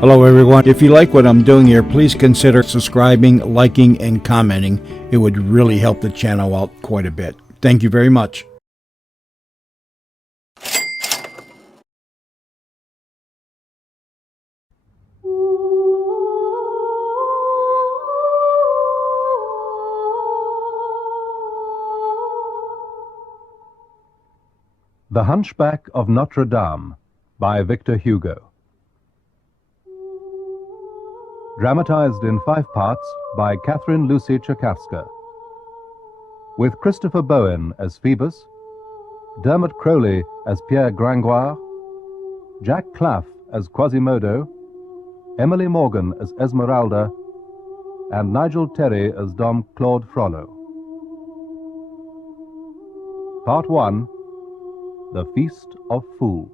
Hello everyone. If you like what I'm doing here, please consider subscribing, liking, and commenting. It would really help the channel out quite a bit. Thank you very much. The Hunchback of Notre by Victor Hugo. Dramatized in 5 parts by Catherine Lucy Tchaikovsky. With Christopher Bowen as Phoebus, Dermot Crowley as Pierre Gringoire, Jack Clough as Quasimodo, Emily Morgan as Esmeralda, and Nigel Terry as Dom Claude Frollo. Part 1. The Feast of Fools.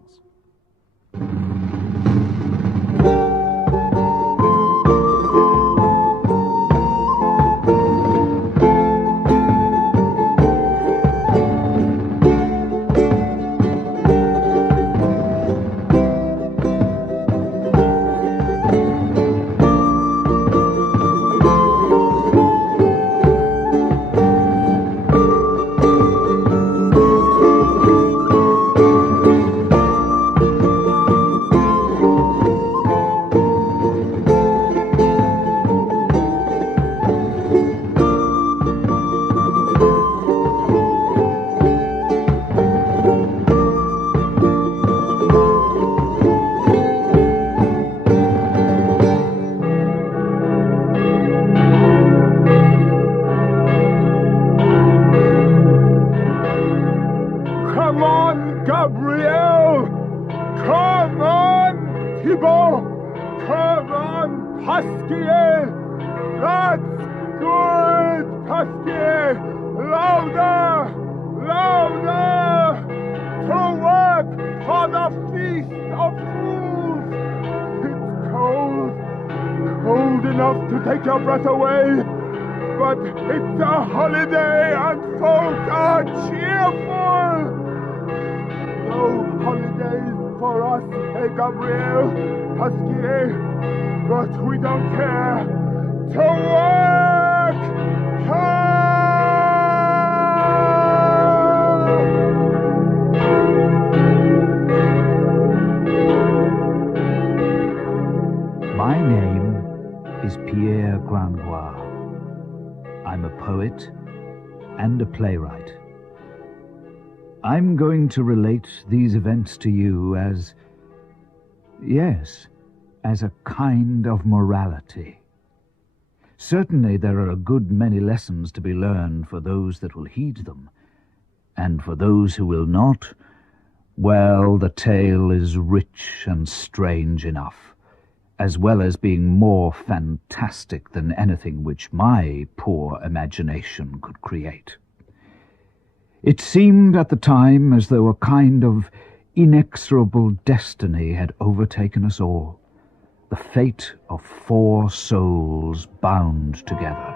To take your breath away, but it's a holiday and folk are cheerful. No holidays for us, hey Gabriel, Pasquier, but we don't care. To work My name is Pierre Gringoire. I'm a poet and a playwright. I'm going to relate these events to you as a kind of morality. Certainly there are a good many lessons to be learned for those that will heed them, and for those who will not, well, the tale is rich and strange enough, as well as being more fantastic than anything which my poor imagination could create. It seemed at the time as though a kind of inexorable destiny had overtaken us all, the fate of 4 souls bound together.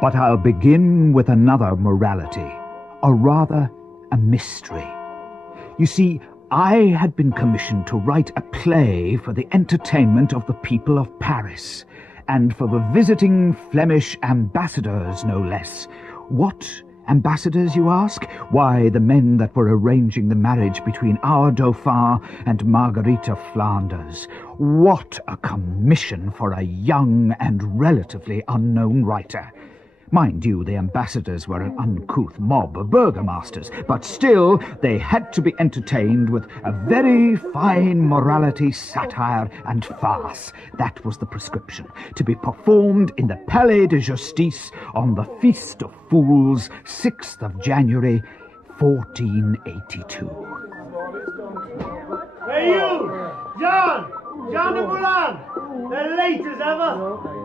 But I'll begin with another morality, or rather a mystery. You see, I had been commissioned to write a play for the entertainment of the people of Paris, and for the visiting Flemish ambassadors, no less. What ambassadors, you ask? Why, the men that were arranging the marriage between our Dauphin and Margarita Flanders. What a commission for a young and relatively unknown writer! Mind you, the ambassadors were an uncouth mob of burgomasters, but still they had to be entertained with a very fine morality, satire, and farce. That was the prescription, to be performed in the Palais de Justice on the Feast of Fools, 6th of January, 1482. Hey you! John de Boulogne! They're late as ever!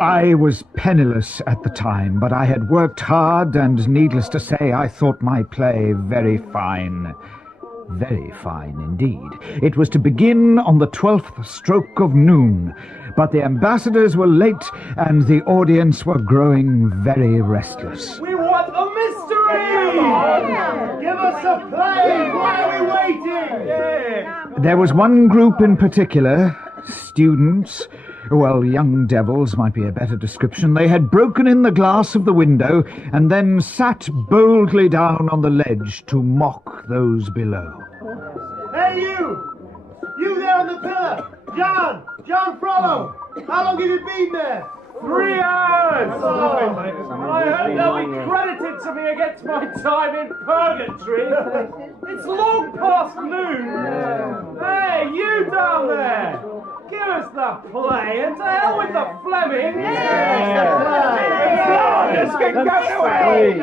I was penniless at the time, but I had worked hard, and needless to say, I thought my play very fine. Very fine indeed. It was to begin on the 12th stroke of noon, but the ambassadors were late, and the audience were growing very restless. We want a mystery! Give us a play! Why are we waiting? There was one group in particular, students, well, young devils might be a better description. They had broken in the glass of the window and then sat boldly down on the ledge to mock those below. Hey, you! You there on the pillar! John Frollo! How long have you been there? 3 hours! I hope they'll be credited to me against my time in purgatory. It's long past noon. Hey, you down there! Give us the play, and to hell with the Fleming! Flanders can go away!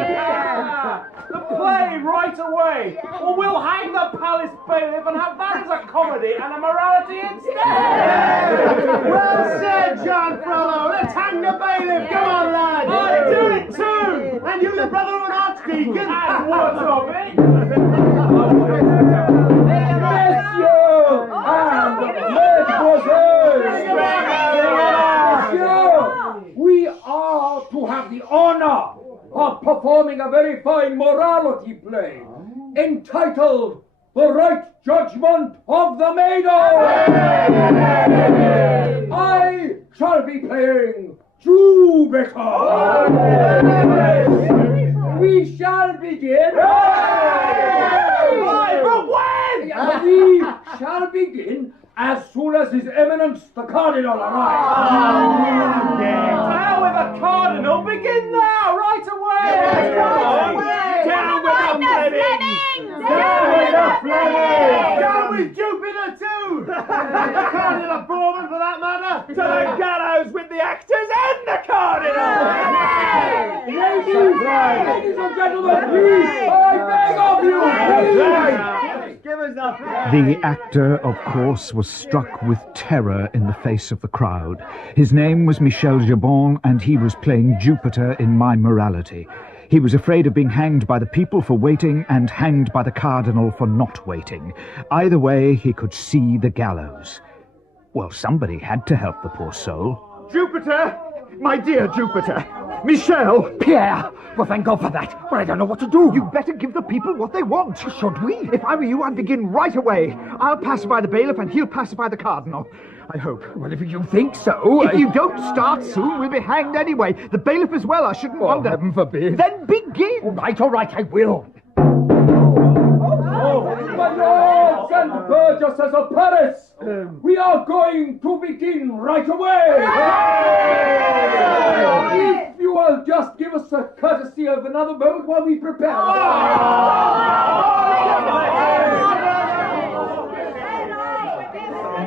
The play right away, or we'll hang the palace bailiff and have that as a comedy and a morality instead! Well said, John Frollo! Let's hang the bailiff! Come on, lads! I do it too! And you, the brother of an archdeacon! And what of it? We are to have the honor of performing a very fine morality play entitled The Right Judgment of the Maiden. I shall be playing Jupiter. We shall begin. But when? We shall begin as soon as His Eminence the Cardinal arrives. Now with the Cardinal, begin now, right away! Down with the Fleming! Down with Jupiter too! The Cardinal Bourbon, for that matter! To the gallows with the actors and the Cardinal! Ladies and gentlemen, please, I beg of you, please! The actor, of course, was struck with terror in the face of the crowd. His name was Michel Gibon, and he was playing Jupiter in my morality. He was afraid of being hanged by the people for waiting and hanged by the cardinal for not waiting. Either way, he could see the gallows. Well, somebody had to help the poor soul. Jupiter! My dear Jupiter! Michel! Pierre! Well, thank God for that. But I don't know what to do. You better give the people what they want. Should we? If I were you, I'd begin right away. I'll pacify the bailiff and he'll pacify the cardinal. I hope. Well, if you think so... If you don't start soon, we'll be hanged anyway. The bailiff as well, I shouldn't wonder. Heaven forbid. Then begin! All right, I will. My lords and burgesses of Paris, we are going to begin right away. If you will just give us a courtesy of another moment while we prepare.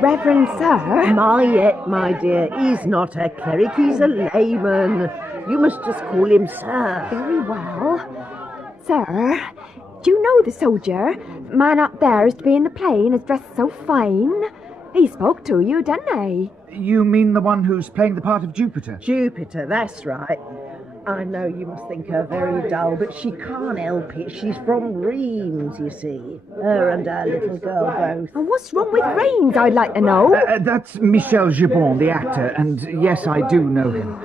Reverend Sir? My dear, he's not a cleric, he's a layman. You must just call him Sir. Very well. Sir, do you know the soldier? The man up there is to be in the play and is dressed so fine. He spoke to you, didn't he? You mean the one who's playing the part of Jupiter? Jupiter, that's right. I know you must think her very dull, but she can't help it. She's from Reims, you see. Her and her little girl both. And what's wrong with Rains, I'd like to know? That's Michel Gibon, the actor, and yes, I do know him.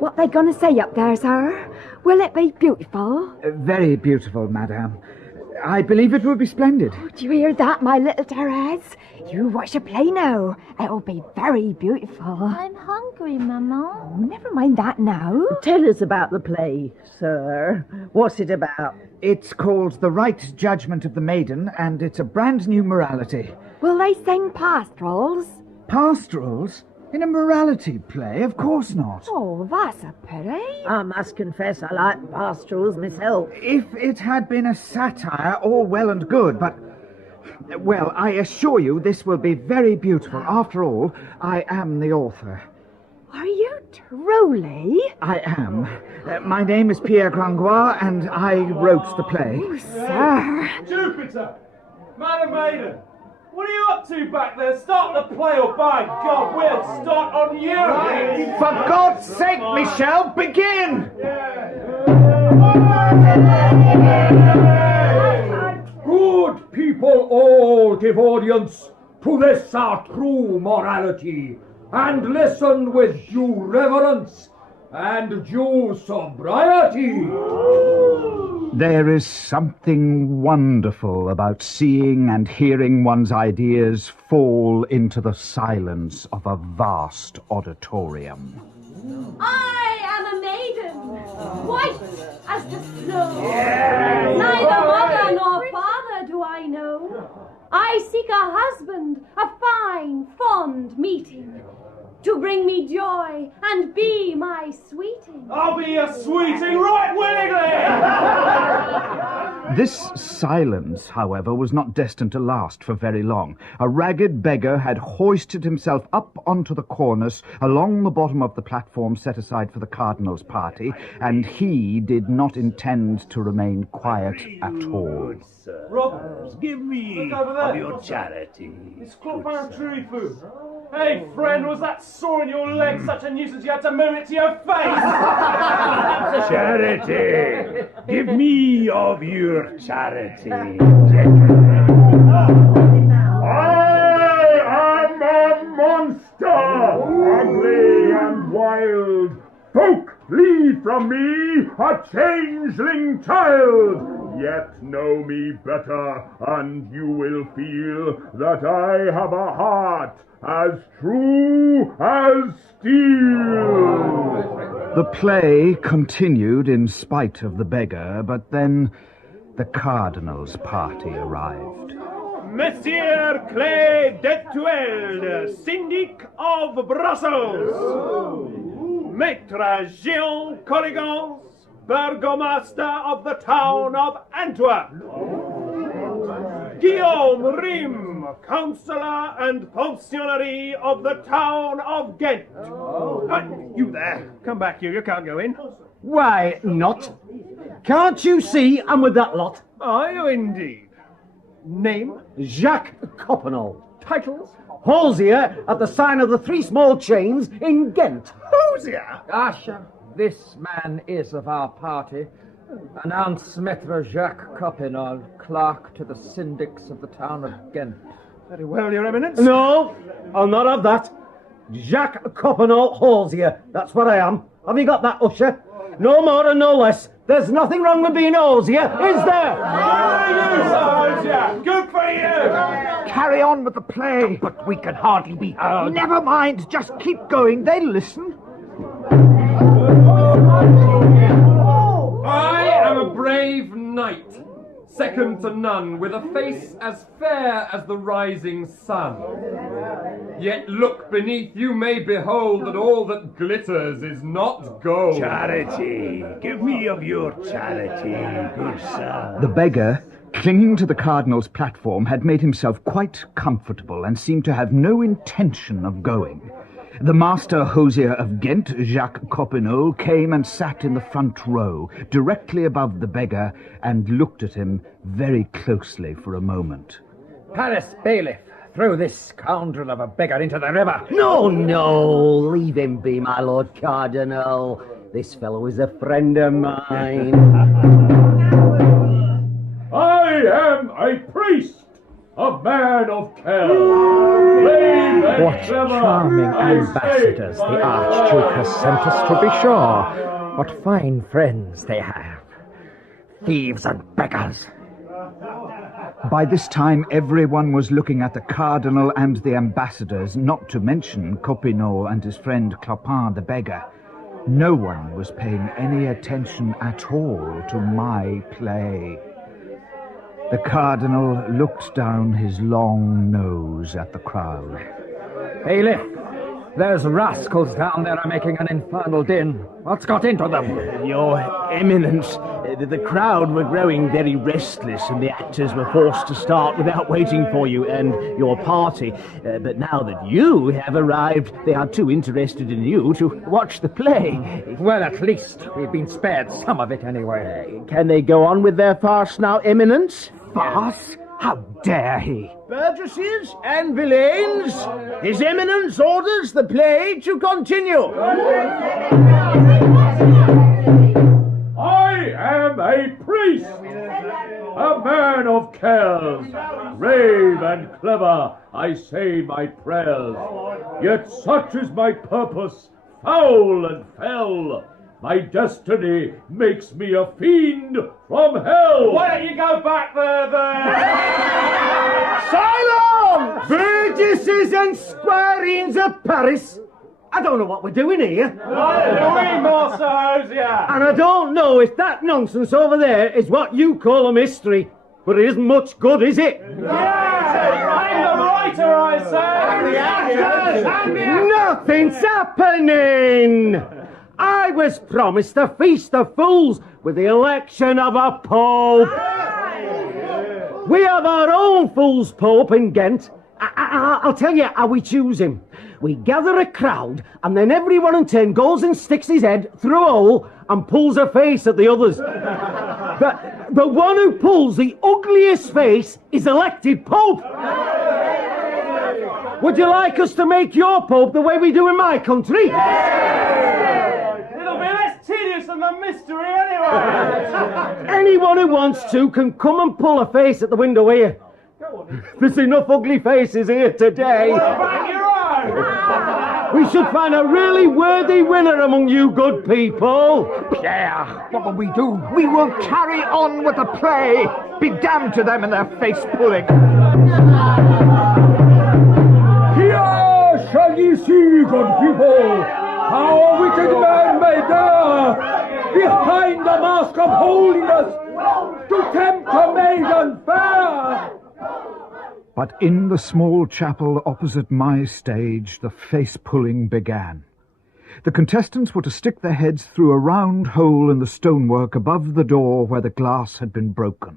What they gonna say up there, sir? Will it be beautiful? Very beautiful, madame. I believe it will be splendid. Do you hear that, my little Therese? You watch the play now. It'll be very beautiful. I'm hungry, Maman. Oh, never mind that now. Tell us about the play, sir. What's it about? It's called The Right Judgment of the Maiden, and it's a brand new morality. Will they sing pastorals? Pastorals? In a morality play? Of course not. Oh, that's a pity. I must confess I like pastorals myself. If it had been a satire, all well and good, but... Well, I assure you this will be very beautiful. After all, I am the author. Are you truly? I am. My name is Pierre Grangois, and I wrote the play. Oh, sir. Jupiter! Man and maiden! What are you up to back there? Start the play, or by God, we'll start on you! For God's sake, Michel, begin! Good people all give audience to this our true morality, and listen with due reverence. and due sobriety. There is something wonderful about seeing and hearing one's ideas fall into the silence of a vast auditorium. I am a maiden, white as the snow. Neither mother nor father do I know. I seek a husband, a fine, fond meeting, to bring me joy and be my sweeting. I'll be your sweeting right willingly! This silence, however, was not destined to last for very long. A ragged beggar had hoisted himself up onto the cornice along the bottom of the platform set aside for the Cardinal's party, and he did not intend to remain quiet at all. Rob, give me look over there. of your charity. It's clock by tree food. Hey, friend, was that sore in your leg such a nuisance you had to move it to your face? Charity! Give me of your charity. I am a monster, ugly and wild. Folk, flee from me, a changeling child. Yet know me better, and you will feel that I have a heart as true as steel. The play continued in spite of the beggar, but then the Cardinal's party arrived. Monsieur Clé d'Etoile, Syndic of Brussels. Maître Jean Corrigans, Burgomaster of the town of Antwerp. Guillaume Rym, Councillor and Pensionary of the town of Ghent. You there, come back here, you can't go in. Why not? Can't you see I'm with that lot? Are you indeed? Name? Jacques Coppenol. Titles? Hosier at the sign of the Three Small Chains in Ghent. Hosier? Asher, this man is of our party. Announce Maître Jacques Coppenol, clerk to the syndics of the town of Ghent. Very well, Your Eminence. No, I'll not have that. Jacques Coppenol Hosier, that's what I am. Have you got that, Usher? No more and no less. There's nothing wrong with being Hosier, is there? Good for you! Carry on with the play. But we can hardly be heard. Never mind, just keep going. They'll listen. I am a brave knight, second to none, with a face as fair as the rising sun. Yet look beneath, you may behold that all that glitters is not gold. Charity! Give me of your charity, good sir. The beggar, clinging to the Cardinal's platform, had made himself quite comfortable and seemed to have no intention of going. The master hosier of Ghent, Jacques Coppenol, came and sat in the front row, directly above the beggar, and looked at him very closely for a moment. Paris bailiff, throw this scoundrel of a beggar into the river. No, leave him be, my Lord Cardinal. This fellow is a friend of mine. I am a priest, a man of care. What charming ambassadors the Archduke has sent us, to be sure. What fine friends they have. Thieves and beggars. By this time, everyone was looking at the Cardinal and the ambassadors, not to mention Coppenol and his friend Clopin the beggar. No one was paying any attention at all to my play. The Cardinal looked down his long nose at the crowd. Bailiff, those rascals down there are making an infernal din. What's got into them? Your Eminence, the crowd were growing very restless and the actors were forced to start without waiting for you and your party. But now that you have arrived, they are too interested in you to watch the play. Well, at least we've been spared some of it anyway. Can they go on with their farce now, Eminence? Farce? How dare he? Burgesses and villeins, His Eminence orders the play to continue. I am a priest, a man of cares, brave and clever, I say my prayers. Yet such is my purpose, foul and fell. My destiny makes me a fiend from hell. Why don't you go back there? Silence! Burgesses and squireens of Paris. I don't know what we're doing here. Louis Morse-Hosier. And I don't know if that nonsense over there is what you call a mystery. But it isn't much good, is it? Yeah! I'm the writer, I say! Nothing's happening! I was promised a feast of fools with the election of a pope. We have our own fool's pope in Ghent. I'll tell you how we choose him. We gather a crowd, and then everyone in turn goes and sticks his head through a hole and pulls a face at the others. The one who pulls the ugliest face is elected pope. Would you like us to make your pope the way we do in my country? It'll be less tedious than the mystery anyway. Anyone who wants to can come and pull a face at the window here. There's enough ugly faces here today. We should find a really worthy winner among you good people. Pierre, what will we do? We will carry on with the play. Be damned to them and their face-pulling. Here shall ye see, good people, how a wicked man may dare, behind the mask of holiness, to tempt a maiden fair. But in the small chapel opposite my stage, the face-pulling began. The contestants were to stick their heads through a round hole in the stonework above the door where the glass had been broken.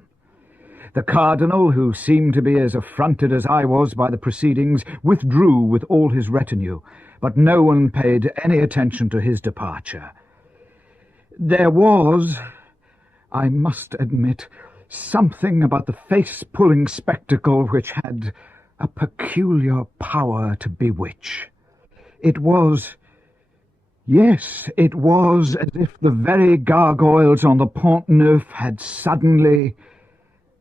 The cardinal, who seemed to be as affronted as I was by the proceedings, withdrew with all his retinue, but no one paid any attention to his departure. There was, I must admit, something about the face-pulling spectacle which had a peculiar power to bewitch. It was as if the very gargoyles on the Pont Neuf had suddenly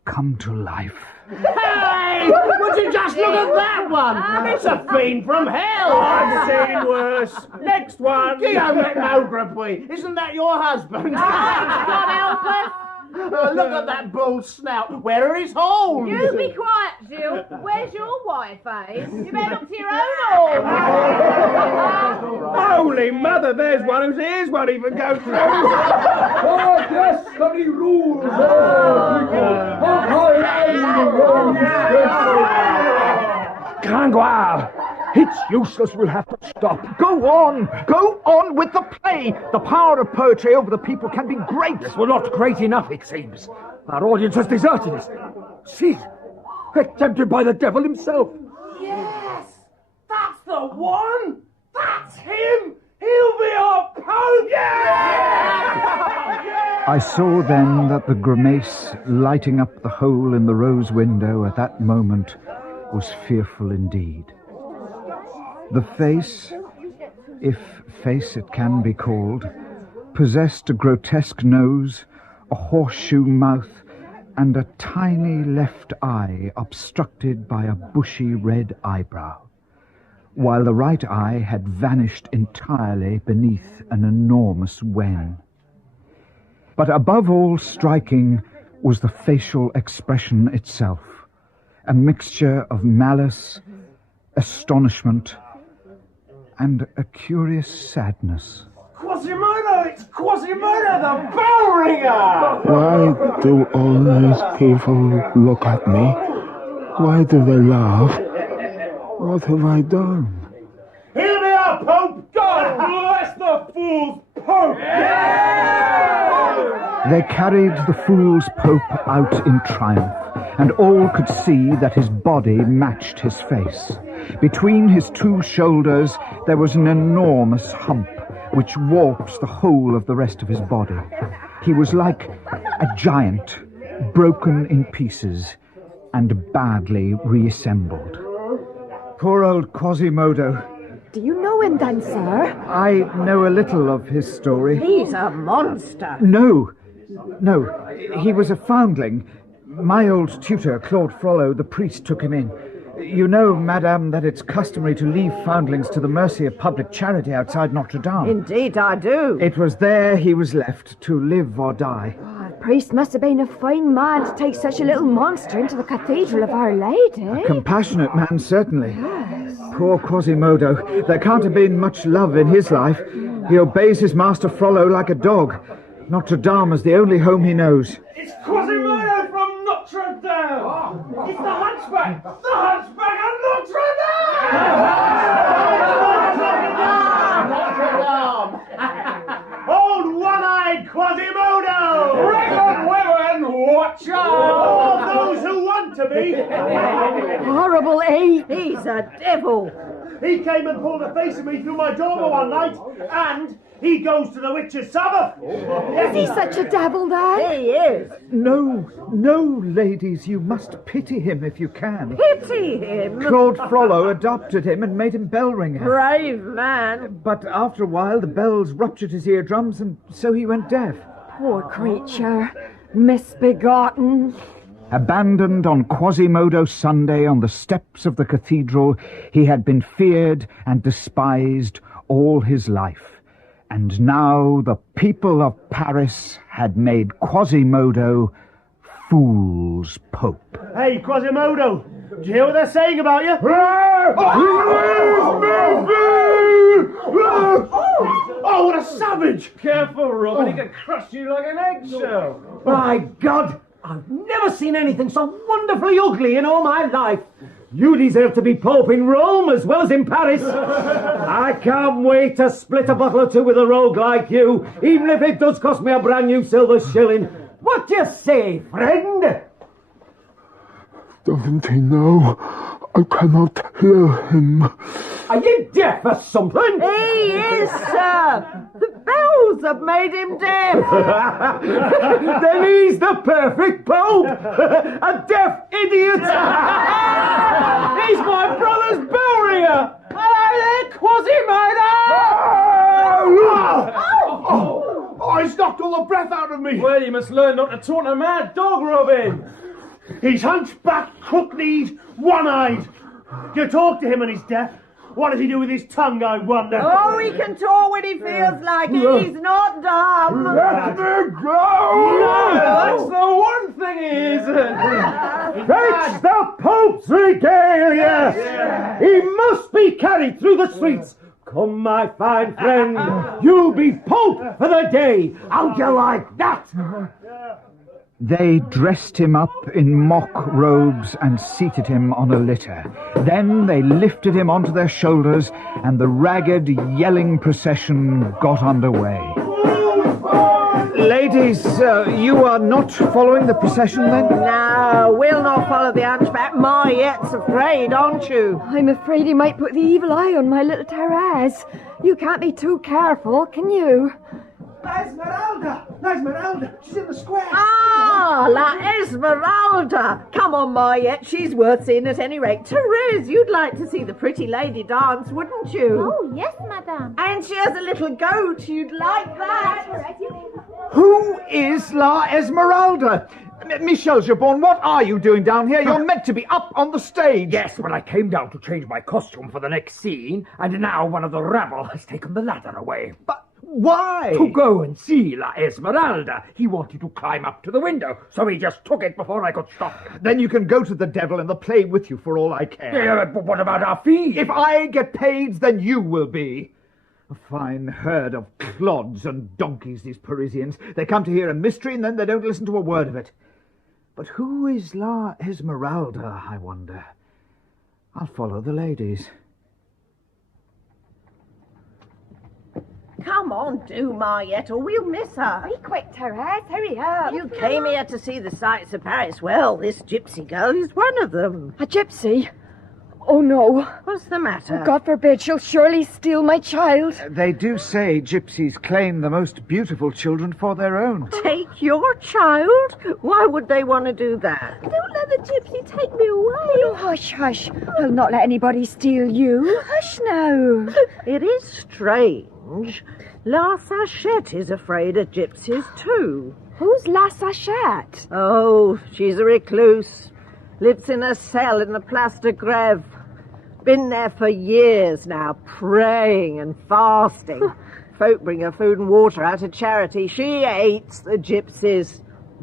come to life. Hey! Would you just look at that one? It's a fiend from hell! I've seen worse. Next one. Guillaume Maugrepuy. Isn't that your husband? God help us. Look at that bull's snout. Where are his horns? You be quiet, Jill. Where's your wife, eh? You better look to your own horns. Holy mother, there's one whose ears won't even go through. For destiny rules all people. Gringoire, it's useless, we'll have to stop. Go on with the play. The power of poetry over the people can be great. Yes, well, not great enough, it seems. Our audience has deserted us. See, they're tempted by the devil himself. Yes! That's the one! That's him! He'll be our pope! Yeah! I saw then that the grimace lighting up the hole in the rose window at that moment was fearful indeed. The face, if face it can be called, possessed a grotesque nose, a horseshoe mouth, and a tiny left eye obstructed by a bushy red eyebrow, while the right eye had vanished entirely beneath an enormous wen. But above all striking was the facial expression itself, a mixture of malice, astonishment, and a curious sadness. Quasimodo! It's Quasimodo, the bell ringer! Why do all these people look at me? Why do they laugh? What have I done? He'll be our pope! God bless the fool's pope! Yeah! They carried the fool's pope out in triumph, and all could see that his body matched his face. Between his two shoulders there was an enormous hump, which warped the whole of the rest of his body. He was like a giant, broken in pieces and badly reassembled. Poor old Quasimodo. Do you know him then, sir? I know a little of his story. He's a monster. No, he was a foundling. My old tutor, Claude Frollo, the priest, took him in. You know, madame, that it's customary to leave foundlings to the mercy of public charity outside Notre Dame. Indeed, I do. It was there he was left, to live or die. Oh, the priest must have been a fine man to take such a little monster into the cathedral of Our Lady. A compassionate man, certainly. Yes. Poor Quasimodo. There can't have been much love in his life. He obeys his master Frollo like a dog. Notre Dame is the only home he knows. It's Quasimodo from Notre Dame! Oh. It's the Hunchback! The Hunchback of Notre Dame! Old one-eyed Quasimodo! Pregnant women, watch out! All those who want to be! Horrible, He's a devil! He came and pulled a face of me through my door one night, and he goes to the witch's Sabbath. Is he such a devil, then? He is. No, ladies, you must pity him if you can. Pity him? Claude Frollo adopted him and made him bell ringer. Brave man. But after a while, the bells ruptured his eardrums, and so he went deaf. Poor creature. Misbegotten. Abandoned on Quasimodo Sunday on the steps of the cathedral, he had been feared and despised all his life. And now the people of Paris had made Quasimodo fool's pope. Hey, Quasimodo, did you hear what they're saying about you? Oh, what a savage! Careful, Robin, he can crush you like an eggshell. My God! I've never seen anything so wonderfully ugly in all my life. You deserve to be Pope in Rome as well as in Paris. I can't wait to split a bottle or two with a rogue like you, even if it does cost me a brand new silver shilling. What do you say, friend? Doesn't he know? I cannot hear him. Are you deaf or something? He is, sir. The bells have made him deaf. Then he's the perfect Pope. A deaf idiot. He's my brother's bell ringer. Hello there, Quasimodo. Oh, he's knocked all the breath out of me. Well, you must learn not to taunt a mad dog, Robin. He's hunchback, crook-kneed, one-eyed. Do you talk to him when he's deaf? What does he do with his tongue, I wonder? Oh, he can talk when he feels like it. He's not dumb. Let me go! No, that's the one thing he isn't. Fetch the Pope's regalia! Yeah. He must be carried through the streets. Come, my fine friend. You'll be Pope for the day. How'd you like that? They dressed him up in mock robes and seated him on a litter. Then they lifted him onto their shoulders, and the ragged, yelling procession got underway. Ladies, you are not following the procession, then? No, we'll not follow the Hunchback. Mariette's afraid, aren't you? I'm afraid he might put the evil eye on my little Therese. You can't be too careful, can you? Esmeralda! She's in the square! Ah, La Esmeralda! Come on, Mariette, she's worth seeing at any rate. Therese, you'd like to see the pretty lady dance, wouldn't you? Oh, yes, madame. And she has a little goat, you'd like that? Who is La Esmeralda? Michel Jabon, what are you doing down here? You're meant to be up on the stage. Yes, but I came down to change my costume for the next scene, and now one of the rabble has taken the ladder away. But why? To go and see La Esmeralda. He wanted to climb up to the window, so he just took it before I could stop him. Then you can go to the devil and the play with you for all I care. Yeah, but what about our fee? If I get paid, then you will be. A fine herd of clods and donkeys, these Parisians. They come to hear a mystery, and then they don't listen to a word of it. But who is La Esmeralda, I wonder? I'll follow the ladies. Come on, do, Mariette, or we'll miss her. Be quick, Therese, hurry up. You came here to see the sights of Paris. Well, this gypsy girl is one of them. A gypsy? Oh, no. What's the matter? God forbid, she'll surely steal my child. They do say gypsies claim the most beautiful children for their own. Take your child? Why would they want to do that? Don't let the gypsy take me away. Oh, hush, hush. I'll not let anybody steal you. Hush now. It is strange. La Sachette is afraid of gypsies, too. Who's La Sachette? Oh, she's a recluse. Lives in a cell in the Place de Grève. Been there for years now, praying and fasting. Folk bring her food and water out of charity. She hates the gypsies.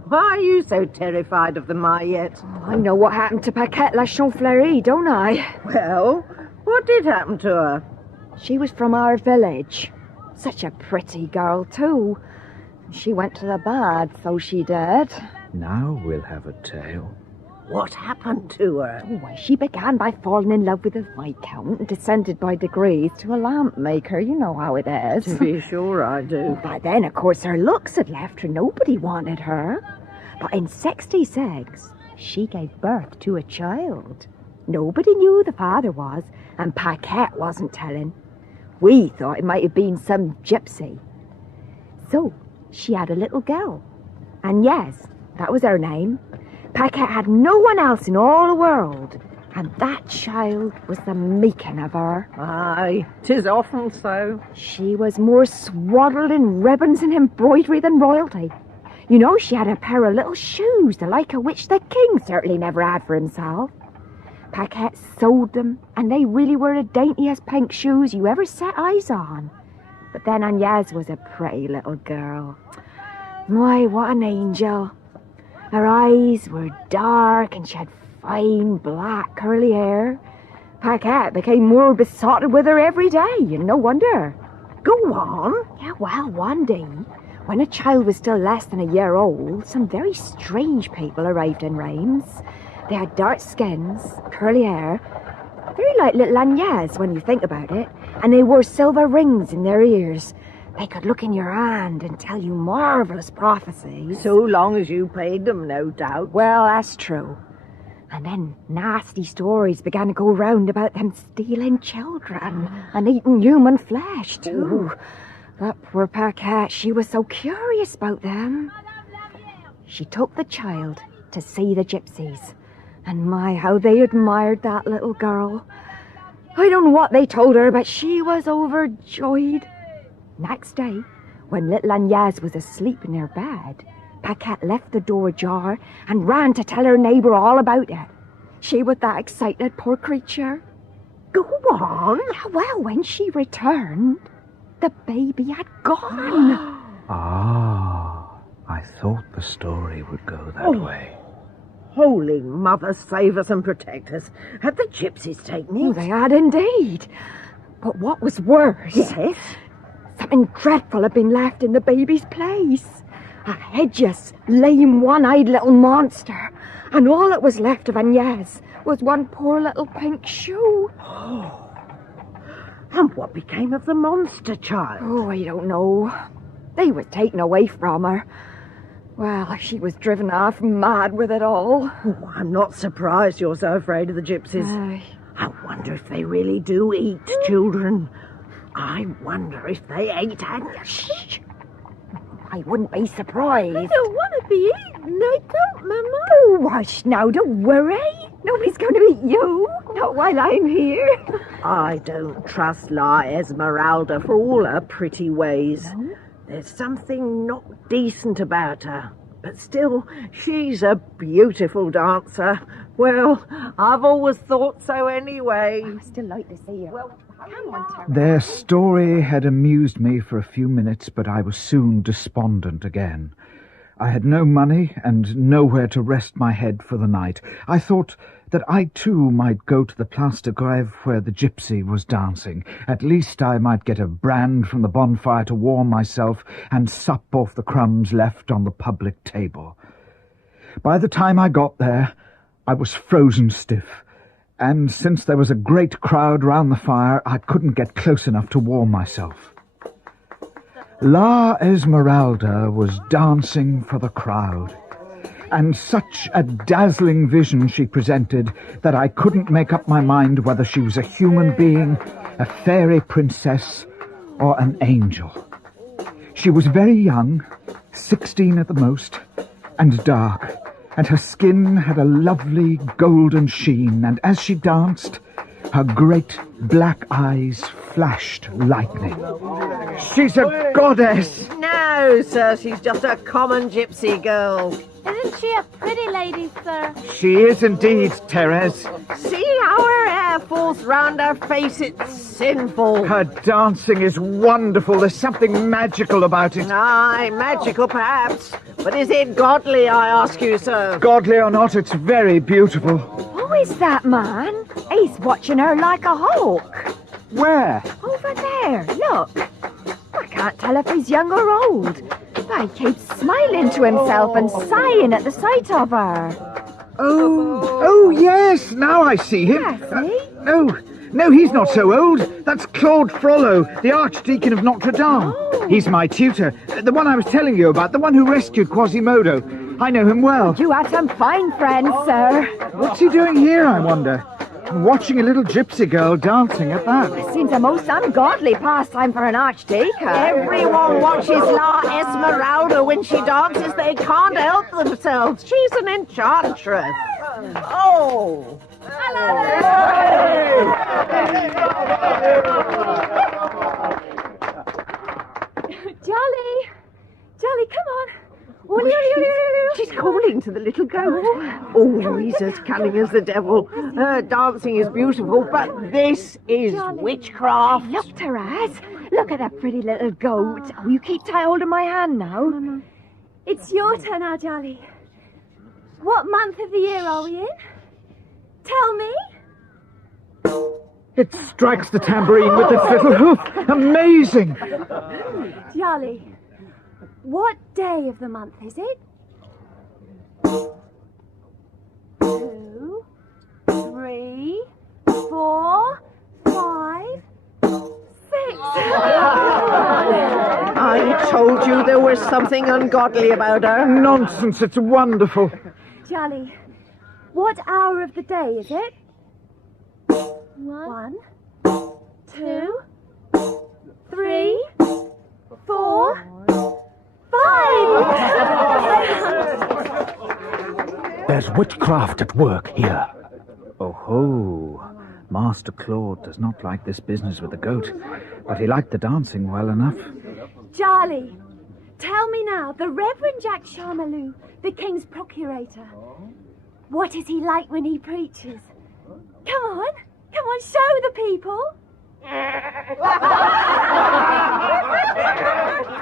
Why are you so terrified of the Mayette? Oh, I know what happened to Paquette La Chanfleurie, don't I? Well, what did happen to her? She was from our village. Such a pretty girl, too. She went to the bad, so she did. Now we'll have a tale. What happened to her? Oh, well, she began by falling in love with a Viscount and descended by degrees to a lamp maker. You know how it is. To be sure I do. By then, of course, her looks had left her. Nobody wanted her. But in 66, she gave birth to a child. Nobody knew who the father was, and Paquette wasn't telling. We thought it might have been some gypsy. So, she had a little girl. And yes, that was her name. Paquette had no one else in all the world, and that child was the making of her. Aye, 'tis often so. She was more swaddled in ribbons and embroidery than royalty. You know, she had a pair of little shoes, the like of which the king certainly never had for himself. Paquette sewed them, and they really were the daintiest pink shoes you ever set eyes on. But then Agnès was a pretty little girl. My, what an angel. Her eyes were dark and she had fine black curly hair. Paquette became more besotted with her every day, and no wonder. Go on. Yeah, well, one day, when a child was still less than a year old, some very strange people arrived in Reims. They had dark skins, curly hair, very like little Agnès when you think about it, and they wore silver rings in their ears. They could look in your hand and tell you marvellous prophecies. So long as you paid them, no doubt. Well, that's true. And then nasty stories began to go round about them stealing children and eating human flesh, too. That poor Paquette, she was so curious about them. She took the child to see the gypsies. And my, how they admired that little girl. I don't know what they told her, but she was overjoyed. Next day, when little Agnès was asleep in her bed, Paquette left the door ajar and ran to tell her neighbour all about it. She was that excited, poor creature. Go on. Yeah, well, when she returned, the baby had gone. I thought the story would go that way. Holy Mother, save us and protect us. Had the gypsies taken it? Oh, they had indeed. But what was worse... Yes? Something dreadful had been left in the baby's place. A hideous, lame, one-eyed little monster. And all that was left of Agnès was one poor little pink shoe. Oh. And what became of the monster child? Oh, I don't know. They were taken away from her. Well, she was driven half mad with it all. Oh, I'm not surprised you're so afraid of the gypsies. Aye. I wonder if they really do eat children. I wonder if they ate Agnès. Shh! I wouldn't be surprised. I don't want to be eaten. I don't, Mama. Oh, hush now, don't worry. Nobody's going to eat you. Not while I'm here. I don't trust La Esmeralda for all her pretty ways. No? There's something not decent about her. But still, she's a beautiful dancer. Well, I've always thought so anyway. I'd still like to see her. Well, come on, Terry. Their story had amused me for a few minutes, but I was soon despondent again. I had no money and nowhere to rest my head for the night. I thought that I too might go to the Place de Grève where the gypsy was dancing. At least I might get a brand from the bonfire to warm myself and sup off the crumbs left on the public table. By the time I got there, I was frozen stiff, and since there was a great crowd round the fire, I couldn't get close enough to warm myself. La Esmeralda was dancing for the crowd, and such a dazzling vision she presented that I couldn't make up my mind whether she was a human being, a fairy princess, or an angel. She was very young, 16 at the most, and dark, and her skin had a lovely golden sheen, and as she danced, her great black eyes flashed lightning. She's a goddess! No, sir, she's just a common gypsy girl. Isn't she a pretty lady, sir? She is indeed, Therese. See how her hair falls round her face? It's sinful. Her dancing is wonderful. There's something magical about it. Aye, magical perhaps. But is it godly, I ask you, sir? Godly or not, it's very beautiful. Who is that man? He's watching her like a hawk. Where? Over there, look. I can't tell if he's young or old. But he keeps smiling to himself and sighing at the sight of her. Oh, yes, now I see him. No, he's not so old. That's Claude Frollo, the Archdeacon of Notre Dame. Oh. He's my tutor, the one I was telling you about, the one who rescued Quasimodo. I know him well. You have some fine friends, sir. What's he doing here, I wonder? Watching a little gypsy girl dancing at that. It seems a most ungodly pastime for an archdeacon. Everyone watches La Esmeralda when she dances. They can't help themselves. She's an enchantress. Oh! Jolly, come on. She's calling to the little goat. Oh, he's as cunning as the devil. Her dancing is beautiful, but this is witchcraft. Look, Therese. Look at that pretty little goat. Oh, you keep tight hold of my hand now. No. It's your turn now, Jolly. What month of the year are we in? Tell me. It strikes the tambourine with its little hoof. Amazing. Jolly, what day of the month is it? 2, 3, 4, 5, 6. I told you there was something ungodly about her. Nonsense, it's wonderful. Jolly, what hour of the day is it? 1, 2, 3, 4, 5. There's witchcraft at work here. Oh ho! Master Claude does not like this business with the goat, but he liked the dancing well enough. Charlie, tell me now, the Reverend Jack Charmelou, the King's Procurator, what is he like when he preaches? Come on, show the people.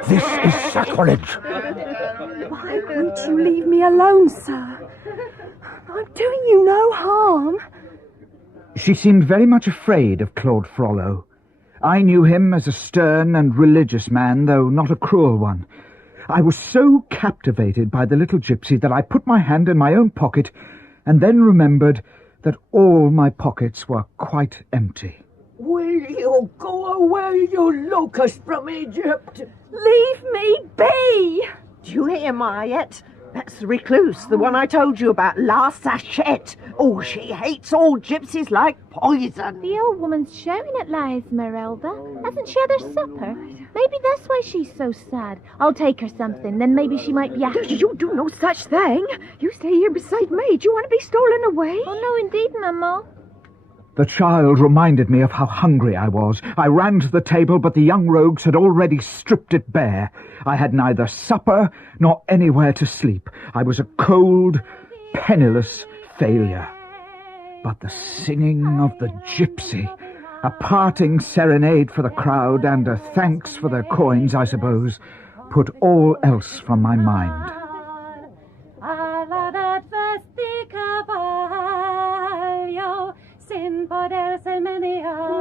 This is sacrilege. Why won't you leave me alone, sir? I'm doing you no harm. She seemed very much afraid of Claude Frollo. I knew him as a stern and religious man, though not a cruel one. I was so captivated by the little gypsy that I put my hand in my own pocket and then remembered that all my pockets were quite empty. Will you go away, you locust from Egypt? Leave me be! Do you hear, Mariette? That's the recluse, the one I told you about, La Sachette. Oh, she hates all gypsies like poison. The old woman's shouting at La Esmeralda. Hasn't she had her supper? Maybe that's why she's so sad. I'll take her something, then maybe she might be happy. You do no such thing. You stay here beside me. Do you want to be stolen away? Oh, no, indeed, Maman. The child reminded me of how hungry I was. I ran to the table, but the young rogues had already stripped it bare. I had neither supper nor anywhere to sleep. I was a cold, penniless failure. But the singing of the gypsy, a parting serenade for the crowd and a thanks for their coins, I suppose, put all else from my mind.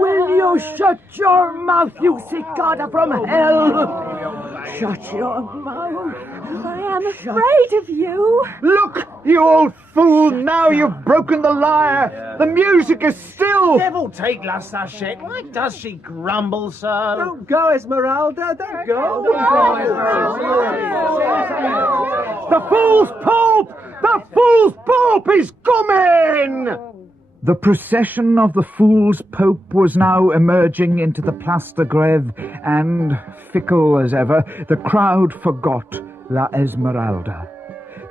Will you shut your mouth, you cicada from hell? Shut your mouth. I am afraid of you. Look, you old fool, now you've broken the lyre. The music is still. Devil take La Sachette. Why does she grumble so? Don't go, Esmeralda. Don't go. The fool's pope! The fool's pope is coming! The procession of the Fool's Pope was now emerging into the Place de Grève, and, fickle as ever, the crowd forgot La Esmeralda.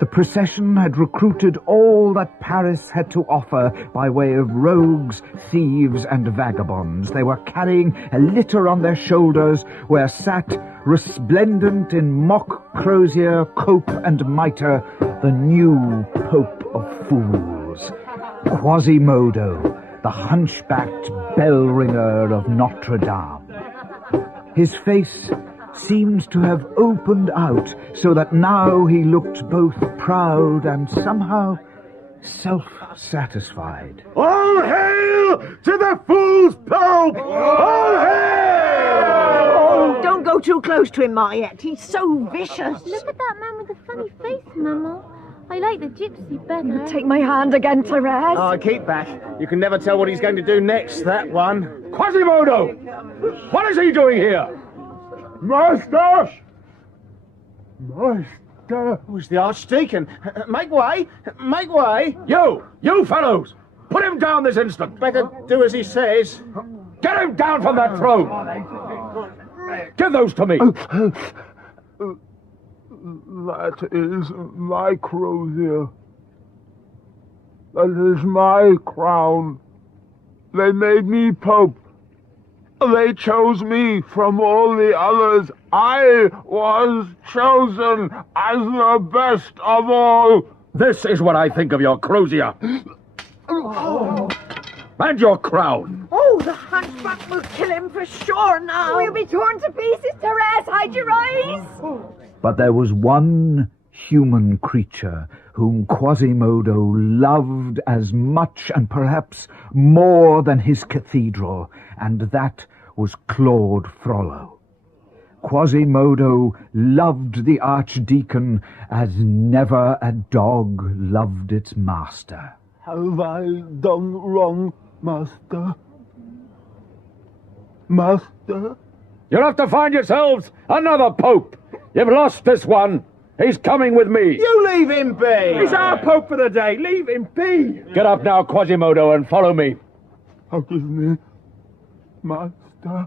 The procession had recruited all that Paris had to offer by way of rogues, thieves, and vagabonds. They were carrying a litter on their shoulders where sat, resplendent in mock crosier, cope, and mitre, the new Pope of Fools, Quasimodo, the hunchbacked bell ringer of Notre Dame. His face seemed to have opened out so that now he looked both proud and somehow self-satisfied. All hail to the Fool's Pope! All hail! Oh, don't go too close to him, Mariette. He's so vicious. Look at that man with the funny face, Mamma. I like the gypsy better. Take my hand again, Therese. Oh, keep back. You can never tell what he's going to do next, that one. Quasimodo! What is he doing here? Master! Master! Who's the Archdeacon? Make way! Make way! You fellows! Put him down this instant! Better do as he says. Get him down from that throne! Give those to me! That is my crozier. That is my crown. They made me Pope. They chose me from all the others. I was chosen as the best of all. This is what I think of your crozier. And your crown. Oh, the hunchback will kill him for sure now. We'll be torn to pieces, Therese. Hide your eyes. But there was one human creature whom Quasimodo loved as much and perhaps more than his cathedral, and that was Claude Frollo. Quasimodo loved the Archdeacon as never a dog loved its master. Have I done wrong, Master? Master? You'll have to find yourselves another pope. You've lost this one. He's coming with me. You leave him be. He's our Pope for the day. Leave him be. Get up now, Quasimodo, and follow me. Forgive me, Master.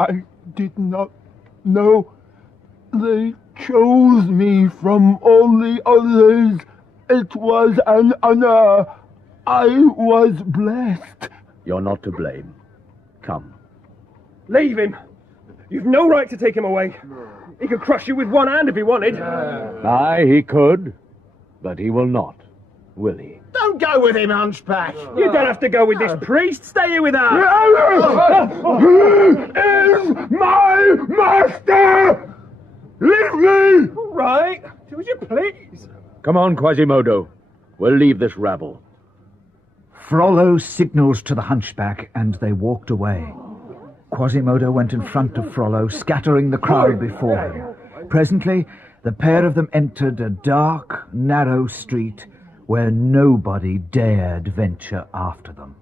I did not know. They chose me from all the others. It was an honor. I was blessed. You're not to blame. Come. Leave him. You've no right to take him away. He could crush you with one hand if he wanted. Aye, he could. But he will not, will he? Don't go with him, Hunchback. You don't have to go with this priest. Stay here with us. Who is my master? Leave me! All right. Do as you please. Come on, Quasimodo. We'll leave this rabble. Frollo signals to the hunchback, and they walked away. Quasimodo went in front of Frollo, scattering the crowd before him. Presently, the pair of them entered a dark, narrow street where nobody dared venture after them.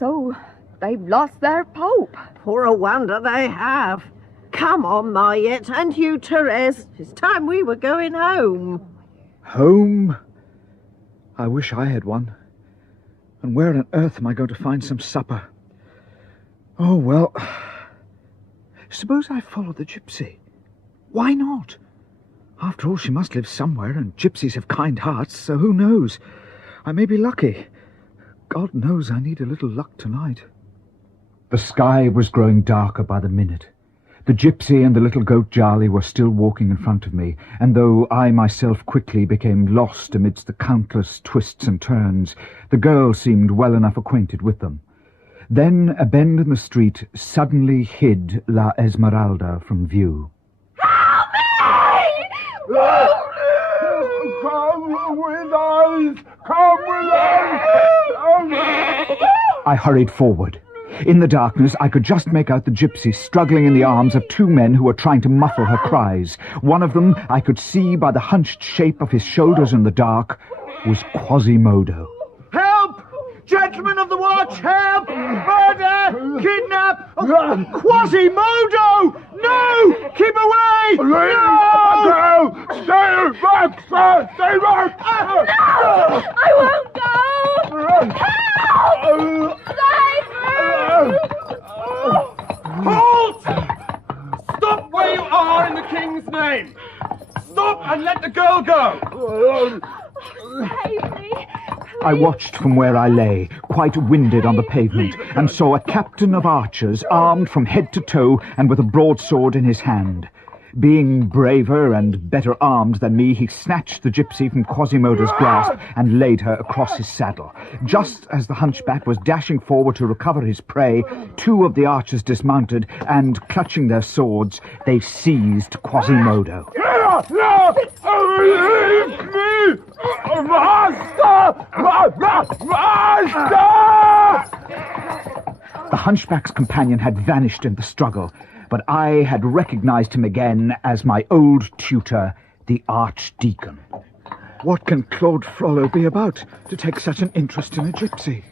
So, they've lost their Pope. For a wonder they have. Come on, Mariette, and you, Therese. It's time we were going home. Home? I wish I had one. And where on earth am I going to find some supper? Oh, well, suppose I follow the gypsy. Why not? After all, she must live somewhere, and gypsies have kind hearts, so who knows? I may be lucky. God knows I need a little luck tonight. The sky was growing darker by the minute. The gypsy and the little goat Charlie were still walking in front of me, and though I myself quickly became lost amidst the countless twists and turns, the girl seemed well enough acquainted with them. Then a bend in the street suddenly hid La Esmeralda from view. Come with us! Come with us! I hurried forward. In the darkness, I could just make out the gypsy struggling in the arms of two men who were trying to muffle her cries. One of them, I could see by the hunched shape of his shoulders in the dark, was Quasimodo. Help! Gentlemen of the watch, help! Murder! Kidnap! Quasimodo! No! Keep away! No! Stay back, sir! Stay back! No! I won't go! Help! Save me! Halt! Stop where you are in the king's name! Stop and let the girl go! Save me! I watched from where I lay, quite winded on the pavement, and saw a captain of archers, armed from head to toe and with a broadsword in his hand. Being braver and better armed than me, he snatched the gypsy from Quasimodo's grasp and laid her across his saddle. Just as the hunchback was dashing forward to recover his prey, two of the archers dismounted and, clutching their swords, they seized Quasimodo. No! Leave me! Master! Master! The hunchback's companion had vanished in the struggle, but I had recognized him again as my old tutor, the Archdeacon. What can Claude Frollo be about to take such an interest in a gypsy?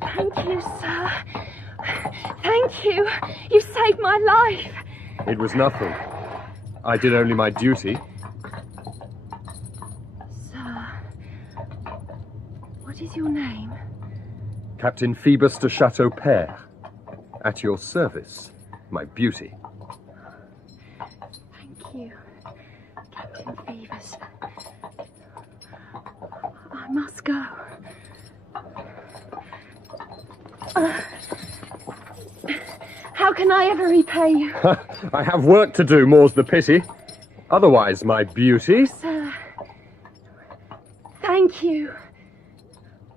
Thank you, sir. Thank you. You saved my life. It was nothing. I did only my duty. Sir, what is your name? Captain Phoebus de Chateau Père. At your service, my beauty. Thank you, Captain Phoebus. I must go. How can I ever repay you? I have work to do, more's the pity. Otherwise, my beauty... Sir, thank you.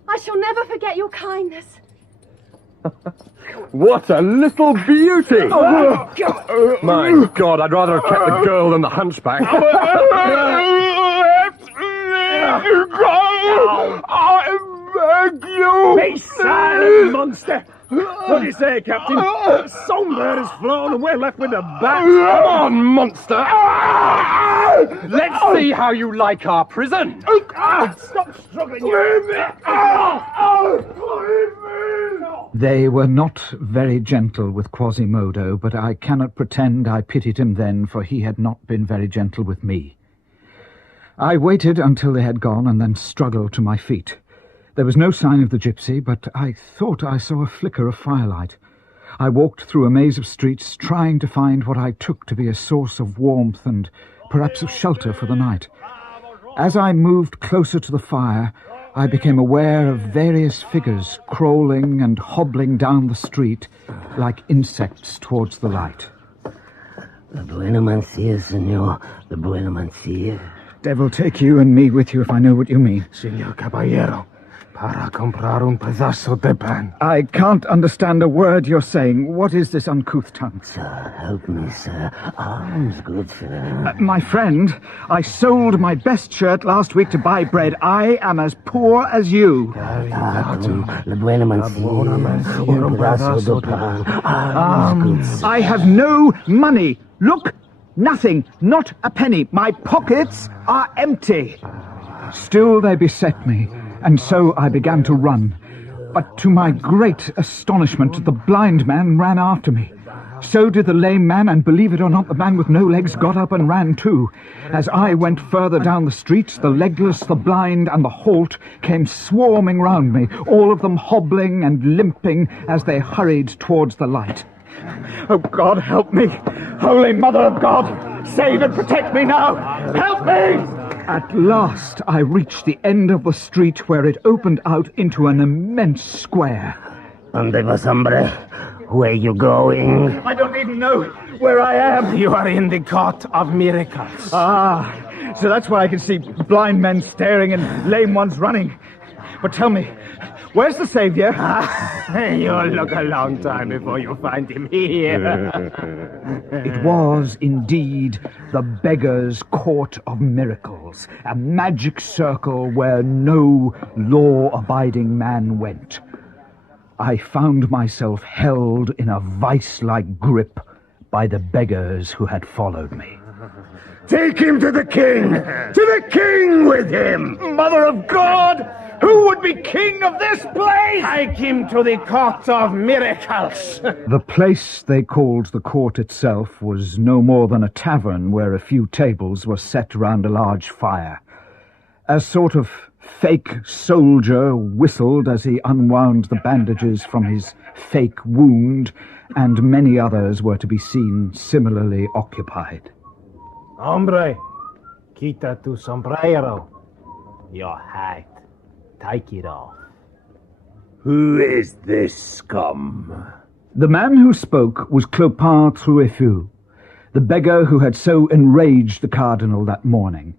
I shall never forget your kindness. What a little beauty! My God, I'd rather have kept the girl than the hunchback. Let me go! I beg you! Be silent, monster! What do you say, Captain? Songbird has flown and we're left with the bat. Come on, monster! Let's see how you like our prison. Stop struggling! Leave me! Leave me! They were not very gentle with Quasimodo, but I cannot pretend I pitied him then, for he had not been very gentle with me. I waited until they had gone and then struggled to my feet. There was no sign of the gypsy, but I thought I saw a flicker of firelight. I walked through a maze of streets, trying to find what I took to be a source of warmth and perhaps of shelter for the night. As I moved closer to the fire, I became aware of various figures crawling and hobbling down the street like insects towards the light. The buena mancia, senor. The buena mancia. Devil take you and me with you if I know what you mean. Senor Caballero, para comprar un pedazo de pan. I can't understand a word you're saying. What is this uncouth tongue? Sir, help me, sir. Alms good, sir. My friend, I sold my best shirt last week to buy bread. I am as poor as you. Le buena mancia, un pedazo de pan. Alms good, sir. I have no money. Look, nothing, not a penny. My pockets are empty. Still they beset me, and so I began to run. But to my great astonishment, the blind man ran after me. So did the lame man, and believe it or not, the man with no legs got up and ran too. As I went further down the street, the legless, the blind, and the halt came swarming round me, all of them hobbling and limping as they hurried towards the light. Oh, God, help me! Holy Mother of God, save and protect me now! Help me! At last, I reached the end of the street where it opened out into an immense square. Donde vas, hombre? Where you going? I don't even know where I am. You are in the court of miracles. Ah, so that's why I can see blind men staring and lame ones running. But tell me, where's the Saviour? You'll look a long time before you find him here. It was indeed the Beggar's Court of Miracles, a magic circle where no law-abiding man went. I found myself held in a vice-like grip by the beggars who had followed me. Take him to the king! To the king with him! Mother of God! Who would be king of this place? Take him to the court of miracles! The place they called the court itself was no more than a tavern where a few tables were set round a large fire. A sort of fake soldier whistled as he unwound the bandages from his fake wound, and many others were to be seen similarly occupied. Hombre, quita tu sombrero. Your hat. Take it off. Who is this scum? The man who spoke was Clopin Trouillefou, the beggar who had so enraged the cardinal that morning.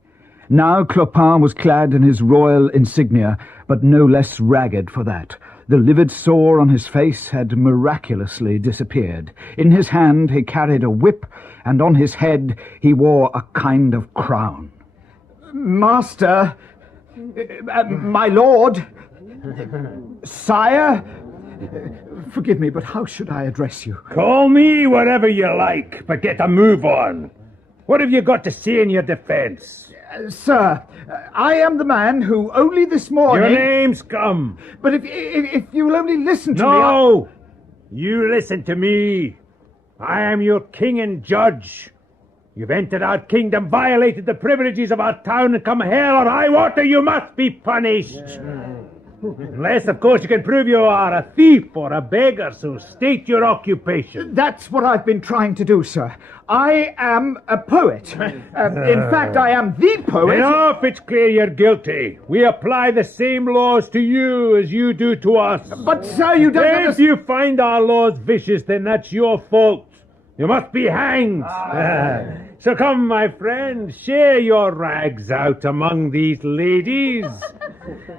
Now Clopin was clad in his royal insignia, but no less ragged for that. The livid sore on his face had miraculously disappeared. In his hand he carried a whip, and on his head he wore a kind of crown. Master, my lord, sire, forgive me, but how should I address you? Call me whatever you like, but get a move on. What have you got to say in your defense? Sir, I am the man who only this morning... Your name's come. But if you will only listen to me... No! You listen to me. I am your king and judge. You've entered our kingdom, violated the privileges of our town, and come hell or high water, you must be punished. Unless, of course, you can prove you are a thief or a beggar, so state your occupation. That's what I've been trying to do, sir. I am a poet. In fact, I am the poet... Enough, it's clear you're guilty. We apply the same laws to you as you do to us. But, sir, you don't understand... If you find our laws vicious, then that's your fault. You must be hanged. So come, my friend, share your rags out among these ladies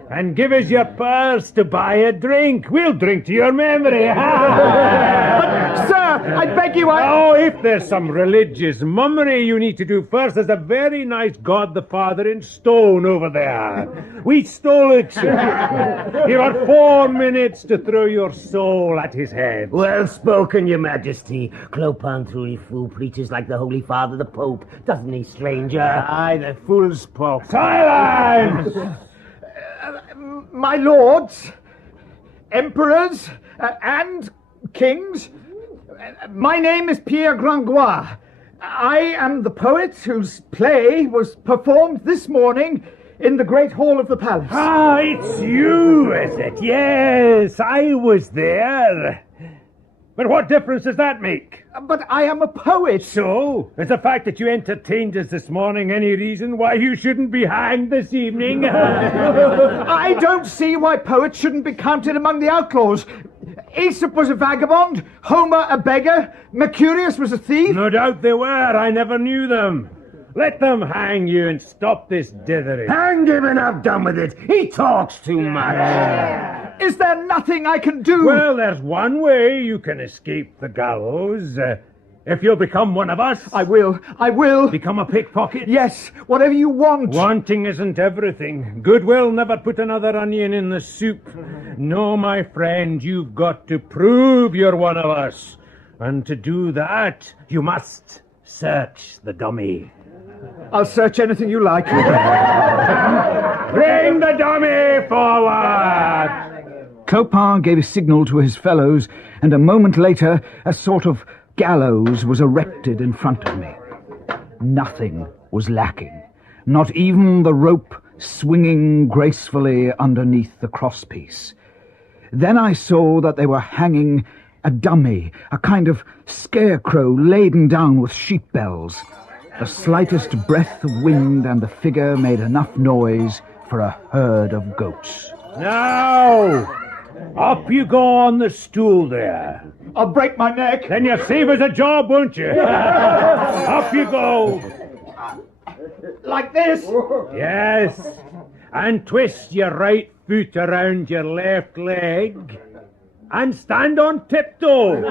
and give us your purse to buy a drink. We'll drink to your memory. But, sir, I beg you, Oh, if there's some religious mummery you need to do first, there's a very nice God the Father in stone over there. We stole it. You have 4 minutes to throw your soul at his head. Well spoken, your majesty. Clopin truly fool preaches like the Holy Father, the Pope, doesn't he, stranger? Aye, the fool's pope. Silence! My lords, emperors, and kings, my name is Pierre Grangois. I am the poet whose play was performed this morning in the great hall of the palace. Ah, it's you, is it? Yes, I was there. But what difference does that make? But I am a poet. So, is the fact that you entertained us this morning any reason why you shouldn't be hanged this evening? I don't see why poets shouldn't be counted among the outlaws. Aesop was a vagabond, Homer a beggar, Mercurius was a thief. No doubt they were. I never knew them. Let them hang you and stop this dithering. Hang him and have done with it. He talks too much. Is there nothing I can do? Well, there's one way you can escape the gallows. If you'll become one of us. I will. Become a pickpocket? Yes, whatever you want. Wanting isn't everything. Goodwill never put another onion in the soup. No, my friend, you've got to prove you're one of us. And to do that, you must search the dummy. I'll search anything you like. Bring the dummy forward! Clopin gave a signal to his fellows, and a moment later a sort of gallows was erected in front of me. Nothing was lacking, not even the rope swinging gracefully underneath the crosspiece. Then I saw that they were hanging a dummy, a kind of scarecrow laden down with sheep bells. The slightest breath of wind and the figure made enough noise for a herd of goats. Now, up you go on the stool there. I'll break my neck. Then you'll save us a job, won't you? Up you go. Like this? Yes. And twist your right foot around your left leg. And stand on tiptoe.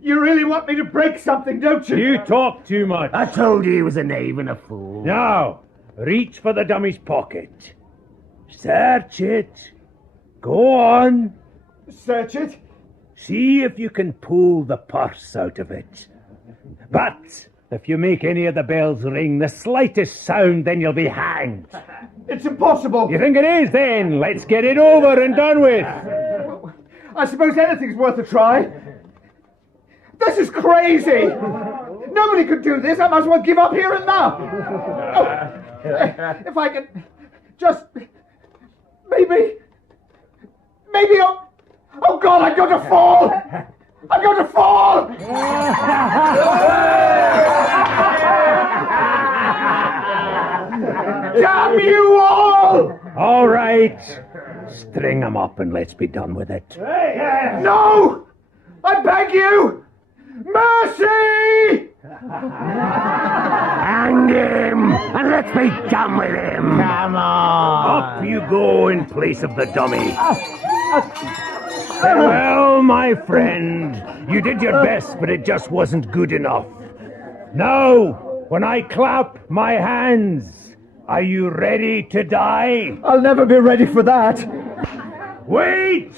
You really want me to break something, don't you? You talk too much. I told you he was a knave and a fool. Now, reach for the dummy's pocket. Search it. Go on. Search it? See if you can pull the purse out of it. But if you make any of the bells ring the slightest sound, then you'll be hanged. It's impossible. You think it is, then? Let's get it over and done with. I suppose anything's worth a try. This is crazy! Nobody could do this. I might as well give up here and now. If I can just... Maybe... Oh God, I'm going to fall! I'm going to fall! Damn you all! All right. String them up and let's be done with it. No! I beg you! Mercy! Hang him, and let's be done with him. Come on. Up you go in place of the dummy. Well, my friend, you did your best, but it just wasn't good enough. Now, when I clap my hands, are you ready to die? I'll never be ready for that. Wait!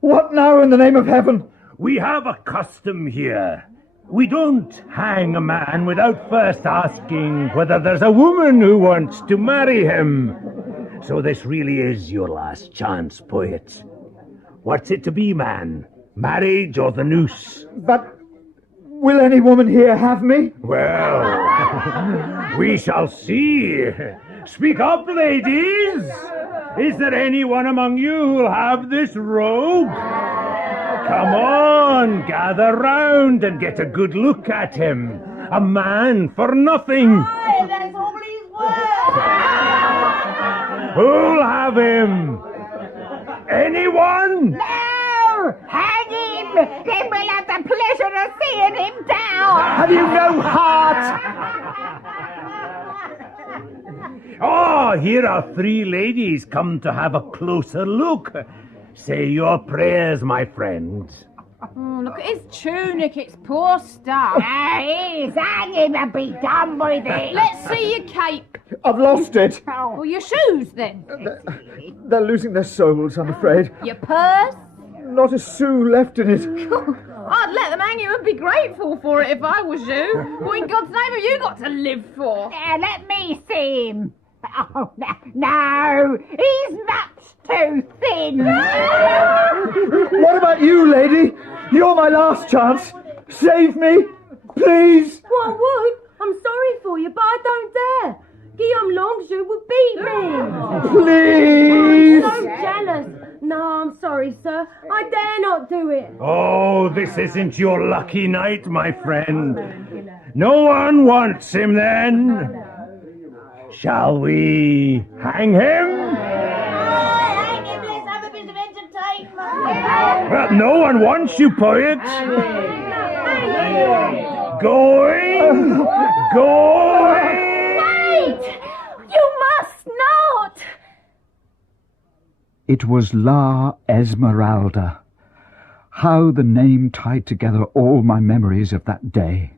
What now, in the name of heaven? We have a custom here. We don't hang a man without first asking whether there's a woman who wants to marry him. So this really is your last chance, poet. What's it to be, man? Marriage or the noose? But will any woman here have me? Well, we shall see. Speak up, ladies. Is there anyone among you who'll have this rogue? Come on, gather round and get a good look at him. A man for nothing. Aye, that's all he's worth. Who'll have him? Anyone? No! Hang him! Then we'll have the pleasure of seeing him down! Have you no heart? Oh, here are 3 ladies come to have a closer look. Say your prayers, my friend. Oh, look at his tunic, it's poor stuff. He's hang him and be done with it. Let's see your cape. I've lost it. Well, your shoes, then. They're losing their souls, I'm afraid. Your purse? Not a sou left in it. I'd let them hang you and be grateful for it if I was you. What in God's name have you got to live for? Let me see him. Oh, no, he's much too thin. What about you, lady? You're my last chance. Save me, please. Well, I would. I'm sorry for you, but I don't dare. Guillaume Longjou would beat me. Please. I'm so jealous. No, I'm sorry, sir. I dare not do it. Oh, this isn't your lucky night, my friend. No one wants him, then. Shall we hang him? Hang him, let's have a bit of entertainment. Well, no one wants you, poet. Going. Wait! You must not! It was La Esmeralda. How the name tied together all my memories of that day.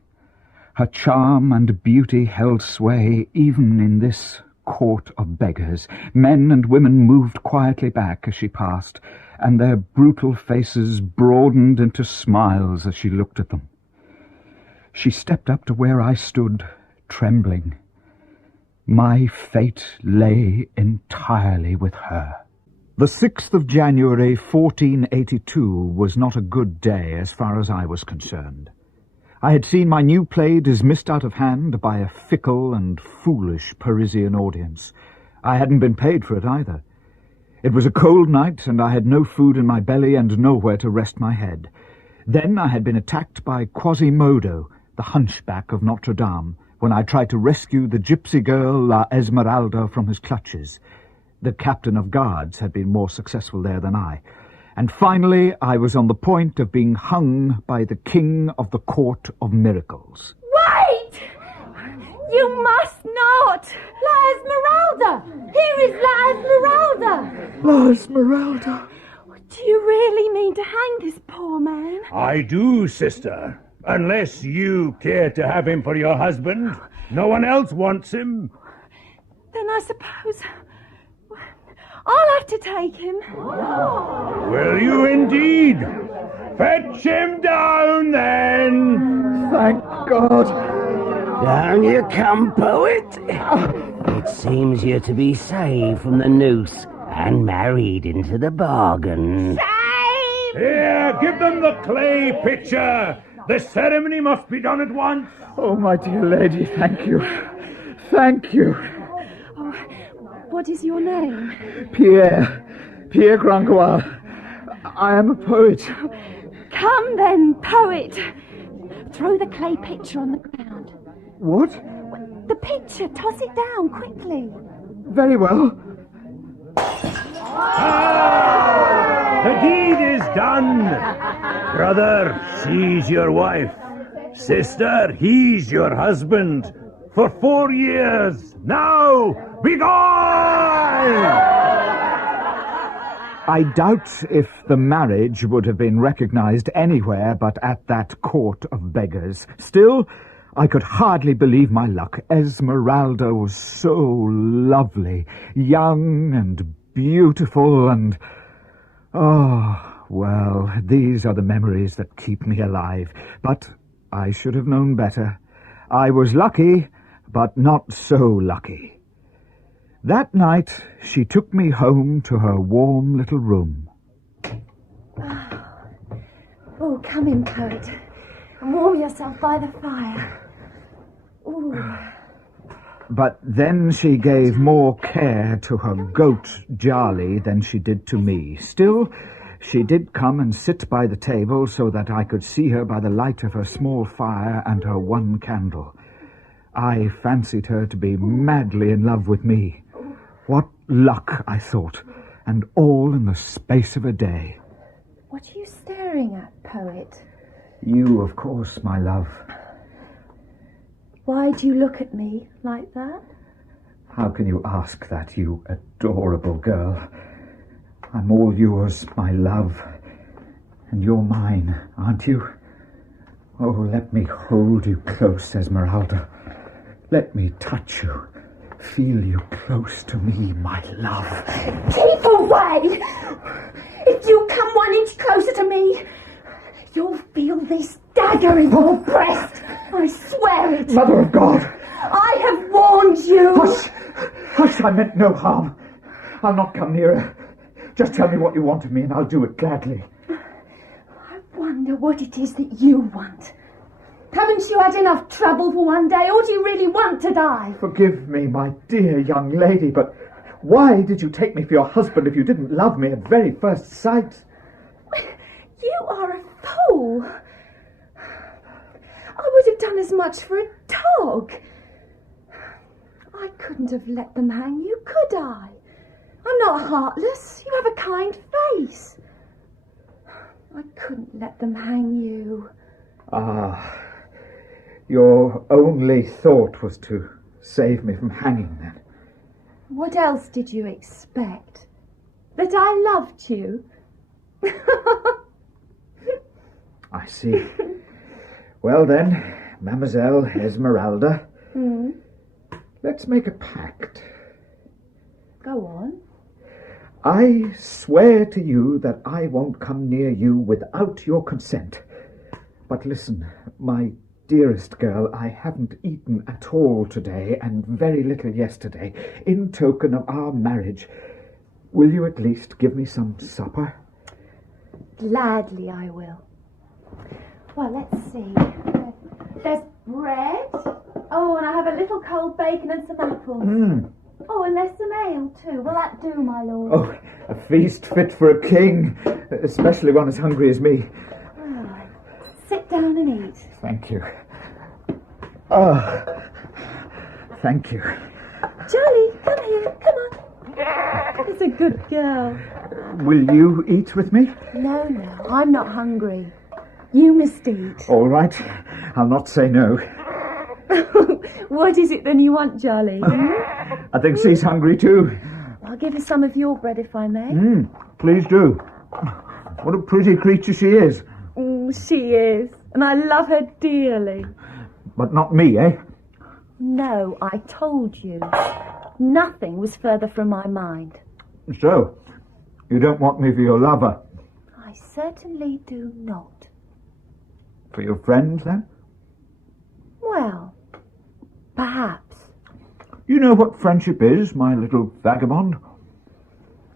Her charm and beauty held sway even in this court of beggars. Men and women moved quietly back as she passed, and their brutal faces broadened into smiles as she looked at them. She stepped up to where I stood, trembling. My fate lay entirely with her. The 6th of January, 1482, was not a good day as far as I was concerned. I had seen my new play dismissed out of hand by a fickle and foolish Parisian audience. I hadn't been paid for it either. It was a cold night, and I had no food in my belly and nowhere to rest my head. Then I had been attacked by Quasimodo, the Hunchback of Notre Dame, when I tried to rescue the gypsy girl La Esmeralda from his clutches. The captain of guards had been more successful there than I. And finally, I was on the point of being hung by the king of the Court of Miracles. Wait! You must not! La Esmeralda! Here is La Esmeralda! La Esmeralda! Do you really mean to hang this poor man? I do, sister. Unless you care to have him for your husband. No one else wants him. Then I suppose I'll have to take him. Will you indeed? Fetch him down, then. Thank God. Down you come, poet. It seems you're to be saved from the noose and married into the bargain. Here, give them the clay pitcher. The ceremony must be done at once. Oh, my dear lady, thank you. Thank you. Oh, what is your name? Pierre Grangoire. I am a poet. Come then, poet. Throw the clay pitcher on the ground. What? The pitcher, toss it down quickly. Very well. The deed is done. Brother, seize your wife. Sister, he's your husband. For 4 years. Now, be gone! I doubt if the marriage would have been recognized anywhere but at that court of beggars. Still, I could hardly believe my luck. Esmeralda was so lovely, young and beautiful and... Oh, well, these are the memories that keep me alive. But I should have known better. I was lucky, but not so lucky. That night, she took me home to her warm little room. Oh, come in, poet, and warm yourself by the fire. Ooh. But then she gave more care to her goat, Jarley, than she did to me. Still, she did come and sit by the table so that I could see her by the light of her small fire and her one candle. I fancied her to be madly in love with me. What luck, I thought, and all in the space of a day. What are you staring at, poet? You, of course, my love. Why do you look at me like that? How can you ask that, you adorable girl? I'm all yours, my love. And you're mine, aren't you? Oh, let me hold you close, Esmeralda. Let me touch you. Feel you close to me, my love. Keep away! If you come 1 inch closer to me, you'll feel this dagger in your breast. I swear it. Mother of God! I have warned you. Hush! Hush, I meant no harm. I'll not come nearer. Just tell me what you want of me and I'll do it gladly. I wonder what it is that you want. Haven't you had enough trouble for one day, or do you really want to die? Forgive me, my dear young lady, but why did you take me for your husband if you didn't love me at very first sight? You are a fool. I would have done as much for a dog. I couldn't have let them hang you, could I? I'm not heartless. You have a kind face. I couldn't let them hang you. Ah, your only thought was to save me from hanging, then? What else did you expect? That I loved you? I see. Well then, Mademoiselle Esmeralda, let's make a pact. Go on. I swear to you that I won't come near you without your consent. But listen, my dearest girl, I haven't eaten at all today, and very little yesterday, in token of our marriage. Will you at least give me some supper? Gladly I will. Well, let's see. There's bread. Oh, and I have a little cold bacon and some apples. Oh, and there's some ale too. Will that do, my lord? Oh, a feast fit for a king, especially one as hungry as me. Oh, sit down and eat. Thank you. Oh, thank you. Jolly, come here. Come on. It's a good girl. Will you eat with me? No, I'm not hungry. You must eat. All right. I'll not say no. What is it then you want, Jolly? I think she's hungry too. I'll give her some of your bread if I may. Please do. What a pretty creature she is. She is. And I love her dearly. But not me, eh? No, I told you. Nothing was further from my mind. So, you don't want me for your lover? I certainly do not. For your friend, then? Well, perhaps. You know what friendship is, my little vagabond?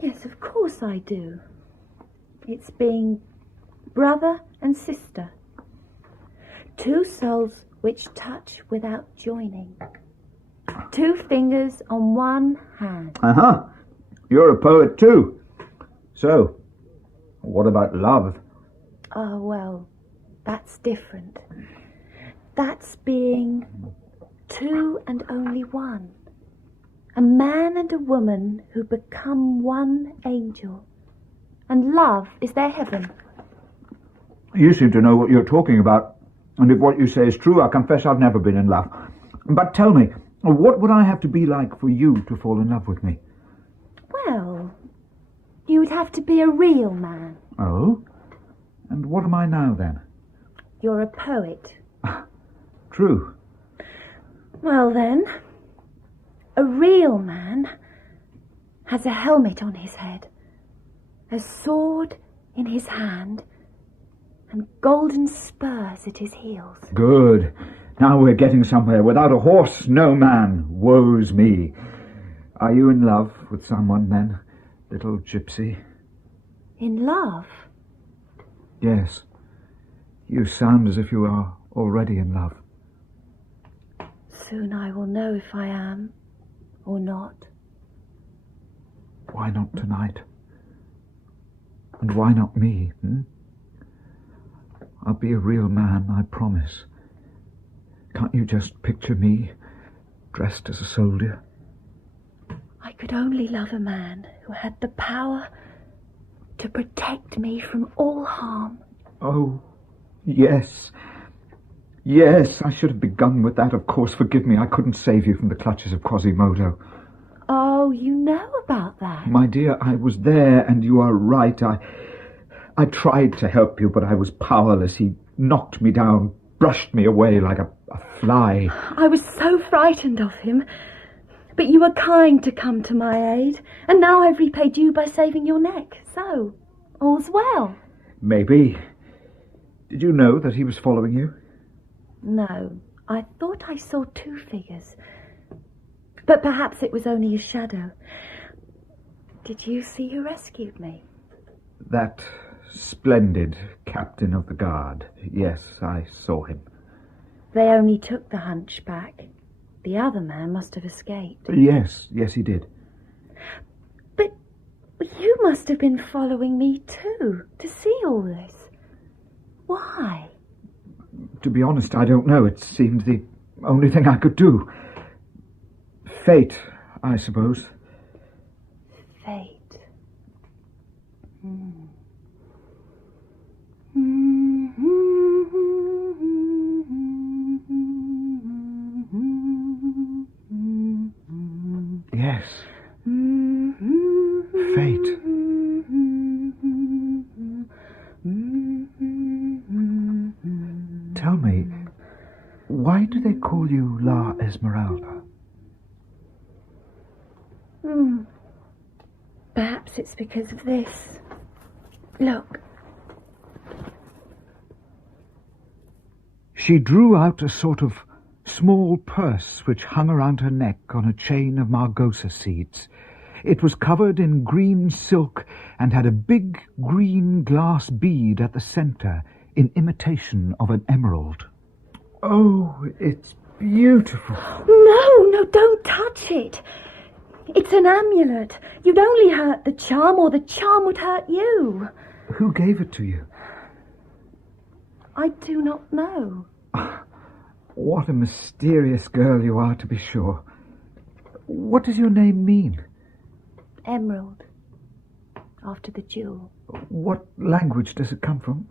Yes, of course I do. It's being brother and sister. Two souls which touch without joining. Two fingers on one hand. You're a poet too. So, what about love? Oh, well, that's different. That's being two and only one. A man and a woman who become one angel. And love is their heaven. You seem to know what you're talking about. And if what you say is true, I confess I've never been in love. But tell me, what would I have to be like for you to fall in love with me? Well, you would have to be a real man. Oh? And what am I now, then? You're a poet. True. Well, then, a real man has a helmet on his head, a sword in his hand, and golden spurs at his heels. Good. Now we're getting somewhere. Without a horse, no man. Woe's me. Are you in love with someone, then, little gypsy? In love? Yes. You sound as if you are already in love. Soon I will know if I am or not. Why not tonight? And why not me, I'll be a real man, I promise. Can't you just picture me, dressed as a soldier? I could only love a man who had the power to protect me from all harm. Oh, yes. Yes, I should have begun with that, of course. Forgive me, I couldn't save you from the clutches of Quasimodo. Oh, you know about that? My dear, I was there, and you are right. I tried to help you, but I was powerless. He knocked me down, brushed me away like a fly. I was so frightened of him. But you were kind to come to my aid, and now I've repaid you by saving your neck. So, all's well. Maybe. Did you know that he was following you? No, I thought I saw two figures. But perhaps it was only a shadow. Did you see who rescued me? That splendid captain of the guard. Yes, I saw him. They only took the hunchback. The other man must have escaped. Yes, he did. But you must have been following me too, to see all this. Why? To be honest, I don't know. It seemed the only thing I could do. Fate, I suppose. Fate. Yes. Fate. Tell me, why do they call you La Esmeralda? Perhaps it's because of this. Look. She drew out a sort of small purse which hung around her neck on a chain of margosa seeds. It was covered in green silk and had a big green glass bead at the centre in imitation of an emerald. Oh, it's beautiful. No, don't touch it. It's an amulet. You'd only hurt the charm, or the charm would hurt you. Who gave it to you? I do not know. What a mysterious girl you are, to be sure. What does your name mean? Emerald. After the jewel. What language does it come from?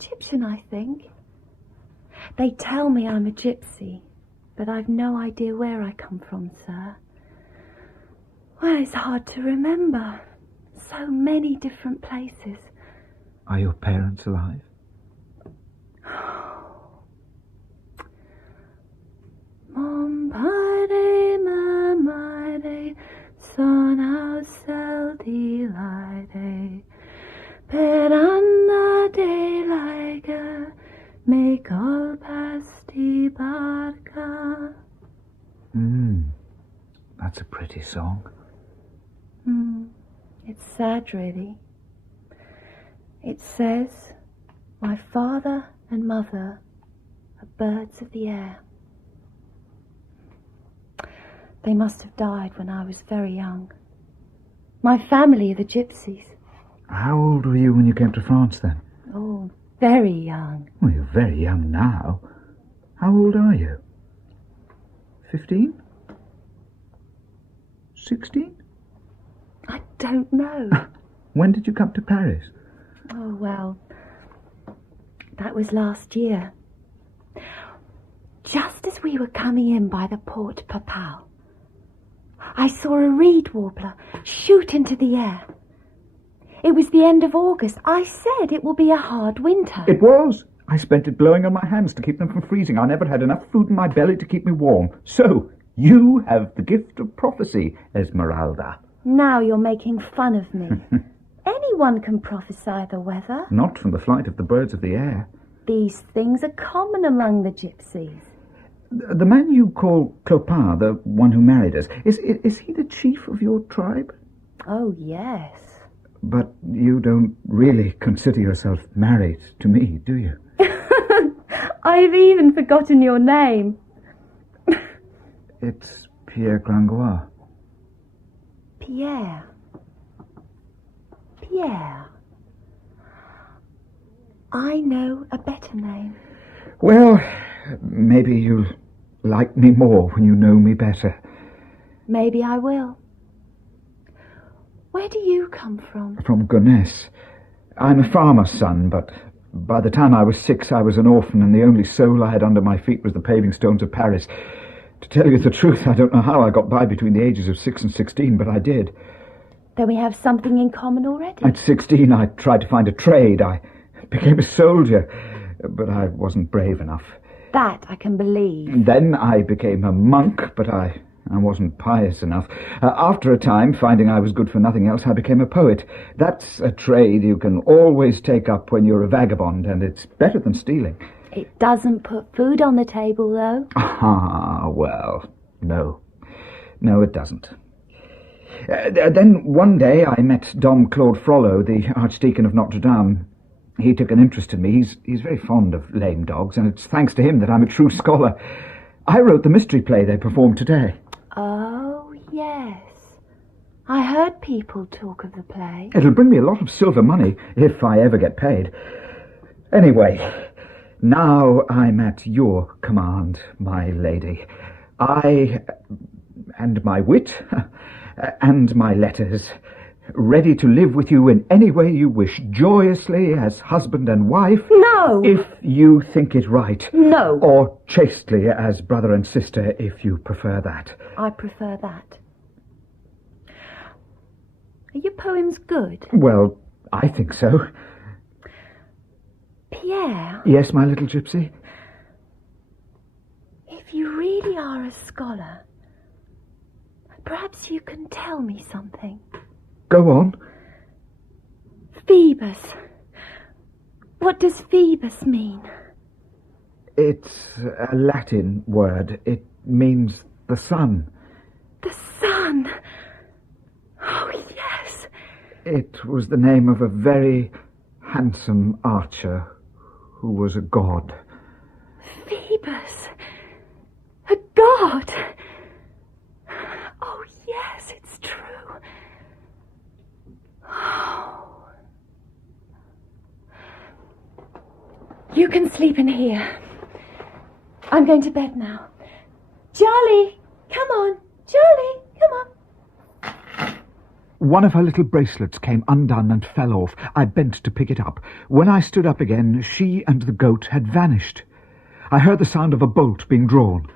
Egyptian, I think. They tell me I'm a gypsy, but I've no idea where I come from, sir. Well, it's hard to remember. So many different places. Are your parents alive? Mompade, mamade, son ausel delighte, peranda de laika, make all pasti barca. That's a pretty song. It's sad, really. It says, my father and mother are birds of the air. They must have died when I was very young. My family are the gypsies. How old were you when you came to France, then? Oh, very young. Well, you're very young now. How old are you? 15? 16? I don't know. When did you come to Paris? Oh, well, that was last year. Just as we were coming in by the Port Papal, I saw a reed warbler shoot into the air. It was the end of August. I said it will be a hard winter. It was. I spent it blowing on my hands to keep them from freezing. I never had enough food in my belly to keep me warm. So, you have the gift of prophecy, Esmeralda. Now you're making fun of me. Anyone can prophesy the weather. Not from the flight of the birds of the air. These things are common among the gypsies. The man you call Clopin, the one who married us, is he the chief of your tribe? Oh, yes. But you don't really consider yourself married to me, do you? I've even forgotten your name. It's Pierre Grangois. Pierre. Pierre. I know a better name. Well, maybe you'll like me more when you know me better. Maybe I will. Where do you come from? From Gonesse. I'm a farmer's son, but by the time I was 6, I was an orphan, and the only soul I had under my feet was the paving stones of Paris. To tell you the truth, I don't know how I got by between the ages of 6 and 16, but I did. Then we have something in common already. At 16, I tried to find a trade. I became a soldier, but I wasn't brave enough. That I can believe. Then I became a monk, but I wasn't pious enough. After a time, finding I was good for nothing else, I became a poet. That's a trade you can always take up when you're a vagabond, and it's better than stealing. It doesn't put food on the table, though. Ah, well, no. No, it doesn't. Then one day I met Dom Claude Frollo, the Archdeacon of Notre Dame. He took an interest in me. He's very fond of lame dogs, and it's thanks to him that I'm a true scholar. I wrote the mystery play they performed today. Oh, yes. I heard people talk of the play. It'll bring me a lot of silver money, if I ever get paid. Anyway, now I'm at your command, my lady. I, and my wit, and my letters, ready to live with you in any way you wish, joyously as husband and wife. No! If you think it right. No! Or chastely as brother and sister, if you prefer that. I prefer that. Are your poems good? Well, I think so. Pierre? Yes, my little gypsy? If you really are a scholar, perhaps you can tell me something. Go on. Phoebus. What does Phoebus mean? It's a Latin word. It means the sun. The sun. Oh, yes. It was the name of a very handsome archer who was a god. Phoebus. A god. Oh, yes, it's true. Oh. You can sleep in here. I'm going to bed now. Charlie, come on. Charlie, come on. One of her little bracelets came undone and fell off. I bent to pick it up. When I stood up again, she and the goat had vanished. I heard the sound of a bolt being drawn.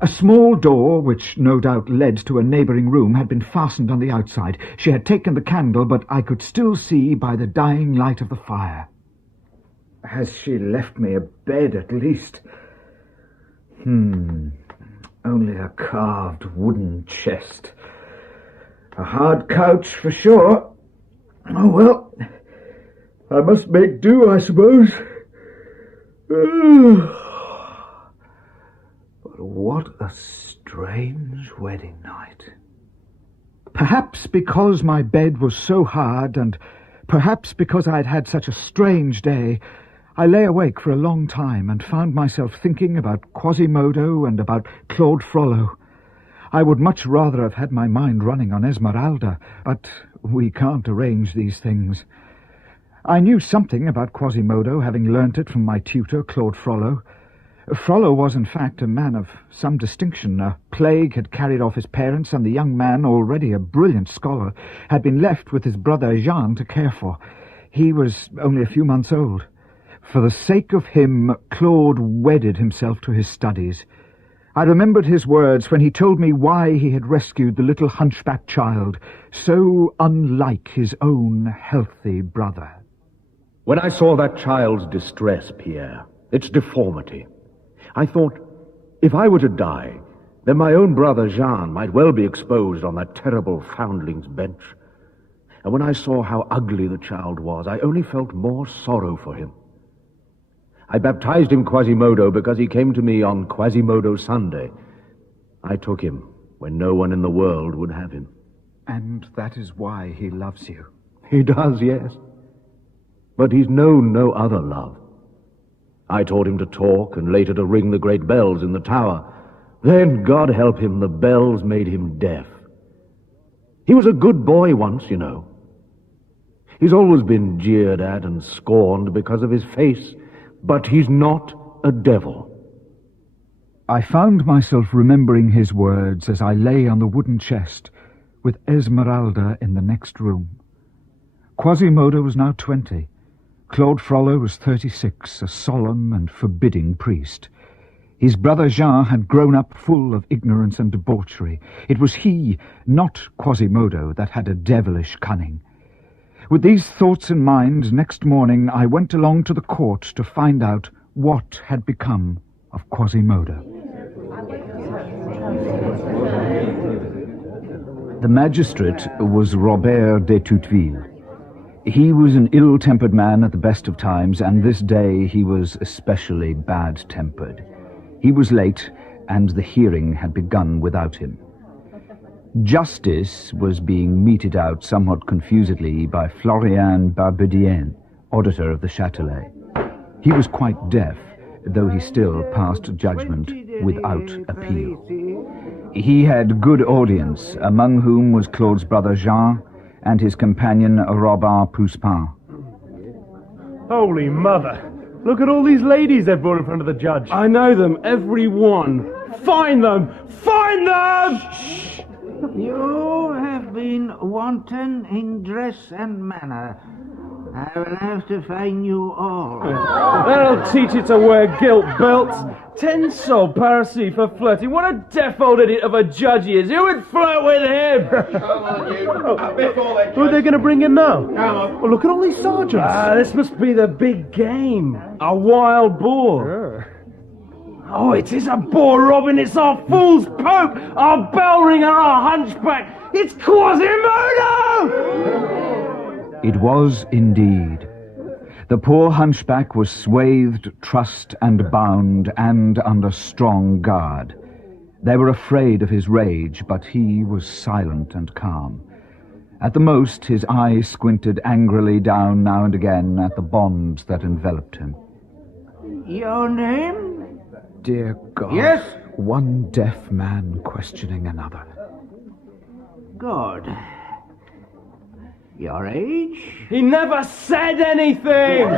A small door, which no doubt led to a neighbouring room, had been fastened on the outside. She had taken the candle, but I could still see by the dying light of the fire. Has she left me a bed, at least? Only a carved wooden chest. A hard couch, for sure. Oh, well, I must make do, I suppose. But what a strange wedding night. Perhaps because my bed was so hard, and perhaps because I had had such a strange day, I lay awake for a long time and found myself thinking about Quasimodo and about Claude Frollo. I would much rather have had my mind running on Esmeralda, but we can't arrange these things. I knew something about Quasimodo, having learnt it from my tutor, Claude Frollo. Frollo was, in fact, a man of some distinction. A plague had carried off his parents, and the young man, already a brilliant scholar, had been left with his brother Jean to care for. He was only a few months old. For the sake of him, Claude wedded himself to his studies. I remembered his words when he told me why he had rescued the little hunchback child, so unlike his own healthy brother. When I saw that child's distress, Pierre, its deformity, I thought, if I were to die, then my own brother Jean might well be exposed on that terrible foundling's bench. And when I saw how ugly the child was, I only felt more sorrow for him. I baptized him Quasimodo because he came to me on Quasimodo Sunday. I took him when no one in the world would have him. And that is why he loves you. He does, yes. But he's known no other love. I taught him to talk and later to ring the great bells in the tower. Then, God help him, the bells made him deaf. He was a good boy once, you know. He's always been jeered at and scorned because of his face, but he's not a devil. I found myself remembering his words as I lay on the wooden chest with Esmeralda in the next room. Quasimodo was now 20. Claude Frollo was 36, a solemn and forbidding priest. His brother Jean had grown up full of ignorance and debauchery. It was he, not Quasimodo, that had a devilish cunning. With these thoughts in mind, next morning I went along to the court to find out what had become of Quasimodo. The magistrate was Robert de Touteville. He was an ill-tempered man at the best of times, and this day he was especially bad-tempered. He was late, and the hearing had begun without him. Justice was being meted out somewhat confusedly by Florian Barbedienne, auditor of the Châtelet. He was quite deaf, though he still passed judgment without appeal. He had good audience, among whom was Claude's brother Jean and his companion Robin Poussin. Holy mother! Look at all these ladies they've brought in front of the judge. I know them, every one. Find them! Find them! Shh. You have been wanton in dress and manner. I will have to fine you all. That'll teach you to wear gilt belts. 10 sols piracy for flirting. What a deaf old idiot of a judge he is. Who would flirt with him? Come on, you. Who are they going to bring in now? Come on. Well, look at all these sergeants. This must be the big game. A wild boar. Yeah. Oh, it is a boar, Robin. It's our fool's pope, our bell ringer, our hunchback. It's Quasimodo! It was indeed. The poor hunchback was swathed, trussed, and bound, and under strong guard. They were afraid of his rage, but he was silent and calm. At the most, his eyes squinted angrily down now and again at the bonds that enveloped him. Your name? Dear God. Yes? One deaf man questioning another. Good. Your age? He never said anything!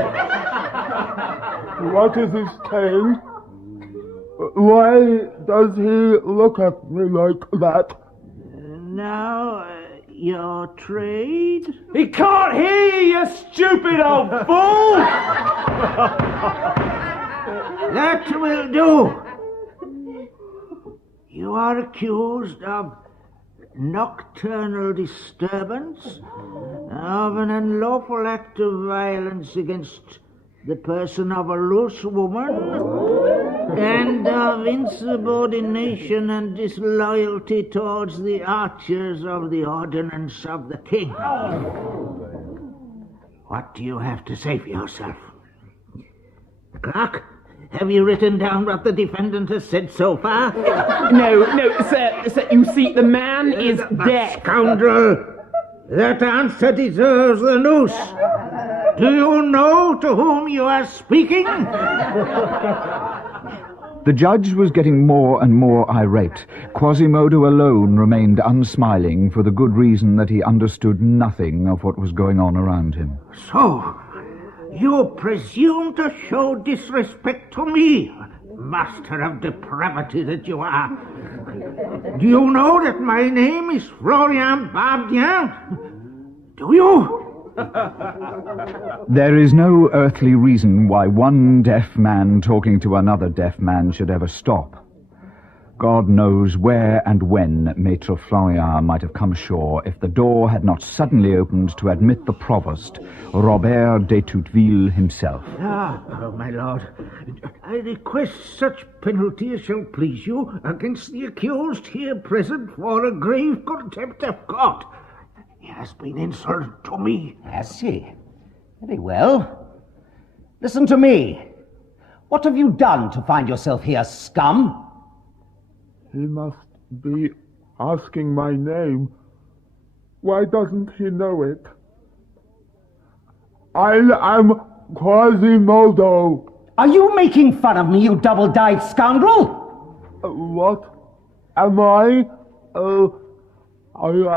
What is his tale? Why does he look at me like that? Now, your trade? He can't hear you, you stupid old fool! That will do. You are accused of nocturnal disturbance, of an unlawful act of violence against the person of a loose woman, and of insubordination and disloyalty towards the archers of the ordinance of the king. What do you have to say for yourself? Clerk, have you written down what the defendant has said so far? No, sir, you see, the man is dead. Scoundrel! That answer deserves the noose. Do you know to whom you are speaking? The judge was getting more and more irate. Quasimodo alone remained unsmiling for the good reason that he understood nothing of what was going on around him. So, you presume to show disrespect to me, master of depravity that you are. Do you know that my name is Florian Barbedien? Do you? There is no earthly reason why one deaf man talking to another deaf man should ever stop. God knows where and when Maître Florian might have come ashore if the door had not suddenly opened to admit the provost, Robert de Touteville himself. Oh, my lord, I request such penalty as shall please you against the accused here present for a grave contempt of God. He has been insolent to me. Has he? Very well. Listen to me. What have you done to find yourself here, scum? He must be asking my name. Why doesn't he know it? I am Quasimodo. Are you making fun of me, you double-dyed scoundrel? What? Am I? I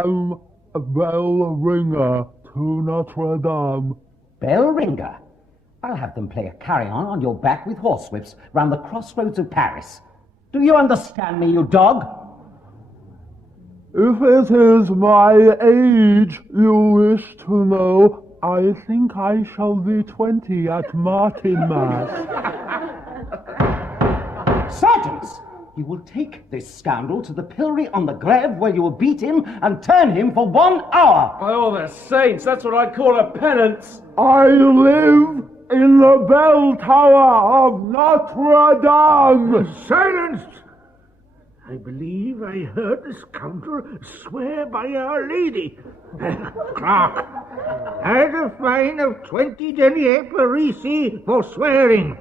am a bell ringer to Notre Dame. Bell ringer? I'll have them play a carry-on on your back with horsewhips round the crossroads of Paris. Do you understand me, you dog? If it is my age you wish to know, I think I shall be 20 at Martinmas. Sergeants, you will take this scoundrel to the pillory on the Grève where you will beat him and turn him for 1 hour. By all the saints, that's what I call a penance. I live in the bell tower of Notre Dame! Silence! I believe I heard the scoundrel swear by Our Lady. Clerk, add a fine of 20 deniers parisis for swearing.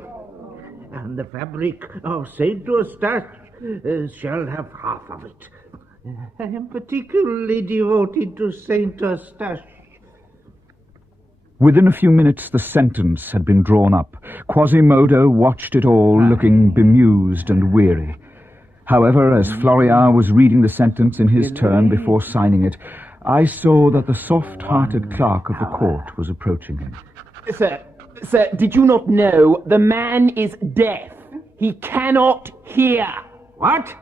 And the fabric of Saint Eustache shall have half of it. I am particularly devoted to Saint Eustache. Within a few minutes the sentence had been drawn up. Quasimodo watched it all, looking bemused and weary. However, as Florian was reading the sentence in his turn before signing it, I saw that the soft-hearted clerk of the court was approaching him. Sir, did you not know the man is deaf? He cannot hear. What?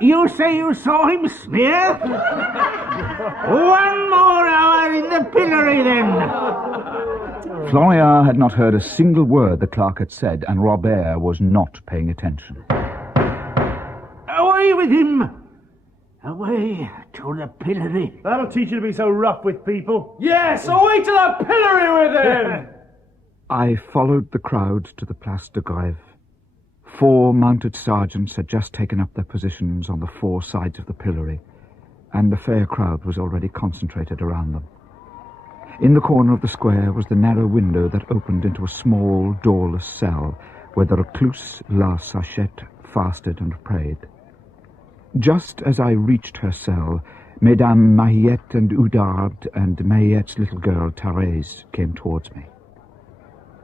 You say you saw him sneer? 1 more hour in the pillory, then. Florian had not heard a single word the clerk had said, and Robert was not paying attention. Away with him! Away to the pillory. That'll teach you to be so rough with people. Yes, away to the pillory with him! I followed the crowd to the Place de Grève. 4 mounted sergeants had just taken up their positions on the 4 sides of the pillory, and the fair crowd was already concentrated around them. In the corner of the square was the narrow window that opened into a small, doorless cell where the recluse La Sachette fasted and prayed. Just as I reached her cell, Mesdames Mahiette and Oudard and Mahiette's little girl, Thérèse, came towards me.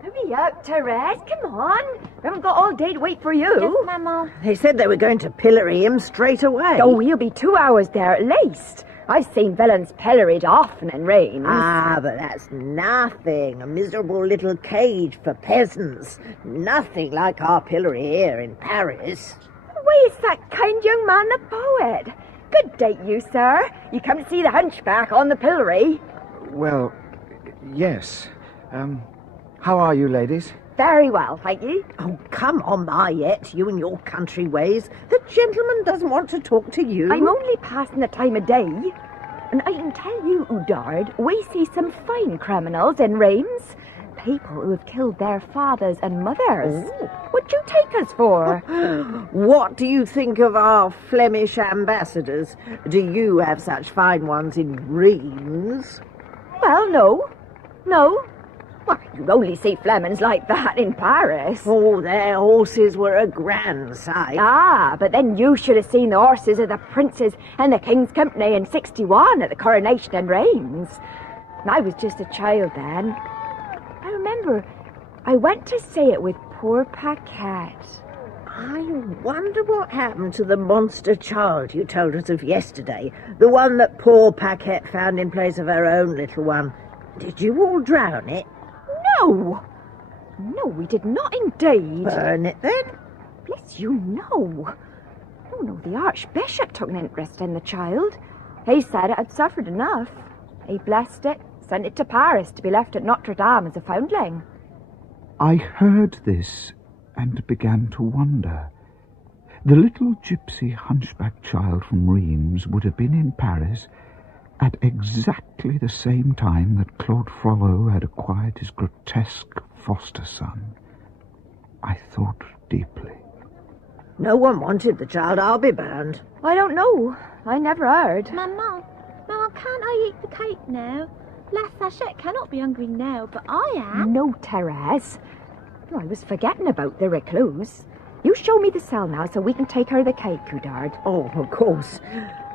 Hurry up, Therese, come on. We haven't got all day to wait for you. Yes, Mama. They said they were going to pillory him straight away. Oh, we'll be 2 hours there at least. I've seen villains pilloried often in rains. Ah, but that's nothing. A miserable little cage for peasants. Nothing like our pillory here in Paris. Why, it's that kind young man, the poet. Good day, you, sir. You come to see the Hunchback on the pillory? Well, yes. How are you, ladies? Very well, thank you. Oh, come on, Mariette, you and your country ways. The gentleman doesn't want to talk to you. I'm only passing the time of day. And I can tell you, Oudard, we see some fine criminals in Reims. People who have killed their fathers and mothers. Oh. What'd you take us for? What do you think of our Flemish ambassadors? Do you have such fine ones in Reims? Well, no. No. Well, you only see Flemings like that in Paris. Oh, their horses were a grand sight. Ah, but then you should have seen the horses of the princes and the King's Company in '61 at the coronation in Reims. And I was just a child then. I remember I went to see it with poor Paquette. I wonder what happened to the monster child you told us of yesterday. The one that poor Paquette found in place of her own little one. Did you all drown it? No! No, we did not indeed. Burn it, then? Bless you, no. Oh, no, the Archbishop took an interest in the child. He said it had suffered enough. He blessed it, Sent it to Paris to be left at Notre Dame as a foundling. I heard this and began to wonder. The little gypsy hunchback child from Reims would have been in Paris at exactly the same time that Claude Frollo had acquired his grotesque foster son. I thought deeply. No one wanted the child, I'll be bound. I don't know. I never heard. Maman, can't I eat the cake now? La Sachette cannot be hungry now, but I am. No, Therese. I was forgetting about the recluse. You show me the cell now so we can take her the cake, Coudard. Oh, of course.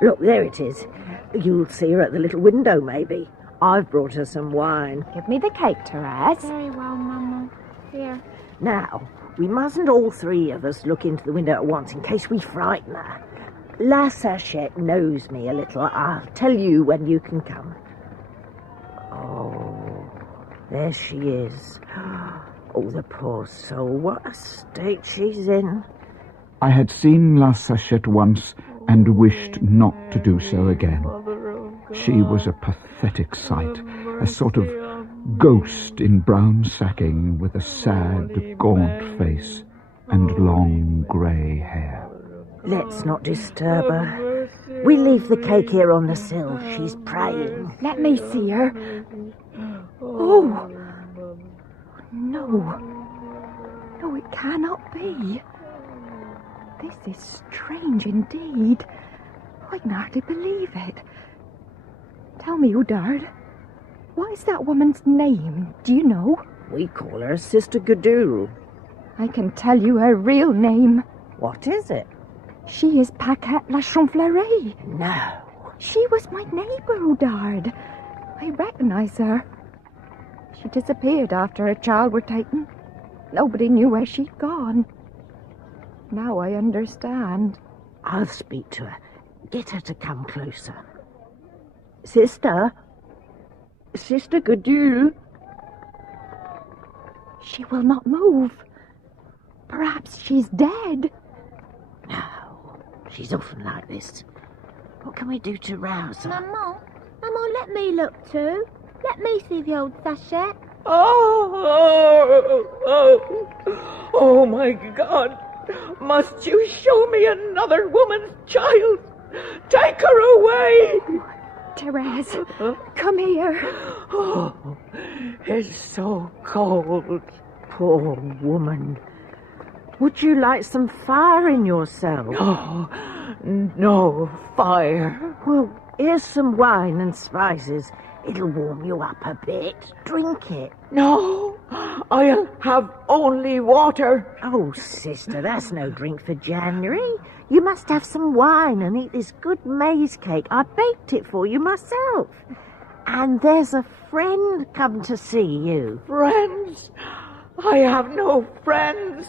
Look, there it is. You'll see her at the little window, maybe. I've brought her some wine. Give me the cake, Therese. Very well, Mama. Here. Now, we mustn't all three of us look into the window at once in case we frighten her. La Sachette knows me a little. I'll tell you when you can come. Oh, there she is. Oh, the poor soul, what a state she's in. I had seen La Sachette once and wished not to do so again. She was a pathetic sight, a sort of ghost in brown sacking with a sad, gaunt face and long grey hair. Let's not disturb her. We leave the cake here on the sill. She's praying. Let me see her. Oh, no. No, it cannot be. This is strange indeed. I can hardly believe it. Tell me, Udard, what is that woman's name? Do you know? We call her Sister Gudule. I can tell you her real name. What is it? She is Paquette La Chonfleury. No. She was my neighbour, Udard. I recognise her. She disappeared after her child were taken. Nobody knew where she'd gone. Now I understand. I'll speak to her. Get her to come closer. Sister Gudule. She will not move. Perhaps she's dead. No, she's often like this. What can we do to rouse her? Maman, let me look too. Let me see the old sachet. Oh, my God. Must you show me another woman's child? Take her away. Therese, come here. Oh, it's so cold. Poor woman. Would you like some fire in your cell? No fire. Well, here's some wine and spices. It'll warm you up a bit. Drink it. No, I'll have only water. Oh, sister, that's no drink for January. You must have some wine and eat this good maize cake. I baked it for you myself. And there's a friend come to see you. Friends? I have no friends.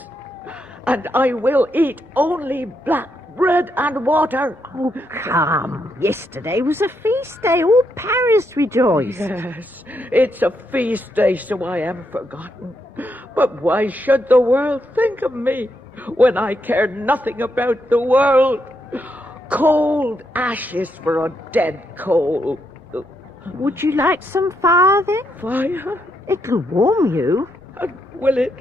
And I will eat only black bread and water. Oh, come. Yesterday was a feast day. All Paris rejoiced. Yes, it's a feast day, so I am forgotten. But why should the world think of me when I care nothing about the world? Cold ashes for a dead coal. Would you like some fire, then? Fire? It'll warm you. And will it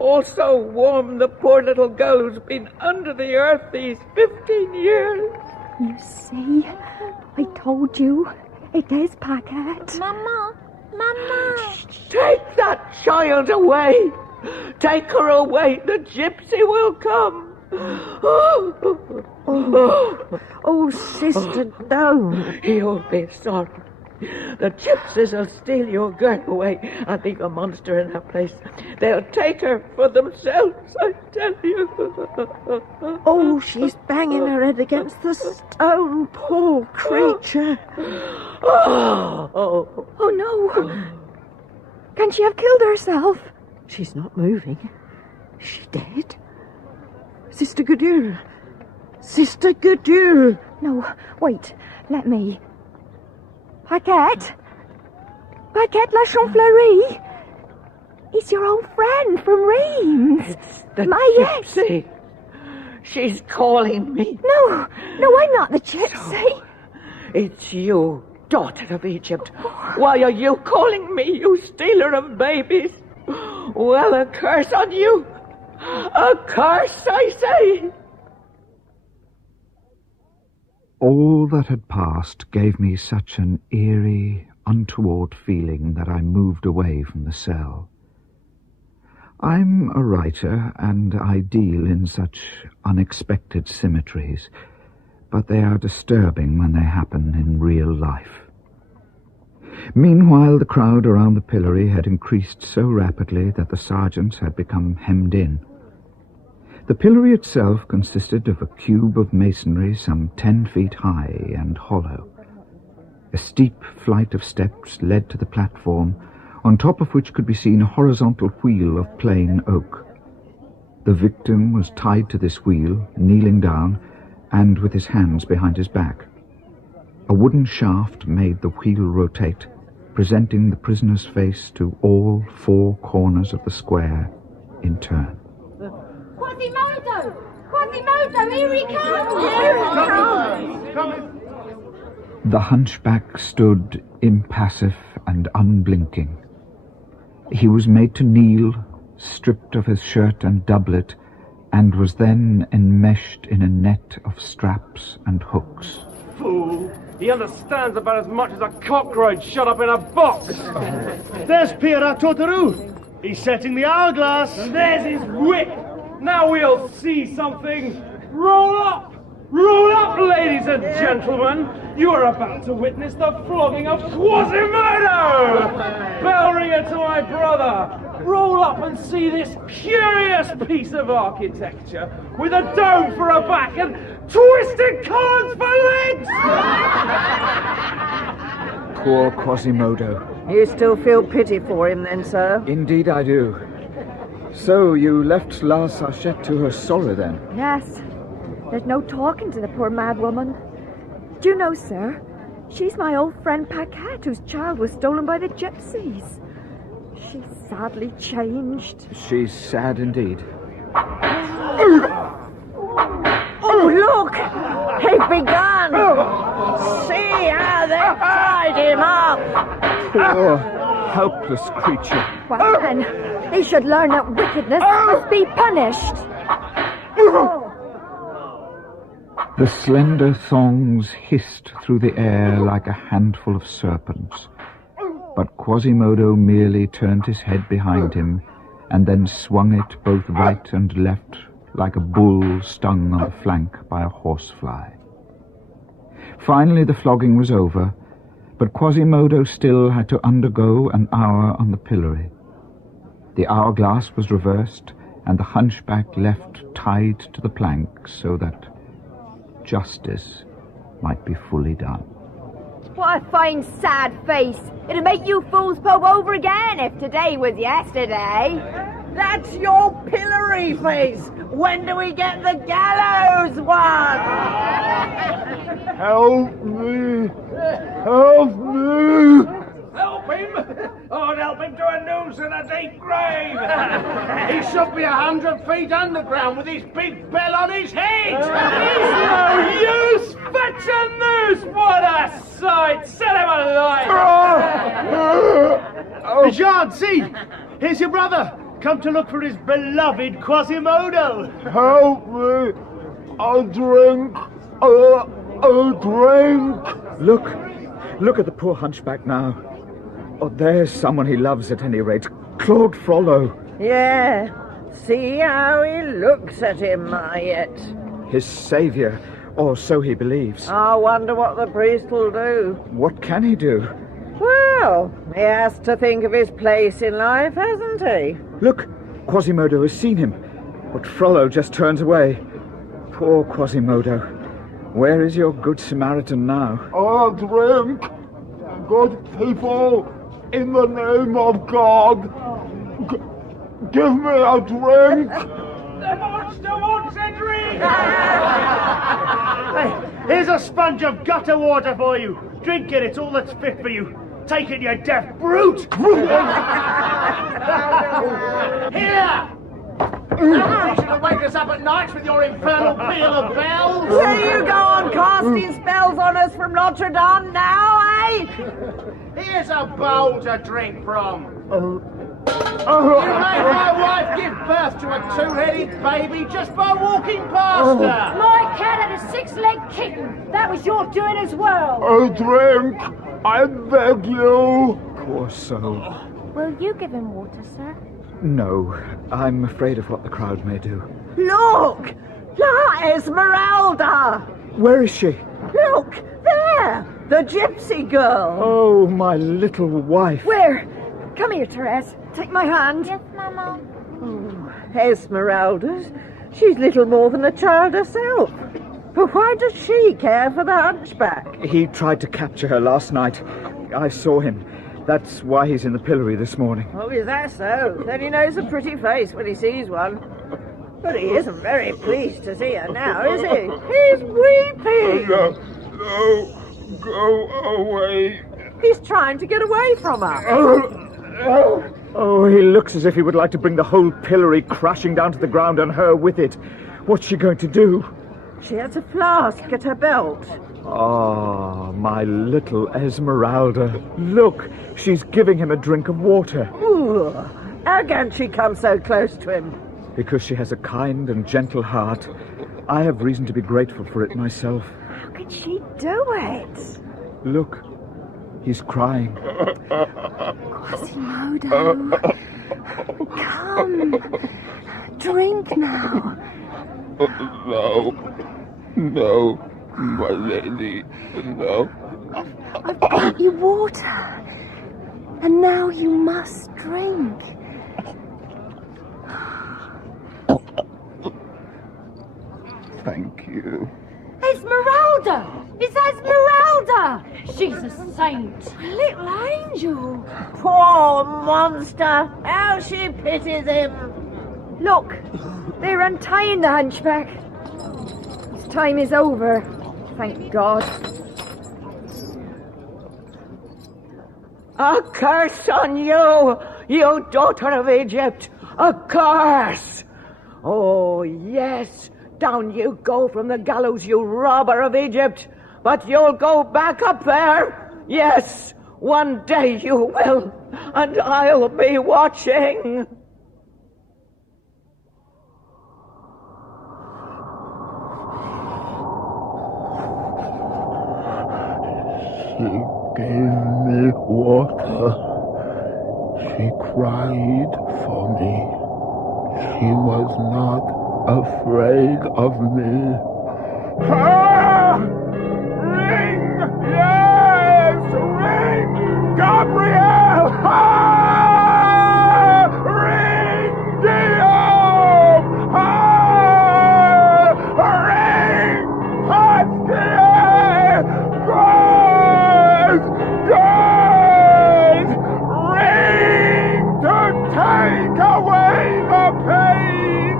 also warm the poor little girl who's been under the earth these 15 years? You see, I told you. It is Paquette. Mama. Take that child away. Take her away. The gypsy will come. Oh, sister, don't. You'll be sorry. The gypsies will steal your girl away and leave a monster in her place. They'll take her for themselves, I tell you. Oh, she's banging her head against the stone, poor creature. Oh, no. Can she have killed herself? She's not moving. Is she dead? Sister Gudule. Sister Gudule. No, wait. Let me. Paquette La Chonfleury. He's your old friend from Reims. It's the gypsy. She's calling me. No, I'm not the gypsy. So, it's you. daughter of Egypt. Why are you calling me, you stealer of babies? Well, a curse on you. A curse, I say. All that had passed gave me such an eerie, untoward feeling that I moved away from the cell. I'm a writer, and I deal in such unexpected symmetries, but they are disturbing when they happen in real life. Meanwhile, the crowd around the pillory had increased so rapidly that the sergeants had become hemmed in. The pillory itself consisted of a cube of masonry some 10 feet high and hollow. A steep flight of steps led to the platform, on top of which could be seen a horizontal wheel of plain oak. The victim was tied to this wheel, kneeling down, and with his hands behind his back. A wooden shaft made the wheel rotate, presenting the prisoner's face to all 4 corners of the square in turn. Quasimodo! Quasimodo, here he comes! Here he comes! The hunchback stood impassive and unblinking. He was made to kneel, stripped of his shirt and doublet, and was then enmeshed in a net of straps and hooks. Fool! He understands about as much as a cockroach shut up in a box! There's Pierre Totoro. He's setting the hourglass. And there's his whip! Now we'll see something! Roll up! Roll up, ladies and gentlemen! You are about to witness the flogging of Quasimodo! Bell ringer to my brother! Roll up and see this curious piece of architecture with a dome for a back and twisted columns for legs! Poor Quasimodo. You still feel pity for him then, sir? Indeed I do. So you left La Sachette to her sorrow then? Yes. There's no talking to the poor mad woman. Do you know, sir, she's my old friend Paquette, whose child was stolen by the gypsies. She's sadly changed. She's sad indeed. Oh, look! He's begun! See how they've tied him up! Poor, helpless creature. Well, then, he should learn that wickedness must be punished. The slender thongs hissed through the air like a handful of serpents, but Quasimodo merely turned his head behind him and then swung it both right and left like a bull stung on the flank by a horsefly. Finally the flogging was over, but Quasimodo still had to undergo an hour on the pillory. The hourglass was reversed, and the hunchback left tied to the plank so that justice might be fully done. What a fine, sad face. It'd make you fools pub over again if today was yesterday. That's your pillory face! When do we get the gallows one? Help me! Help me! Help him! Oh, help him to a noose in a deep grave! He should be 100 feet underground with his big bell on his head! He's no use! Fetch a noose! What a sight! Set him alight! Jean, see! Here's your brother! Come to look for his beloved Quasimodo! Help me! A drink! A drink! Look at the poor hunchback now. Oh, there's someone he loves at any rate. Claude Frollo. Yeah. See how he looks at him, Mariette. His saviour, or so he believes. I wonder what the priest will do. What can he do? Well, he has to think of his place in life, hasn't he? Look, Quasimodo has seen him, but Frollo just turns away. Poor Quasimodo. Where is your good Samaritan now? A drink! Good people, in the name of God, give me a drink! The monster wants a drink! Hey, here's a sponge of gutter water for you. Drink it, it's all that's fit for you. Take it, you deaf brute! Here! You should wake us up at night with your infernal peal of bells! So you go on casting spells on us from Notre Dame now, eh? Chime! Here's a bowl to drink from. You made my wife give birth to a two-headed baby just by walking past her. My cat had a six-legged kitten. That was your doing as well. A drink, I beg you. Poor soul. Will you give him water, sir? No, I'm afraid of what the crowd may do. Look! La Esmeralda! Where is she? Look, there! The gypsy girl! Oh, my little wife. Where? Come here, Therese. Take my hand. Yes, Mama. Oh, Esmeralda, she's little more than a child herself. But why does she care for the hunchback? He tried to capture her last night. I saw him. That's why he's in the pillory this morning. Oh, is that so? Then he knows a pretty face when he sees one. But he isn't very pleased to see her now, is he? He's weeping. No, go away. He's trying to get away from her. Oh, he looks as if he would like to bring the whole pillory crashing down to the ground and her with it. What's she going to do? She has a flask at her belt. Ah, my little Esmeralda. Look, she's giving him a drink of water. Ooh, how can she come so close to him? Because she has a kind and gentle heart. I have reason to be grateful for it myself. How could she do it? Look, he's crying. Quasimodo. Come. Drink now. No, my lady, no. I've brought you water. And now you must drink. Thank you. Esmeralda! It's Esmeralda! She's a saint. A little angel. Poor monster! How she pities him! Look, they're untying the hunchback. His time is over. Thank God. A curse on you, you daughter of Egypt! A curse! Oh, yes, down you go from the gallows, you robber of Egypt! But you'll go back up there! Yes, one day you will, and I'll be watching! She gave me water. She cried for me. She was not afraid of me. Ah! Ring! Yes! Ring! Gabriel! Ah! Ring! Guillaume! Ah! Ring! Pasquier! Guys! Ring to take away the pain!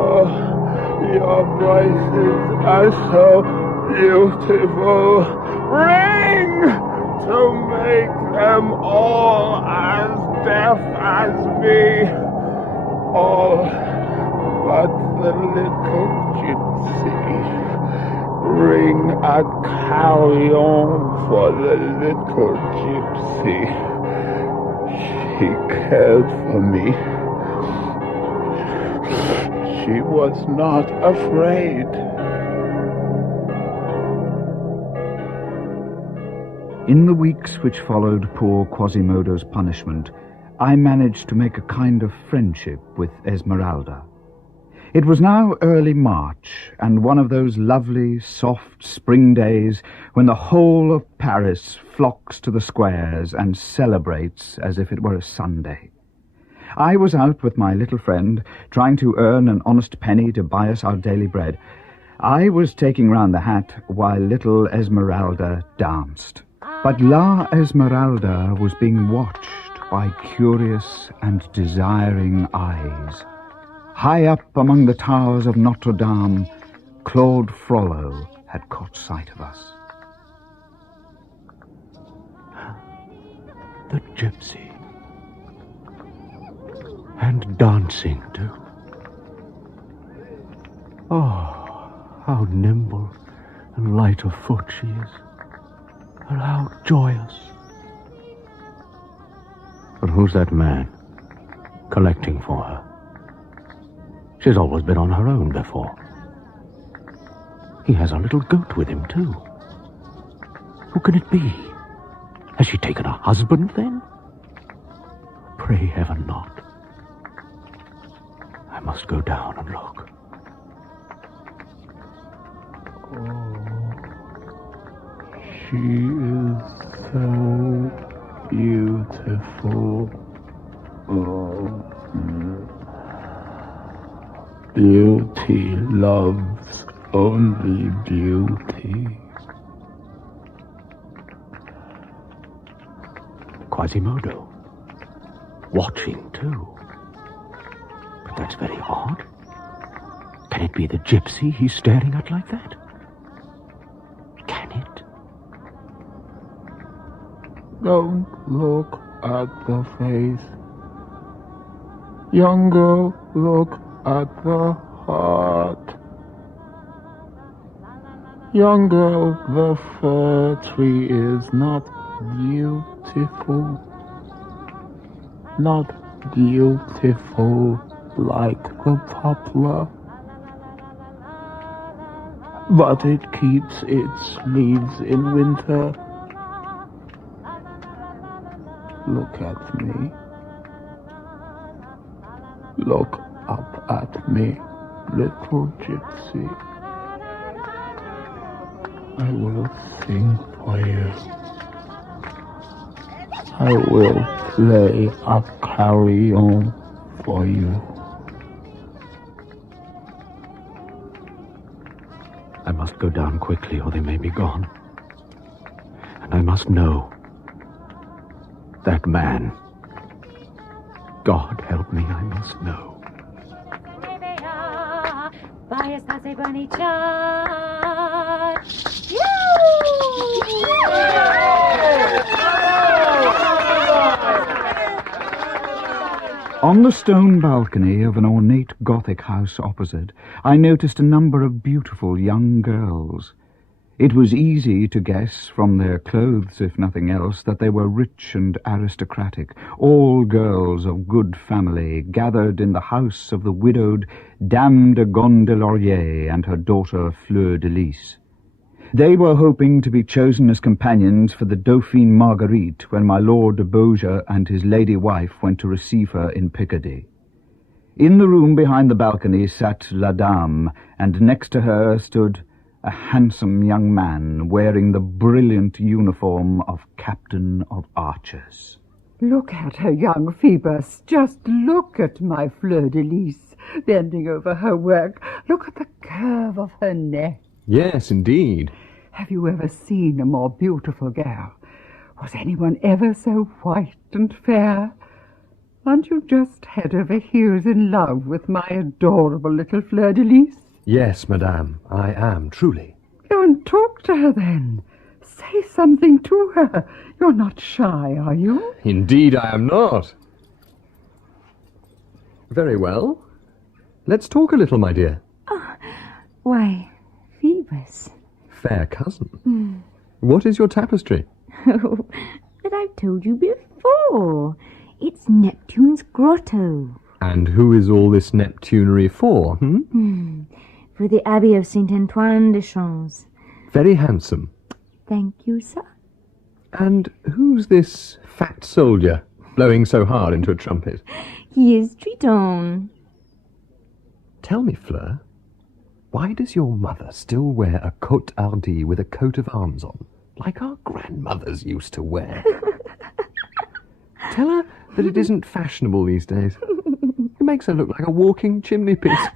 Oh, your voices are so beautiful. Ring to make them all as deaf as me. All but the little gypsy. Ring a carillon for the little gypsy. She cared for me. She was not afraid. In the weeks which followed poor Quasimodo's punishment, I managed to make a kind of friendship with Esmeralda. It was now early March, and one of those lovely, soft spring days when the whole of Paris flocks to the squares and celebrates as if it were a Sunday. I was out with my little friend, trying to earn an honest penny to buy us our daily bread. I was taking round the hat while little Esmeralda danced. But La Esmeralda was being watched by curious and desiring eyes. High up among the towers of Notre Dame, Claude Frollo had caught sight of us. The gypsy. And dancing, too. Oh, how nimble and light of foot she is. Well, how joyous. But who's that man collecting for her? She's always been on her own before. He has a little goat with him, too. Who can it be? Has she taken a husband, then? Pray heaven not. I must go down and look. She is so beautiful. Beauty loves only beauty. Quasimodo. Watching, too. But that's very odd. Can it be the gypsy he's staring at like that? Can it? Don't look at the face. Young girl, look at the heart. Young girl, the fir tree is not beautiful. Not beautiful like the poplar. But it keeps its leaves in winter. Look at me. Look up at me, little gypsy. I will sing for you. I will play a carillon for you. I must go down quickly or they may be gone. And I must know. That man. God help me, I must know. On the stone balcony of an ornate Gothic house opposite, I noticed a number of beautiful young girls. It was easy to guess from their clothes, if nothing else, that they were rich and aristocratic, all girls of good family, gathered in the house of the widowed Dame de Gondelaurier and her daughter Fleur de Lys. They were hoping to be chosen as companions for the Dauphine Marguerite when my Lord de Beaujeu and his lady wife went to receive her in Picardy. In the room behind the balcony sat La Dame, and next to her stood a handsome young man wearing the brilliant uniform of Captain of Archers. Look at her, young Phoebus. Just look at my Fleur de Lys, bending over her work. Look at the curve of her neck. Yes, indeed. Have you ever seen a more beautiful girl? Was anyone ever so white and fair? Aren't you just head over heels in love with my adorable little Fleur de Lys? Yes, madame, I am, truly. Go and talk to her, then. Say something to her. You're not shy, are you? Indeed I am not. Very well. Let's talk a little, my dear. Oh, why, Phoebus. Fair cousin. What is your tapestry? Oh, but I've told you before. It's Neptune's grotto. And who is all this Neptunery for, For the Abbey of Saint-Antoine-des-Champs. Very handsome. Thank you, sir. And who's this fat soldier blowing so hard into a trumpet? He is Triton. Tell me, Fleur, why does your mother still wear a cote hardie with a coat of arms on, like our grandmothers used to wear? Tell her that it isn't fashionable these days. It makes her look like a walking chimney piece.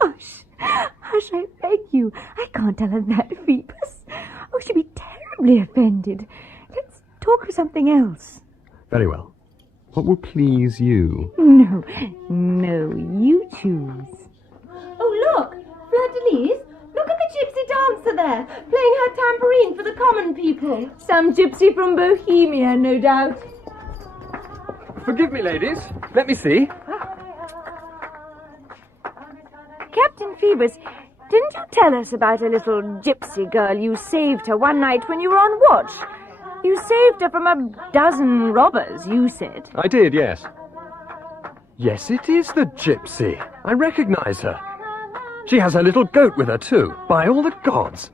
Hush, hush, I beg you. I can't tell her that, Phoebus. Oh, she'll be terribly offended. Let's talk of something else. Very well. What will please you? No, you choose. Oh, look, Fleur de Lys. Look at the gypsy dancer there, playing her tambourine for the common people. Some gypsy from Bohemia, no doubt. Forgive me, ladies. Let me see. Captain Phoebus, didn't you Tell us about a little gypsy girl you saved her one night when you were on watch. You saved her from a dozen robbers, you said. I did, yes. Yes, it is the gypsy. I recognize her. She has her little goat with her, too. By all the gods.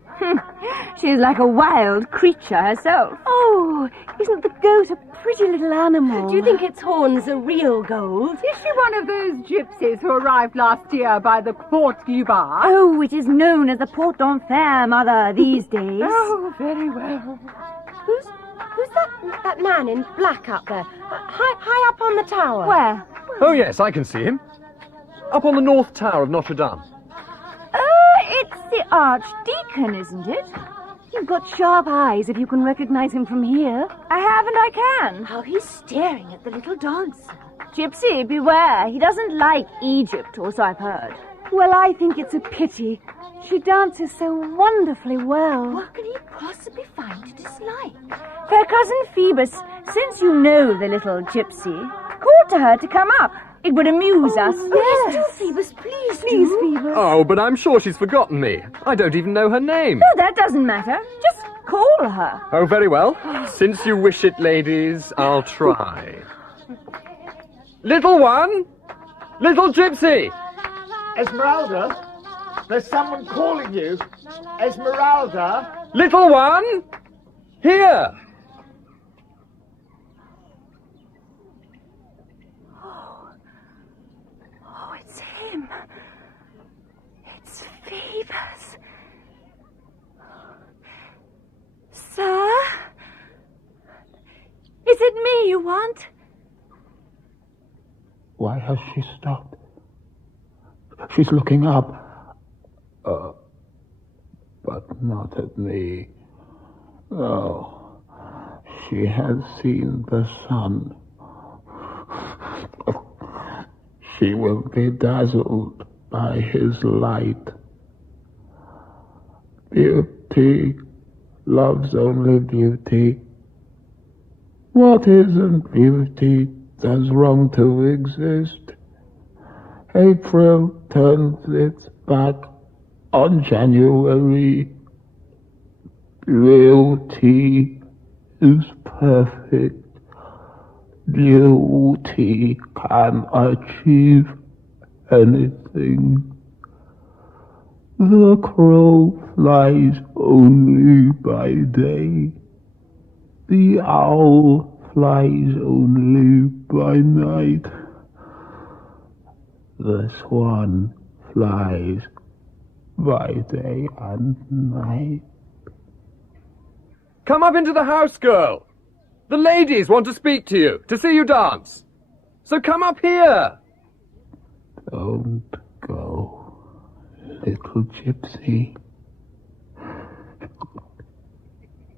She's like a wild creature herself. Oh, isn't the goat a pretty little animal? Do you think its horns are real gold? Is she one of those gypsies who arrived last year by the Port du Bar? Oh, it is known as the Port d'Enfer, Mother, these days. Oh, very well. Who's that man in black up there? High up on the tower. Where? Oh, yes, I can see him. Up on the north tower of Notre Dame. Oh, it's the Archdeacon, isn't it? You've got sharp eyes if you can recognize him from here. I have and I can. How he's staring at the little dancer. Gypsy, beware. He doesn't like Egypt, or so I've heard. Well, I think it's a pity. She dances so wonderfully well. What can he possibly find to dislike? Fair cousin Phoebus, since you know the little gypsy, call to her to come up. It would amuse us. Yes, do, Phoebus, please do. Phoebus. Oh, but I'm sure she's forgotten me. I don't even know her name. No, that doesn't matter. Just call her. Oh, very well. Since you wish it, ladies, I'll try. Little one! Little gypsy! Esmeralda? There's someone calling you. Esmeralda? Little one! Here! Oh, it's him. It's Phoebus. Sir? Is it me you want? Why has she stopped? She's looking up. But not at me. No. She has seen the sun. She will be dazzled by his light. Beauty loves only beauty. What isn't beauty does wrong to exist. April turns its back on January. Beauty is perfect. Beauty can achieve anything. The crow flies only by day. The owl flies only by night. The swan flies by day and night. Come up into the house, girl. The ladies want to speak to you, to see you dance. So come up here. Don't go, little gypsy.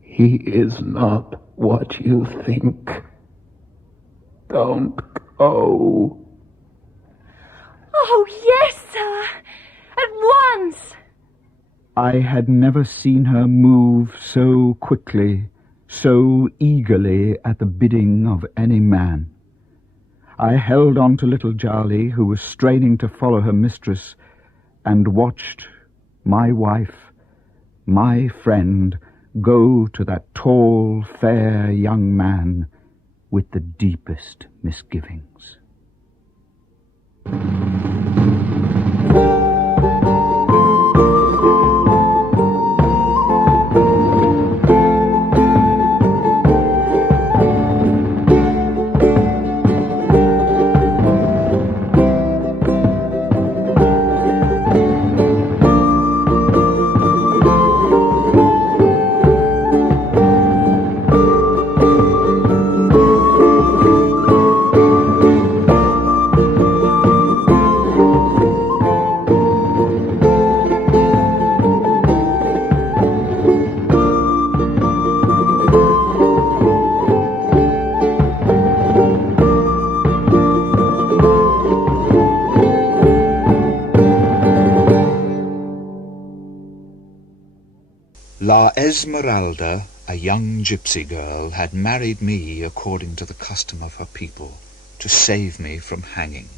He is not what you think. Don't go. Oh, yes, sir. At once. I had never seen her move so quickly, so eagerly at the bidding of any man. I held on to little Charlie, who was straining to follow her mistress, and watched my wife, my friend, go to that tall, fair young man with the deepest misgivings. La Esmeralda, a young gypsy girl, had married me according to the custom of her people, to save me from hanging.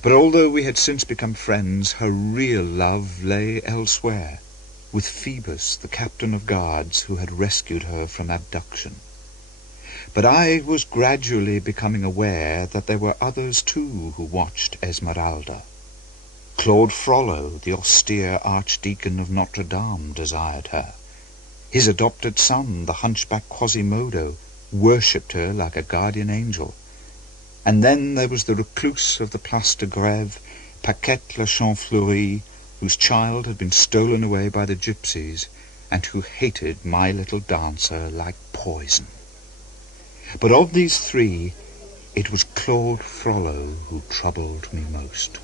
But although we had since become friends, her real love lay elsewhere, with Phoebus, the captain of guards, who had rescued her from abduction. But I was gradually becoming aware that there were others too who watched Esmeralda. Claude Frollo, the austere archdeacon of Notre Dame, desired her. His adopted son, the hunchback Quasimodo, worshipped her like a guardian angel. And then there was the recluse of the Place de Grève, Paquette la Champfleury, whose child had been stolen away by the gypsies, and who hated my little dancer like poison. But of these three, it was Claude Frollo who troubled me most.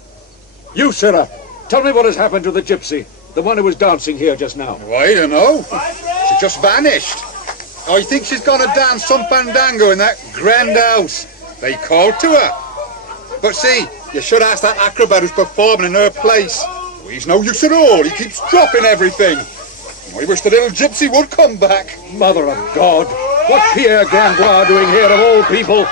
You, sirrah, tell me what has happened to the gypsy, the one who was dancing here just now. Oh, I don't know. She just vanished. I think she's gone to dance some fandango in that grand house. They called to her. But see, you should ask that acrobat who's performing in her place. Well, he's no use at all. He keeps dropping everything. I wish the little gypsy would come back. Mother of God, what's Pierre Grangoire doing here of all people?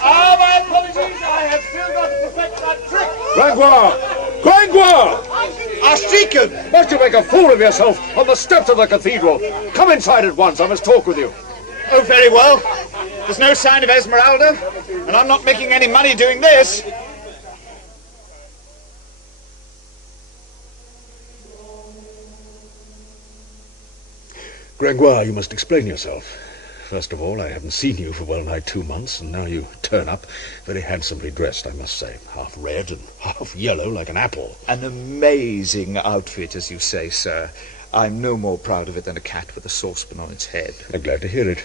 Ah, my apologies. I have still got to perfect that trick. Grangoire! Grangoire! Archdeacon! Must you make a fool of yourself on the steps of the cathedral? Come inside at once. I must talk with you. Oh, very well. There's no sign of Esmeralda, and I'm not making any money doing this. Grangoire, you must explain yourself. First of all, I haven't seen you for well nigh 2 months, and now you turn up very handsomely dressed, I must say. Half red and half yellow like an apple. An amazing outfit, as you say, sir. I'm no more proud of it than a cat with a saucepan on its head. I'm glad to hear it.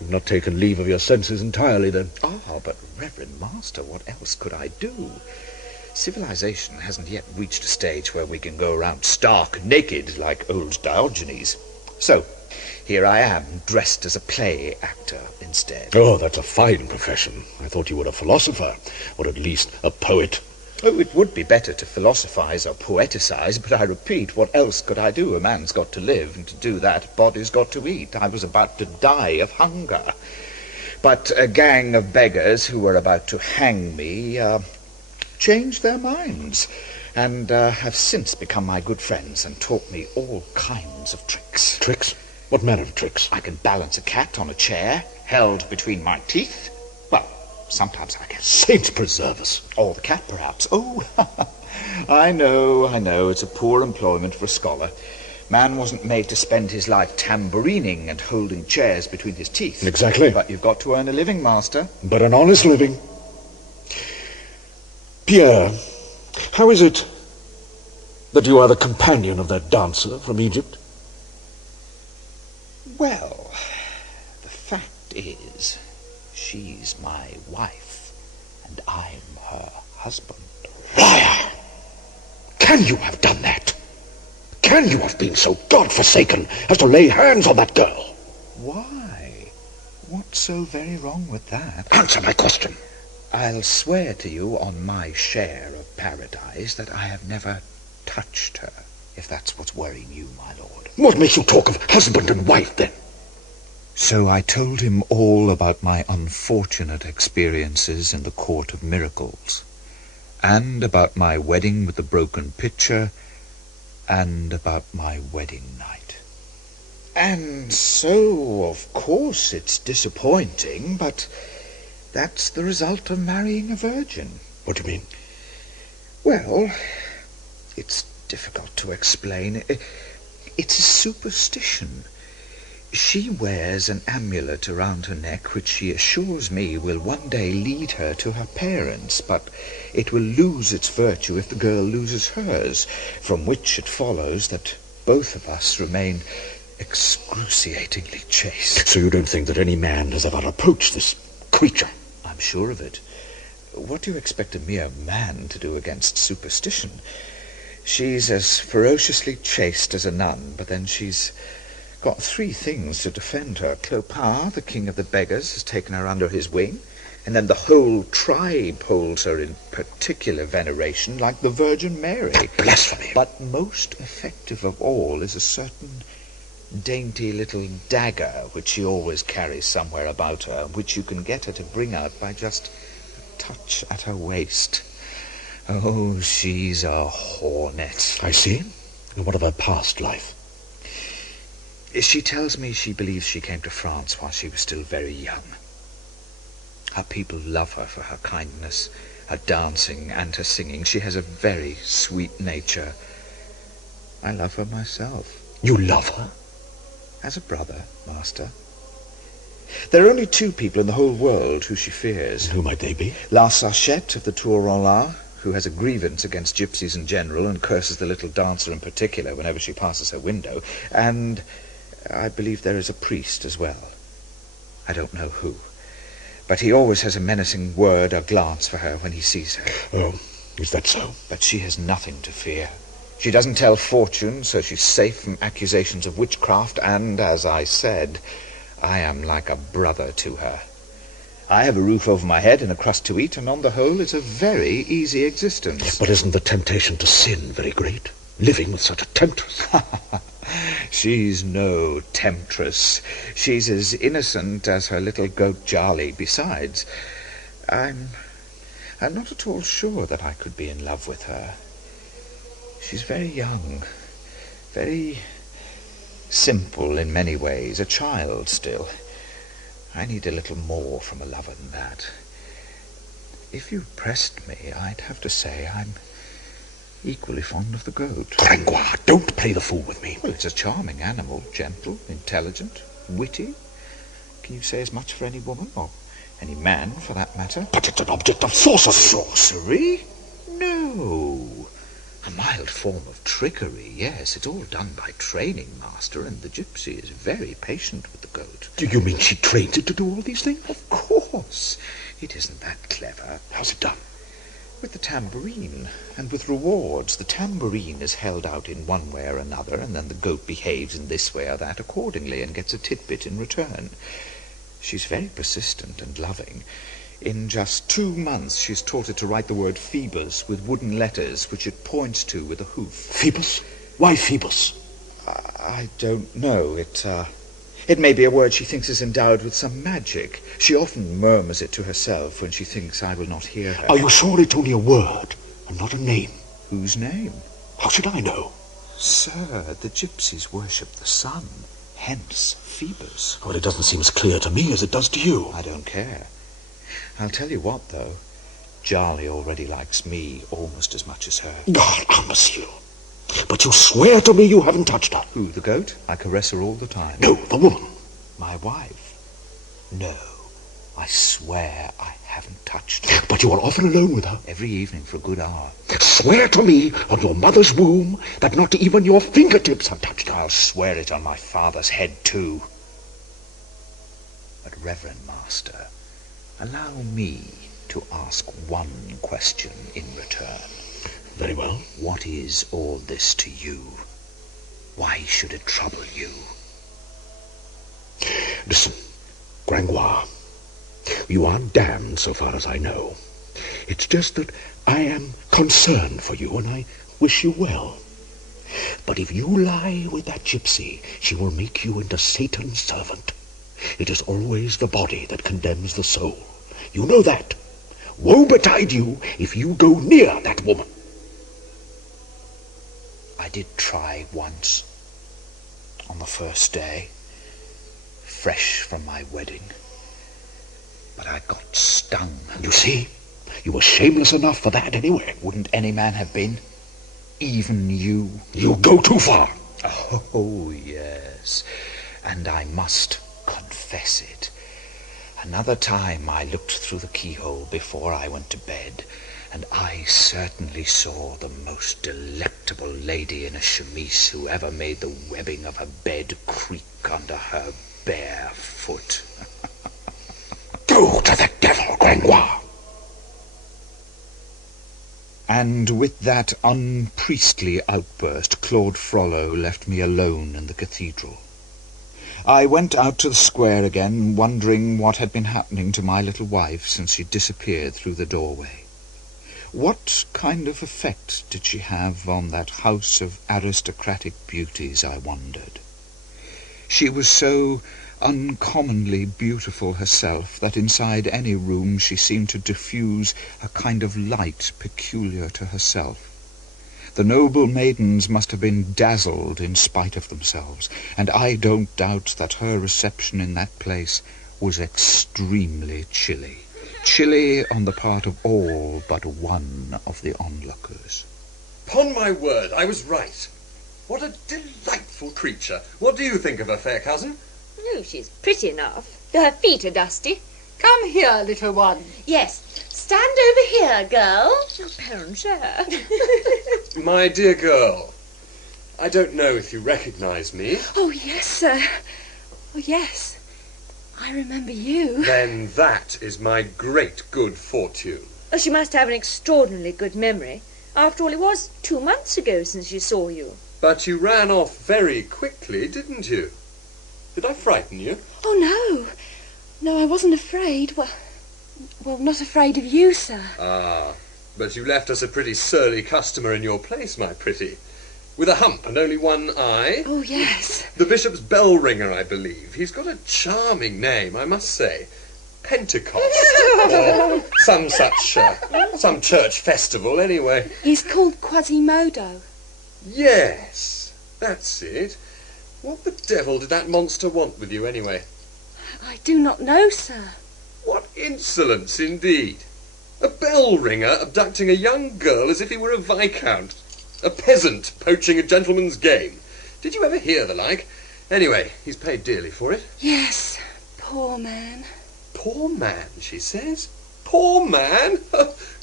You've not taken leave of your senses entirely, then. Ah, but Reverend Master, what else could I do? Civilization hasn't yet reached a stage where we can go around stark naked like old Diogenes. So, here I am, dressed as a play actor instead. Oh, that's a fine profession. I thought you were a philosopher, or at least a poet. Oh, it would be better to philosophize or poeticize, but I repeat, what else could I do? A man's got to live, and to do that, a body's got to eat. I was about to die of hunger. But a gang of beggars who were about to hang me changed their minds, and have since become my good friends and taught me all kinds of tricks. Tricks? What manner of tricks? I can balance a cat on a chair, held between my teeth. Well, sometimes I can. Saints preserve us. Or the cat, perhaps. Oh, I know. It's a poor employment for a scholar. Man wasn't made to spend his life tambourining and holding chairs between his teeth. Exactly. But you've got to earn a living, Master. But an honest living. Pierre, how is it that you are the companion of that dancer from Egypt? Well, the fact is, she's my wife, and I'm her husband. Liar! Can you have done that? Can you have been so godforsaken as to lay hands on that girl? Why? What's so very wrong with that? Answer my question. I'll swear to you on my share of paradise that I have never touched her, if that's what's worrying you, my lord. What makes you talk of husband and wife, then? So I told him all about my unfortunate experiences in the Court of Miracles, and about my wedding with the broken pitcher, and about my wedding night. And so, of course, it's disappointing, but that's the result of marrying a virgin. What do you mean? Well, it's difficult to explain. It's a superstition. She wears an amulet around her neck which she assures me will one day lead her to her parents, but it will lose its virtue if the girl loses hers, from which it follows that both of us remain excruciatingly chaste. So you don't think that any man has ever approached this creature? I'm sure of it. What do you expect a mere man to do against superstition? She's as ferociously chaste as a nun, but then she's got 3 things to defend her. Clopin, the king of the beggars, has taken her under his wing, and then the whole tribe holds her in particular veneration, like the Virgin Mary. Blasphemy! But most effective of all is a certain dainty little dagger which she always carries somewhere about her, which you can get her to bring out by just touch at her waist. Oh, she's a hornet. I see. And what of her past life? She tells me she believes she came to France while she was still very young. Her people love her for her kindness, her dancing and her singing. She has a very sweet nature. I love her myself. You love her? As a brother, Master. There are only 2 people in the whole world who she fears. And who might they be? La Sachette of the Tour Roland, who has a grievance against gypsies in general and curses the little dancer in particular whenever she passes her window. And I believe there is a priest as well. I don't know who. But he always has a menacing word or glance for her when he sees her. Oh, is that so? But she has nothing to fear. She doesn't tell fortunes, so she's safe from accusations of witchcraft, and, as I said, I am like a brother to her. I have a roof over my head and a crust to eat, and on the whole it's a very easy existence. But isn't the temptation to sin very great, living with such a temptress? She's no temptress. She's as innocent as her little goat Charlie. Besides, I'm not at all sure that I could be in love with her. She's very young, very simple in many ways, a child still. I need a little more from a lover than that. If you pressed me, I'd have to say I'm equally fond of the goat. Gringoire, don't play the fool with me. Well, it's a charming animal, gentle, intelligent, witty. Can you say as much for any woman, or any man, for that matter? But it's an object of sorcery. Sorcery? No. A mild form of trickery, yes. It's all done by training, Master, and the gypsy is very patient with the goat. Do you mean she trains it to do all these things? Of course. It isn't that clever. How's it done? With the tambourine, and with rewards. The tambourine is held out in one way or another, and then the goat behaves in this way or that accordingly, and gets a titbit in return. She's very persistent and loving. In just 2 months, she's taught it to write the word Phoebus with wooden letters, which it points to with a hoof. Phoebus? Why Phoebus? I don't know. It may be a word she thinks is endowed with some magic. She often murmurs it to herself when she thinks I will not hear her. Are you sure it's only a word, and not a name? Whose name? How should I know? Sir, the gypsies worship the sun, hence Phoebus. Well, it doesn't seem as clear to me as it does to you. I don't care. I'll tell you what, though. Charlie already likes me almost as much as her. Ah, monsieur. But you swear to me you haven't touched her. Who, the goat? I caress her all the time. No, the woman. My wife? No. I swear I haven't touched her. But you are often alone with her. Every evening for a good hour. Swear to me on your mother's womb that not even your fingertips have touched her. I'll swear it on my father's head, too. But, Reverend Master, allow me to ask one question in return. Very well. What is all this to you? Why should it trouble you? Listen, Gringoire, you aren't damned so far as I know. It's just that I am concerned for you and I wish you well. But if you lie with that gypsy, she will make you into Satan's servant. It is always the body that condemns the soul. You know that. Woe betide you if you go near that woman. I did try once, on the first day, fresh from my wedding, but I got stung. You see, you were shameless enough for that anyway. Wouldn't any man have been? Even you? You go too far. Oh, yes, and I must confess it. Another time I looked through the keyhole before I went to bed, and I certainly saw the most delectable lady in a chemise who ever made the webbing of a bed creak under her bare foot. Go to the devil, Gringoire! And with that unpriestly outburst, Claude Frollo left me alone in the cathedral. I went out to the square again, wondering what had been happening to my little wife since she disappeared through the doorway. What kind of effect did she have on that house of aristocratic beauties, I wondered. She was so uncommonly beautiful herself, that inside any room she seemed to diffuse a kind of light peculiar to herself. The noble maidens must have been dazzled in spite of themselves, and I don't doubt that her reception in that place was extremely chilly. Chilly on the part of all but one of the onlookers. Upon my word, I was right. What a delightful creature. What do you think of her, fair cousin? Oh, she's pretty enough. Her feet are dusty. Come here, little one. Yes, stand over here, girl. Your parent chair. My dear girl, I don't know if you recognise me. Oh, yes, sir. Oh, yes. I remember you. Then that is my great good fortune. Oh, she must have an extraordinarily good memory. After all, it was 2 months ago since she saw you. But you ran off very quickly, didn't you? Did I frighten you? Oh, no. No, I wasn't afraid. Well, not afraid of you, sir. Ah, but you left us a pretty surly customer in your place, my pretty. With a hump and only one eye. Oh, yes. The bishop's bell ringer, I believe. He's got a charming name, I must say. Pentecost. Or some such, some church festival, anyway. He's called Quasimodo. Yes, that's it. What the devil did that monster want with you, anyway? I do not know, sir. What insolence, indeed. A bell ringer abducting a young girl as if he were a viscount. A peasant poaching a gentleman's game. Did you ever hear the like? Anyway, he's paid dearly for it. Yes, poor man. Poor man, she says. Poor man?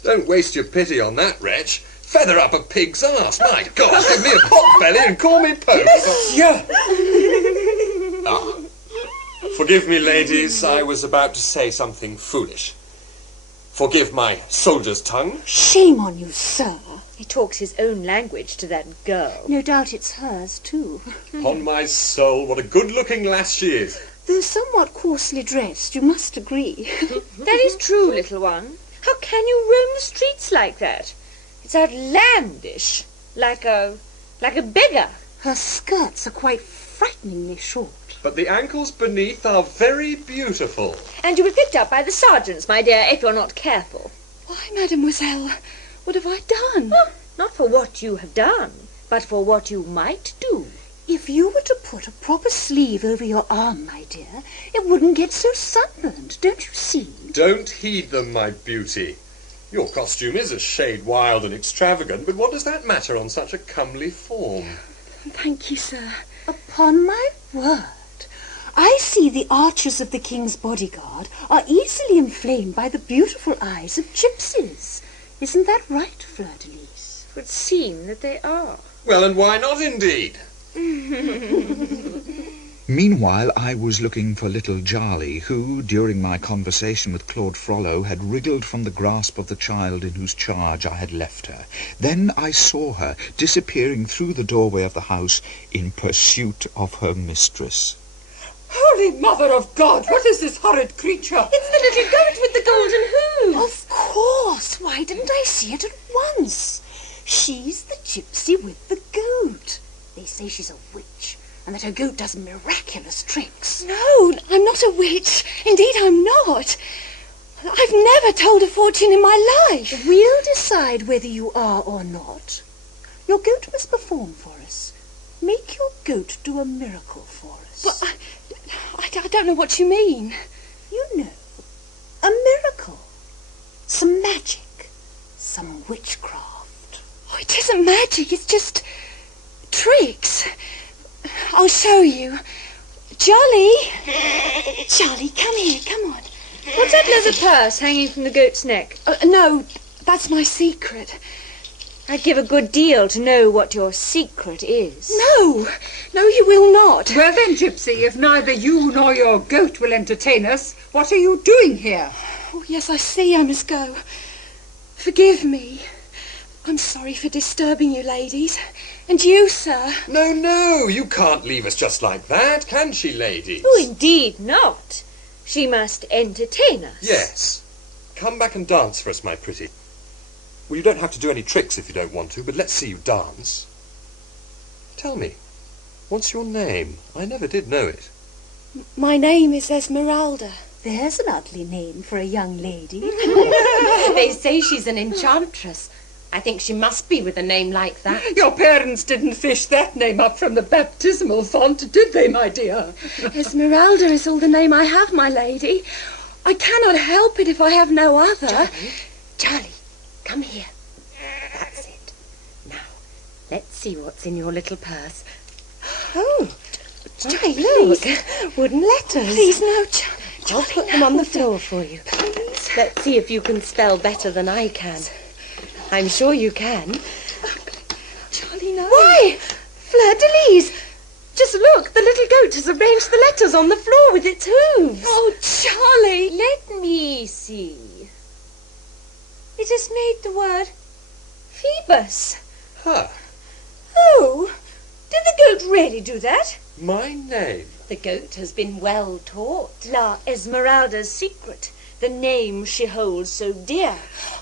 Don't waste your pity on that wretch. Feather up a pig's ass. My God, give me a pot belly and call me Pope. Yeah. Forgive me, ladies, I was about to say something foolish. Forgive my soldier's tongue. Shame on you, sir. He talks his own language to that girl. No doubt it's hers, too. Upon my soul, what a good-looking lass she is. Though somewhat coarsely dressed, you must agree. That is true, little one. How can you roam the streets like that? It's outlandish. Like a beggar. Her skirts are quite frighteningly short. But the ankles beneath are very beautiful. And you will be picked up by the sergeants, my dear, if you're not careful. Why, mademoiselle, what have I done? Oh, not for what you have done, but for what you might do. If you were to put a proper sleeve over your arm, my dear, it wouldn't get so sunburned, don't you see? Don't heed them, my beauty. Your costume is a shade wild and extravagant, but what does that matter on such a comely form? Thank you, sir. Upon my word, I see the archers of the king's bodyguard are easily inflamed by the beautiful eyes of gypsies. Isn't that right, Fleur-de-Lis? It would seem that they are. Well, and why not, indeed? Meanwhile, I was looking for little Charlie, who, during my conversation with Claude Frollo, had wriggled from the grasp of the child in whose charge I had left her. Then I saw her disappearing through the doorway of the house in pursuit of her mistress. Holy Mother of God, what is this horrid creature? It's the little goat with the golden hooves. Of course. Why didn't I see it at once? She's the gypsy with the goat. They say she's a witch, and that her goat does miraculous tricks. No, I'm not a witch. Indeed, I'm not. I've never told a fortune in my life. We'll decide whether you are or not. Your goat must perform for us. Make your goat do a miracle for us. But I don't know what you mean. You know, a miracle. Some magic. Some witchcraft. Oh, it isn't magic, it's just tricks. I'll show you. Charlie! Charlie, come here, come on. What's that leather purse hanging from the goat's neck? No, that's my secret. I'd give a good deal to know what your secret is. No, you will not. Well then, Gypsy, if neither you nor your goat will entertain us, what are you doing here? Oh, yes, I see I must go. Forgive me. I'm sorry for disturbing you, ladies. And you, sir. No, you can't leave us just like that, can she, ladies? Oh, indeed not. She must entertain us. Yes. Come back and dance for us, my pretty. Well, you don't have to do any tricks if you don't want to, but let's see you dance. Tell me, what's your name? I never did know it. My name is Esmeralda. There's an ugly name for a young lady. They say she's an enchantress. I think she must be with a name like that. Your parents didn't fish that name up from the baptismal font, did they, my dear? Esmeralda is all the name I have, my lady. I cannot help it if I have no other. Charlie, come here. That's it. Now, let's see what's in your little purse. Oh, Hey, look. Wooden letters. Please, no, Charlie. I'll put them on the floor for you. Please. Let's see if you can spell better than I can. I'm sure you can. Charlie, no. Why, Fleur de Lis. Just look, the little goat has arranged the letters on the floor with its hooves. Oh, Charlie. Let me see. It has made the word Phoebus. Huh. Oh, did the goat really do that? My name. The goat has been well taught. La Esmeralda's secret, the name she holds so dear.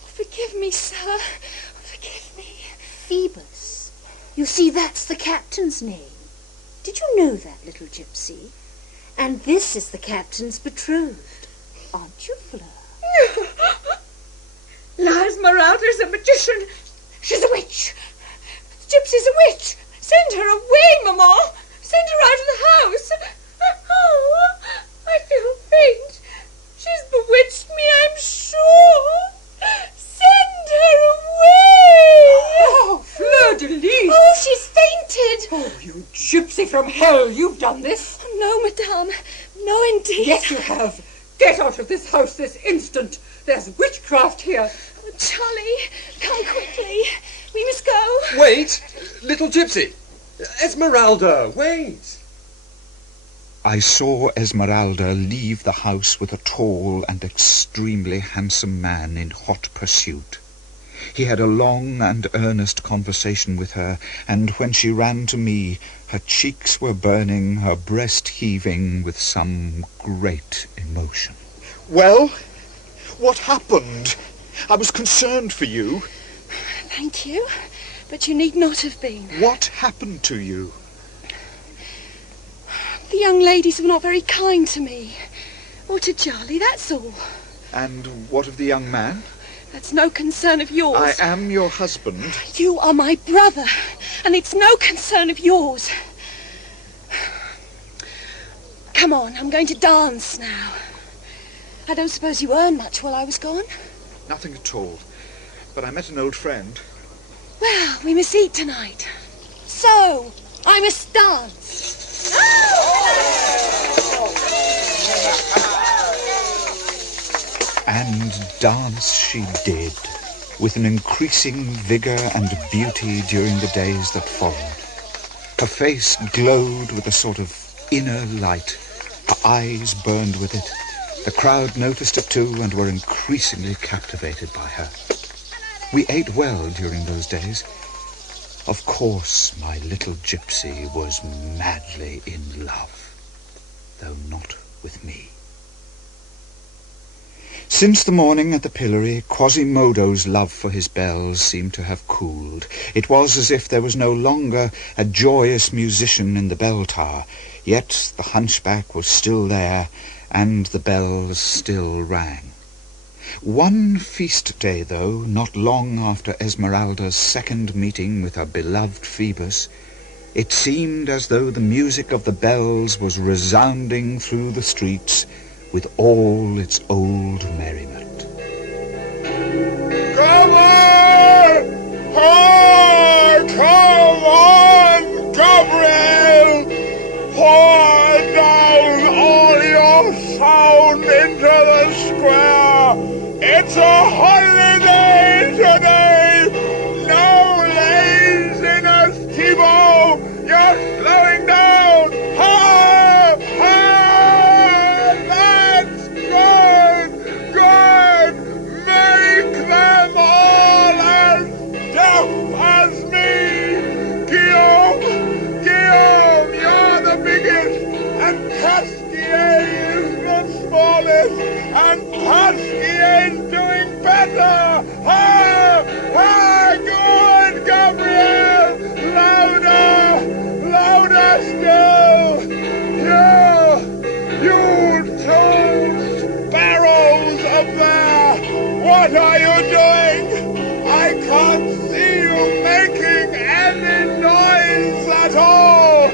Forgive me, sir. Forgive me. Phoebus. You see, that's the captain's name. Did you know that, little gypsy? And this is the captain's betrothed. Aren't you, Fleur? La Esmeralda's a magician. She's a witch. Gypsy's a witch. Send her away, Mamma. Send her out of the house. Oh, I feel faint. She's bewitched me, I'm sure. Send her away! Oh, Fleur de Lis! Oh, she's fainted! Oh, you gypsy from hell, you've done this! No, madame. No, indeed. Yes, you have. Get out of this house this instant. There's witchcraft here. Oh, Charlie, come quickly. We must go. Wait, little gypsy. Esmeralda, wait. I saw Esmeralda leave the house with a tall and extremely handsome man in hot pursuit. He had a long and earnest conversation with her, and when she ran to me, her cheeks were burning, her breast heaving with some great emotion. Well, what happened? I was concerned for you. Thank you, but you need not have been. What happened to you? The young ladies were not very kind to me. Or to Charlie, that's all. And what of the young man? That's no concern of yours. I am your husband. You are my brother, and it's no concern of yours. Come on, I'm going to dance now. I don't suppose you earned much while I was gone? Nothing at all. But I met an old friend. Well, we must eat tonight. So, I must dance. And dance she did, with an increasing vigour and beauty during the days that followed. Her face glowed with a sort of inner light. Her eyes burned with it. The crowd noticed it too and were increasingly captivated by her. We ate well during those days. Of course, my little gypsy was madly in love, though not with me. Since the morning at the pillory, Quasimodo's love for his bells seemed to have cooled. It was as if there was no longer a joyous musician in the bell tower, yet the hunchback was still there, and the bells still rang. One feast day, though, not long after Esmeralda's second meeting with her beloved Phoebus, it seemed as though the music of the bells was resounding through the streets with all its old merriment. Come on! Oh, come on, Gabriel! Pour down all your sound into the square! It's a holiday today! No laziness, Thibaut! You're slowing down! Ha! Ha! That's good! Good! Make them all as deaf as me! Guillaume! Guillaume, you're the biggest! And Pasquier is the smallest! And Pasquier's doing better! Up there! What are you doing? I can't see you making any noise at all!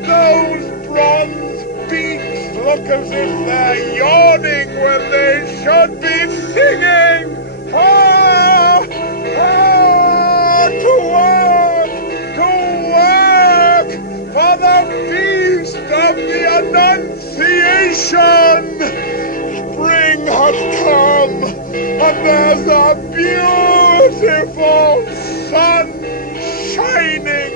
Those bronze beaks look as if they're yawning when they should be singing! Ah! Ah! To work! To work! For the feast of the Annunciation! Spring has come, and there's a beautiful sun shining.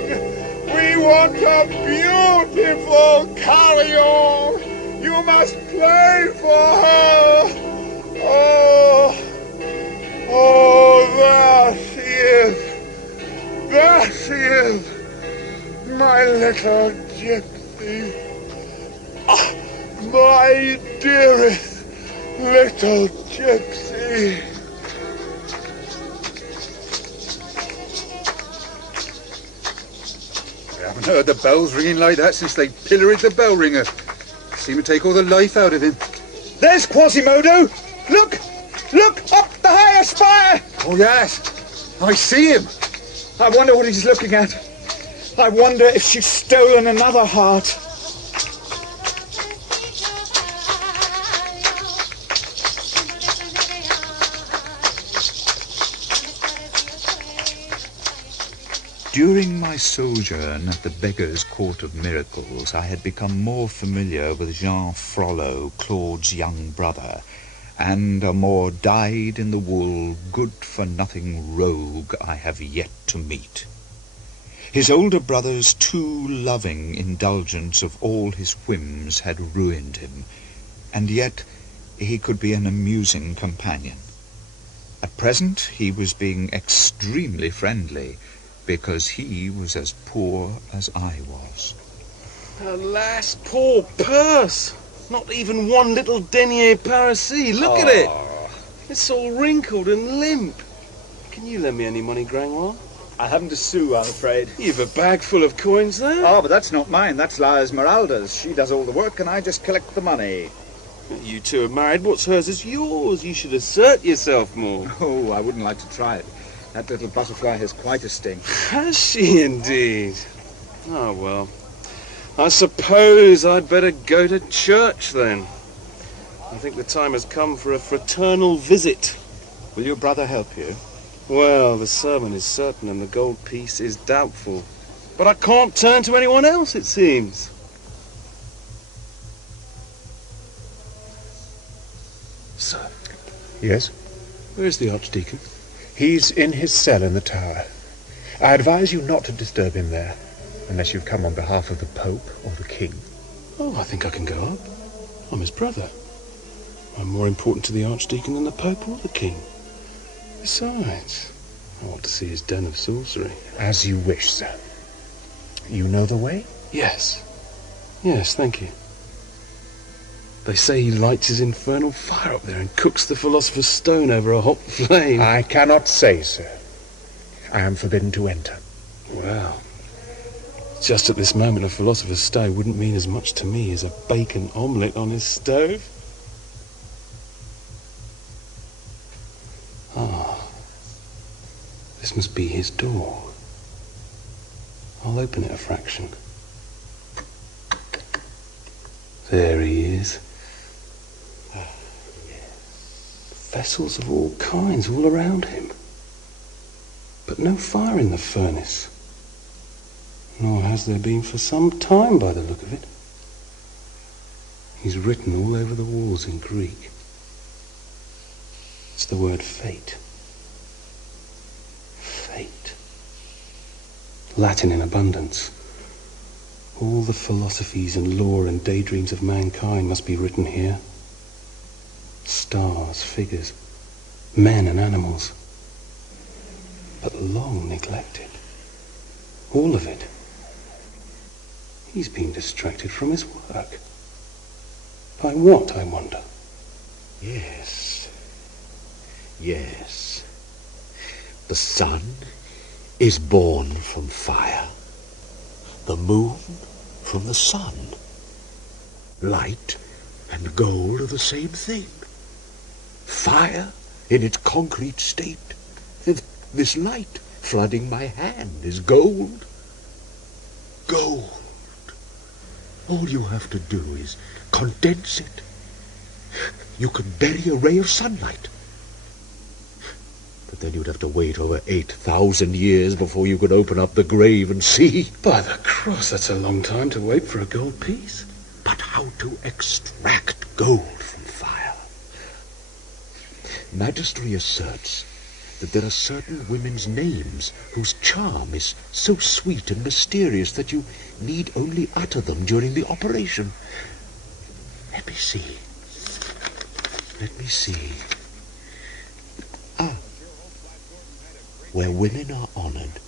We want a beautiful carrion. You must play for her. Oh, there she is. There she is. My little gypsy. Ah, my dearest little gypsy. I haven't heard the bells ringing like that since they pilloried the bell ringer. Seem to take all the life out of him. There's Quasimodo! Look! Look! Up the higher spire! Oh, yes. I see him. I wonder what he's looking at. I wonder if she's stolen another heart. During my sojourn at the Beggar's Court of Miracles, I had become more familiar with Jean Frollo, Claude's young brother, and a more dyed-in-the-wool, good-for-nothing rogue I have yet to meet. His older brother's too loving indulgence of all his whims had ruined him, and yet he could be an amusing companion. At present he was being extremely friendly, because he was as poor as I was. Alas, poor purse! Not even one little denier parisis. Look at it! It's all wrinkled and limp. Can you lend me any money, Grangoire? I haven't a sou, I'm afraid. You've a bag full of coins there? Oh, but that's not mine. That's La Esmeralda's. She does all the work and I just collect the money. You two are married. What's hers is yours. You should assert yourself more. Oh, I wouldn't like to try it. That little butterfly has quite a sting. Has she indeed? Oh, well. I suppose I'd better go to church then. I think the time has come for a fraternal visit. Will your brother help you? Well, the sermon is certain and the gold piece is doubtful. But I can't turn to anyone else, it seems. Sir. Yes? Where's the Archdeacon? He's in his cell in the tower. I advise you not to disturb him there, unless you've come on behalf of the Pope or the King. Oh, I think I can go up. I'm his brother. I'm more important to the Archdeacon than the Pope or the King. Besides, I want to see his den of sorcery. As you wish, sir. You know the way? Yes. Yes, thank you. They say he lights his infernal fire up there and cooks the Philosopher's Stone over a hot flame. I cannot say, sir. I am forbidden to enter. Well, just at this moment a Philosopher's Stone wouldn't mean as much to me as a bacon omelette on his stove. Ah, this must be his door. I'll open it a fraction. There he is. Vessels of all kinds all around him. But no fire in the furnace. Nor has there been for some time by the look of it. He's written all over the walls in Greek. It's the word fate. Fate. Latin in abundance. All the philosophies and lore and daydreams of mankind must be written here. Stars, figures, men and animals. But long neglected. All of it. He's been distracted from his work. By what, I wonder? Yes. Yes. The sun is born from fire. The moon from the sun. Light and gold are the same thing. Fire in its concrete state. This light flooding my hand is gold. Gold. All you have to do is condense it. You can bury a ray of sunlight. But then you'd have to wait over 8,000 years before you could open up the grave and see. By the cross, that's a long time to wait for a gold piece. But how to extract gold from fire? Magistery asserts that there are certain women's names whose charm is so sweet and mysterious that you need only utter them during the operation. Let me see. Where women are honored,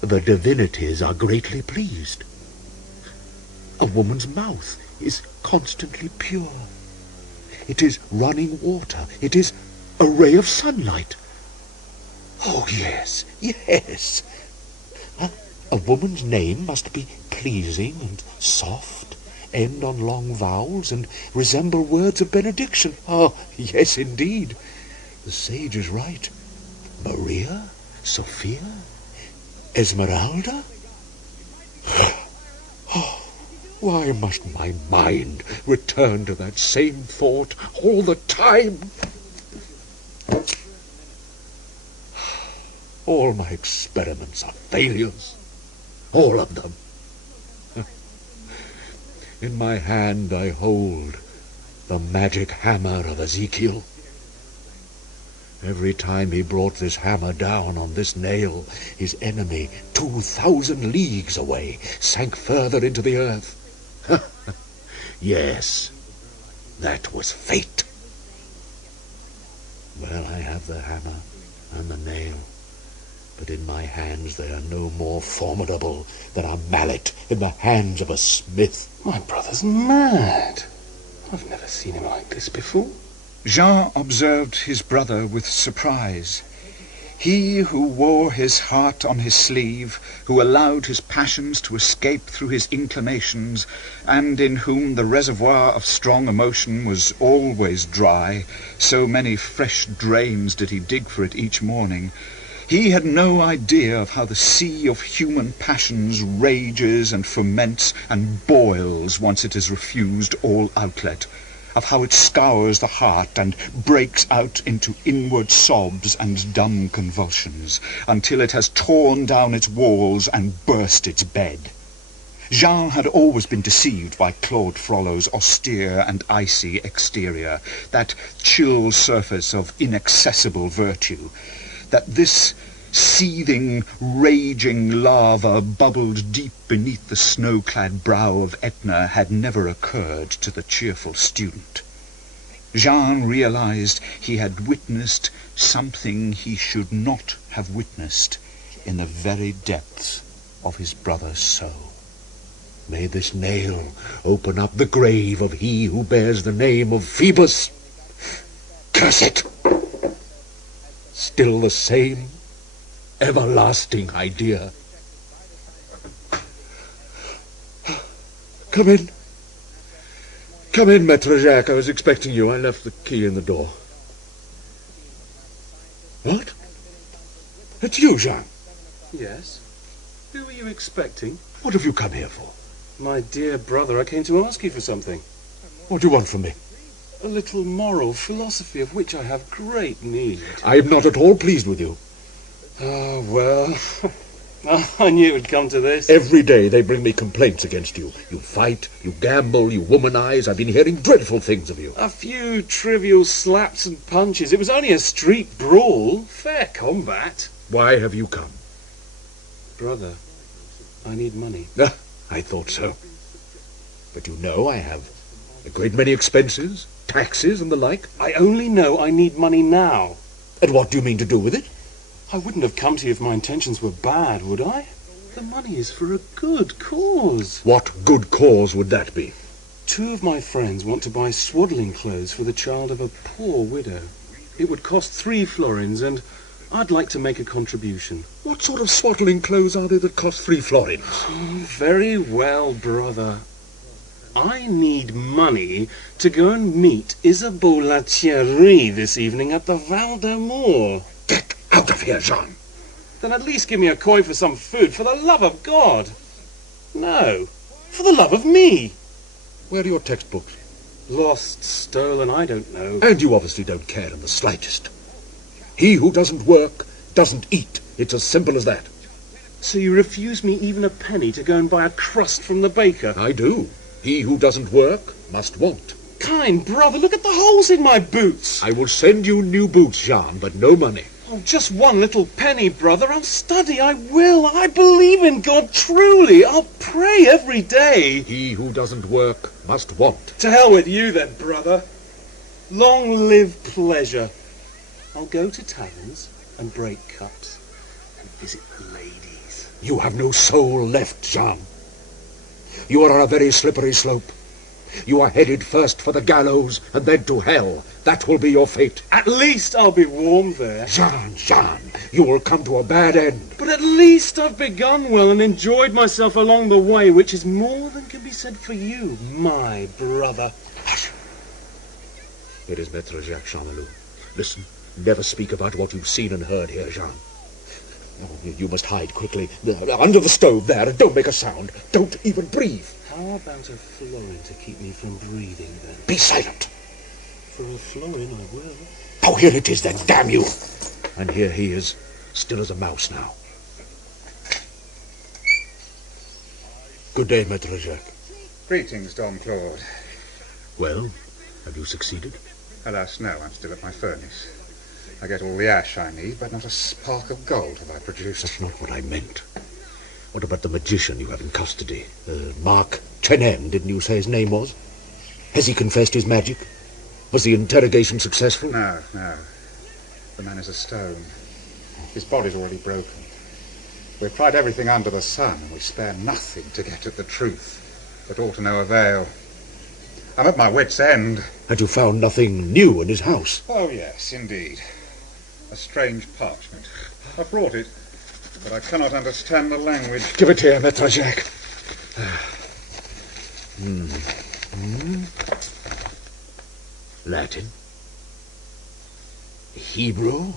the divinities are greatly pleased. A woman's mouth is constantly pure. It is running water. It is a ray of sunlight. Oh, yes, yes. A woman's name must be pleasing and soft, end on long vowels, and resemble words of benediction. Oh, yes, indeed. The sage is right. Maria? Sophia? Esmeralda? Oh, why must my mind return to that same thought all the time? All my experiments are failures. All of them. In my hand I hold the magic hammer of Ezekiel. Every time he brought this hammer down on this nail, his enemy, 2,000 leagues away, sank further into the earth. Yes, that was fate. Well, I have the hammer and the nail, but in my hands they are no more formidable than a mallet in the hands of a smith. My brother's mad. I've never seen him like this before. Jean observed his brother with surprise. He who wore his heart on his sleeve, who allowed his passions to escape through his inclinations, and in whom the reservoir of strong emotion was always dry, so many fresh drains did he dig for it each morning, he had no idea of how the sea of human passions rages and ferments and boils once it has refused all outlet, of how it scours the heart and breaks out into inward sobs and dumb convulsions, until it has torn down its walls and burst its bed. Jean had always been deceived by Claude Frollo's austere and icy exterior, that chill surface of inaccessible virtue, that this seething, raging lava bubbled deep beneath the snow-clad brow of Etna had never occurred to the cheerful student. Jean realized he had witnessed something he should not have witnessed in the very depths of his brother's soul. May this nail open up the grave of he who bears the name of Phoebus. Curse it! Still the same everlasting idea. Come in. Come in, Maître Jacques. I was expecting you. I left the key in the door. What? It's you, Jean. Yes? Who were you expecting? What have you come here for? My dear brother, I came to ask you for something. What do you want from me? A little moral philosophy of which I have great need. I am not at all pleased with you. Ah, well, I knew it would come to this. Every day they bring me complaints against you. You fight, you gamble, you womanize. I've been hearing dreadful things of you. A few trivial slaps and punches. It was only a street brawl. Fair combat. Why have you come? Brother, I need money. I thought so. But you know I have a great many expenses, taxes and the like. I only know I need money now. And what do you mean to do with it? I wouldn't have come to you if my intentions were bad, would I? The money is for a good cause. What good cause would that be? 2 of my friends want to buy swaddling clothes for the child of a poor widow. It would cost 3 florins, and I'd like to make a contribution. What sort of swaddling clothes are there that cost 3 florins? Oh, very well, brother. I need money to go and meet Isabeau Thierry this evening at the Val d'Amour. Get out of here, Jean. Then at least give me a coin for some food, for the love of God. No, for the love of me. Where are your textbooks? Lost, stolen, I don't know. And you obviously don't care in the slightest. He who doesn't work doesn't eat. It's as simple as that. So you refuse me even a penny to go and buy a crust from the baker? I do. He who doesn't work must want. Kind brother, look at the holes in my boots. I will send you new boots, Jean, but no money. Oh, just one little penny, brother. I'll study, I will. I believe in God truly. I'll pray every day. He who doesn't work must want. To hell with you then, brother. Long live pleasure. I'll go to taverns and break cups and visit the ladies. You have no soul left, Jean. You are on a very slippery slope. You are headed first for the gallows and then to hell. That will be your fate. At least I'll be warm there. Jean, you will come to a bad end. But at least I've begun well and enjoyed myself along the way, which is more than can be said for you, my brother. Hush. It is Maître Jacques Chamalloux. Listen, never speak about what you've seen and heard here, Jean. Oh, you must hide quickly. Under the stove there, and don't make a sound. Don't even breathe. How about a florin to keep me from breathing, then? Be silent. For a florin, I will. Oh, here it is, then, damn you. And here he is, still as a mouse now. Good day, Maître Jacques. Greetings, Don Claude. Well, have you succeeded? Alas, no, I'm still at my furnace. I get all the ash I need, but not a spark of gold have I produced. That's not what I meant. What about the magician you have in custody? Mark Chine, didn't you say his name was? Has he confessed his magic? Was the interrogation successful? No. The man is a stone. His body's already broken. We've tried everything under the sun, and we spare nothing to get at the truth, but all to no avail. I'm at my wit's end. And you found nothing new in his house? Oh, yes, indeed. A strange parchment. I brought it, but I cannot understand the language. Give it here, Maître Jacques. Latin, Hebrew,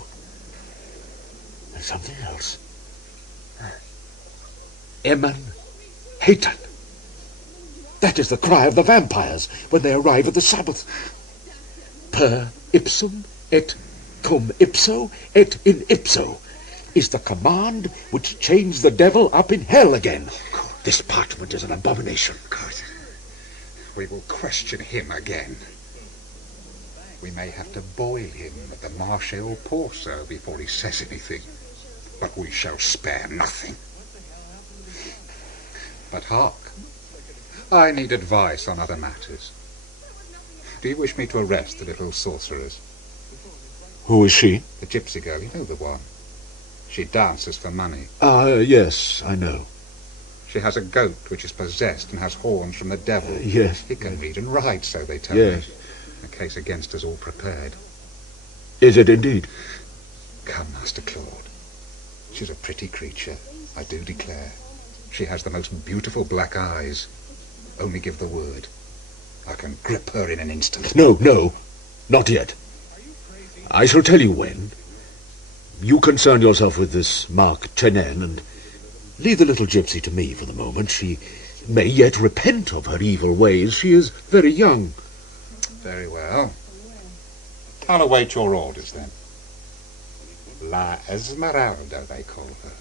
and something else. Eman Haytan. That is the cry of the vampires when they arrive at the Sabbath. Per ipsum et cum ipso et in ipso is the command which chains the devil up in hell again. This parchment is an abomination. God, we will question him again. We may have to boil him at the Marché au Porceau before he says anything. But we shall spare nothing. But hark, I need advice on other matters. Do you wish me to arrest the little sorceress? Who is she? The gypsy girl, you know the one. She dances for money. Yes, I know. She has a goat which is possessed and has horns from the devil. Yes. He can read and write, so they tell me. A case against us all prepared. Is it indeed? Come, Master Claude. She's a pretty creature, I do declare. She has the most beautiful black eyes. Only give the word. I can grip her in an instant. No, not yet. I shall tell you when. You concern yourself with this Mark Chenen and leave the little gypsy to me for the moment. She may yet repent of her evil ways. She is very young. Very well. I'll await your orders, then. La Esmeralda, they call her.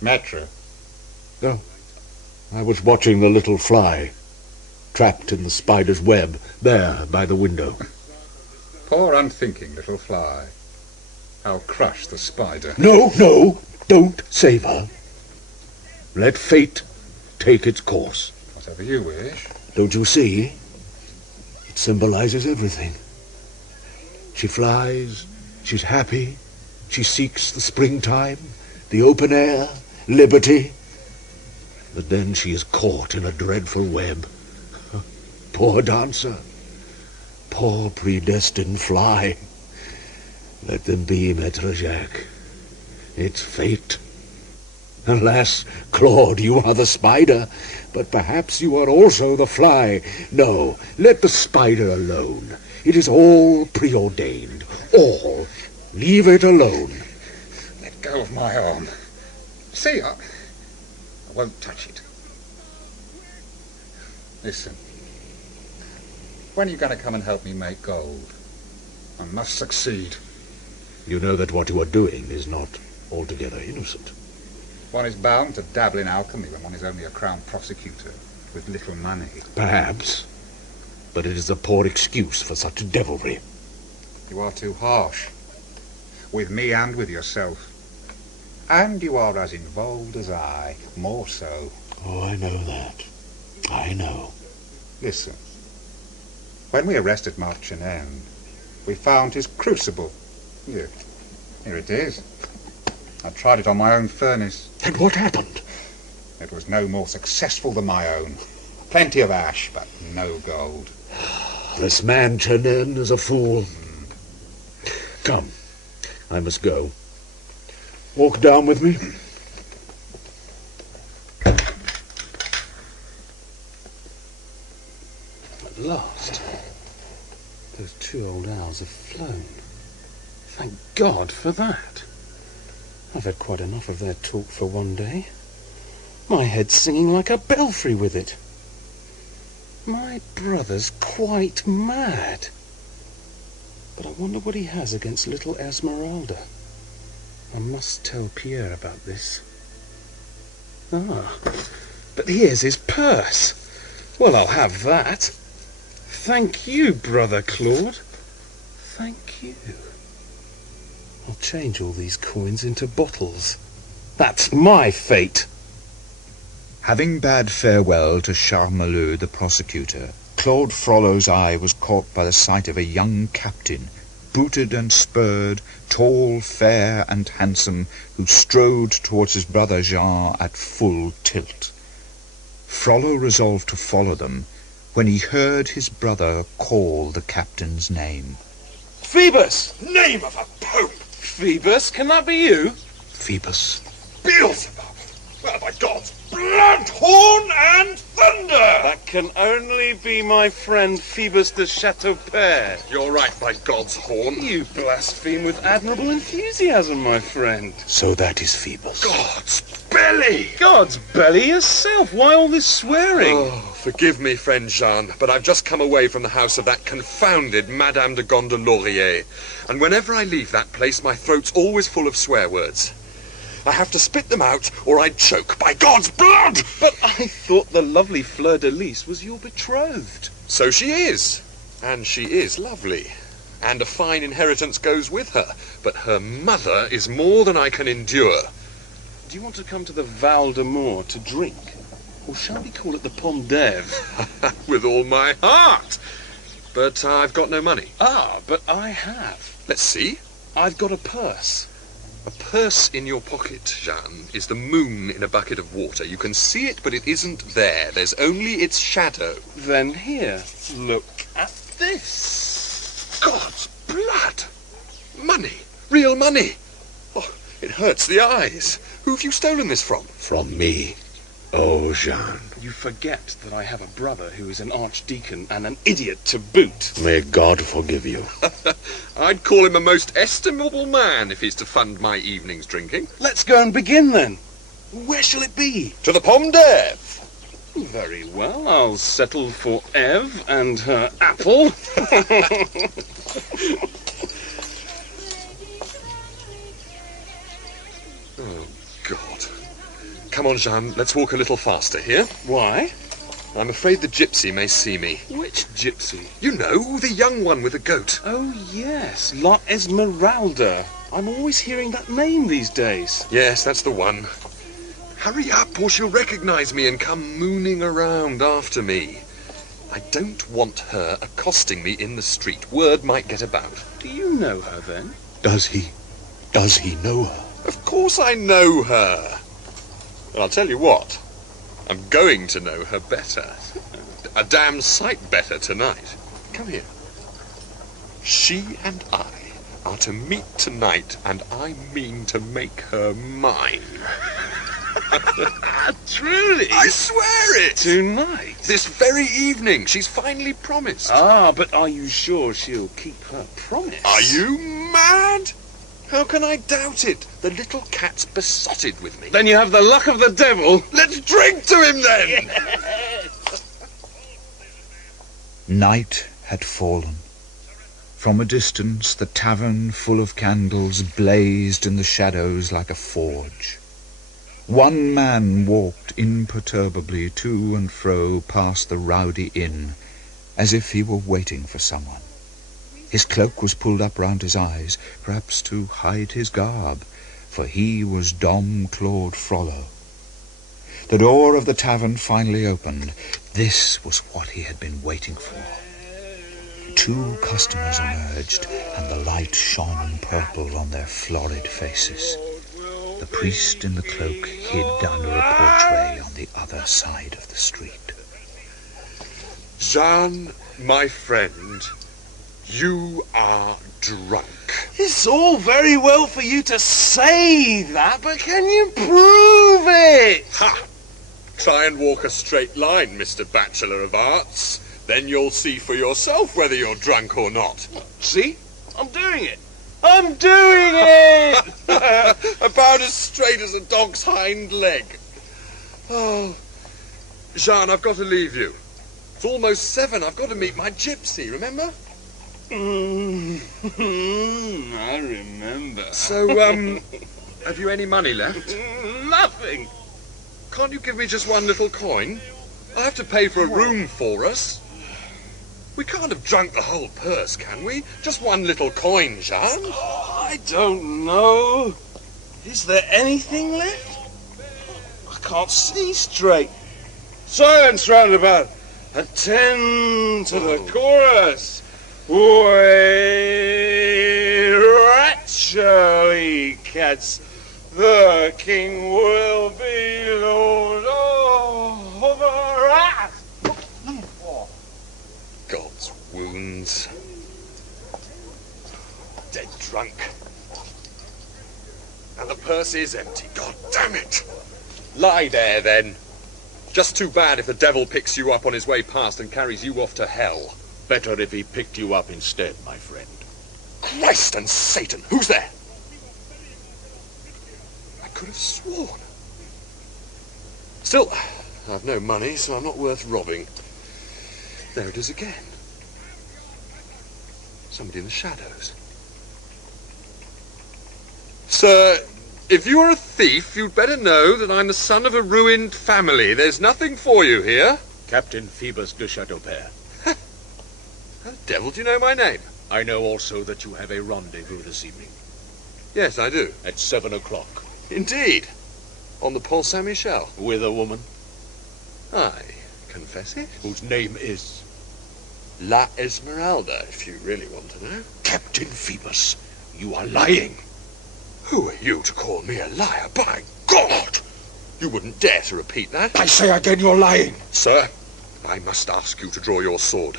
Notre. Oh, I was watching the little fly, trapped in the spider's web, there by the window. Poor unthinking little fly. I'll crush the spider. No, don't save her. Let fate take its course. Whatever you wish. Don't you see? It symbolizes everything. She flies, she's happy, she seeks the springtime, the open air, liberty. But then she is caught in a dreadful web. Poor dancer, poor predestined fly. Let them be, Maître Jacques. It's fate. Alas, Claude, you are the spider, but perhaps you are also the fly. No, let the spider alone. It is all preordained. All. Leave it alone. Let go of my arm. See, I won't touch it. Listen. When are you going to come and help me make gold? I must succeed. You know that what you are doing is not altogether innocent. One is bound to dabble in alchemy when one is only a crown prosecutor with little money. Perhaps. But it is a poor excuse for such devilry. You are too harsh. With me and with yourself. And you are as involved as I. More so. Oh, I know that. I know. Listen. When we arrested Marchand, we found his crucible. Here it is. I tried it on my own furnace. And what happened? It was no more successful than my own. Plenty of ash, but no gold. This man Chernin is a fool. Come, I must go. Walk down with me. At last, those 2 old owls have flown. Thank God for that. I've had quite enough of their talk for one day. My head's singing like a belfry with it. My brother's quite mad. But I wonder what he has against little Esmeralda. I must tell Pierre about this. Ah, but here's his purse. Well, I'll have that. Thank you, Brother Claude. Thank you. I'll change all these coins into bottles. That's my fate. Having bade farewell to Charmelot, the prosecutor, Claude Frollo's eye was caught by the sight of a young captain, booted and spurred, tall, fair, and handsome, who strode towards his brother Jean at full tilt. Frollo resolved to follow them, when he heard his brother call the captain's name. Phoebus! Name of a pope! Phoebus, can that be you? Phoebus. Beelzebub! Well, by God's blood, horn, and thunder! That can only be my friend Phoebus de Chateaupert. You're right, by God's horn. You blaspheme with admirable enthusiasm, my friend. So that is Phoebus. God's belly! God's belly yourself. Why all this swearing? Oh, forgive me, friend Jean, but I've just come away from the house of that confounded Madame de Gondelaurier, and whenever I leave that place, my throat's always full of swear words. I have to spit them out, or I'd choke, by God's blood! But I thought the lovely Fleur-de-Lys was your betrothed. So she is, and she is lovely, and a fine inheritance goes with her, but her mother is more than I can endure. Do you want to come to the Val de Mor to drink? Or shall we call it the Pont d'Ève? With all my heart! But I've got no money. Ah, but I have. Let's see. I've got a purse. A purse in your pocket, Jeanne, is the moon in a bucket of water. You can see it, but it isn't there. There's only its shadow. Then here, look at this. God's blood! Money! Real money! Oh, it hurts the eyes. Who have you stolen this from? From me. Oh, Jean. You forget that I have a brother who is an archdeacon and an idiot to boot. May God forgive you. I'd call him a most estimable man if he's to fund my evening's drinking. Let's go and begin then. Where shall it be? To the Pont d'Ève. Very well, I'll settle for Ève and her apple. Oh, God. Come on, Jeanne, let's walk a little faster here. Why? I'm afraid the gypsy may see me. Which gypsy? You know, the young one with the goat. Oh, yes, La Esmeralda. I'm always hearing that name these days. Yes, that's the one. Hurry up, or she'll recognize me and come mooning around after me. I don't want her accosting me in the street. Word might get about. Do you know her, then? Does he know her? Of course I know her. Well, I'll tell you what. I'm going to know her better. A damn sight better tonight. Come here. She and I are to meet tonight, and I mean to make her mine. Truly? I swear it! Tonight? This very evening. She's finally promised. Ah, but are you sure she'll keep her promise? Are you mad? How can I doubt it? The little cat's besotted with me. Then you have the luck of the devil. Let's drink to him then! Night had fallen. From a distance, the tavern full of candles blazed in the shadows like a forge. One man walked imperturbably to and fro past the rowdy inn, as if he were waiting for someone. His cloak was pulled up round his eyes, perhaps to hide his garb, for he was Dom Claude Frollo. The door of the tavern finally opened. This was what he had been waiting for. 2 customers emerged, and the light shone purple on their florid faces. The priest in the cloak hid under a porchway on the other side of the street. Jean, my friend, you are drunk. It's all very well for you to say that, but can you prove it? Ha! Try and walk a straight line, Mr. Bachelor of Arts. Then you'll see for yourself whether you're drunk or not. See? I'm doing it. I'm doing it! About as straight as a dog's hind leg. Oh, Jean, I've got to leave you. It's almost 7. I've got to meet my gypsy, remember? I remember. So, have you any money left? Nothing. Can't you give me just one little coin? I'll have to pay for a room for us. We can't have drunk the whole purse, can we? Just one little coin, Jean. Oh, I don't know. Is there anything left? I can't see straight. Silence round about. Attend to the chorus. Wait, Shirley cats. The king will be lord over us. God's wounds. Dead drunk. And the purse is empty. God damn it. Lie there, then. Just too bad if the devil picks you up on his way past and carries you off to hell. Better if he picked you up instead, my friend. Christ and Satan, who's there? I could have sworn. Still, I've no money, so I'm not worth robbing. There it is again. Somebody in the shadows. Sir, if you are a thief, you'd better know that I'm the son of a ruined family. There's nothing for you here. Captain Phoebus de Chateaupert. How the devil do you know my name? I know also that you have a rendezvous this evening. Yes, I do. At 7 o'clock. Indeed. On the Pont Saint-Michel. With a woman. I confess it. Whose name is? La Esmeralda, if you really want to know. Captain Phoebus, you are lying. Who are you to call me a liar? By God! You wouldn't dare to repeat that. I say again, you're lying. Sir, I must ask you to draw your sword.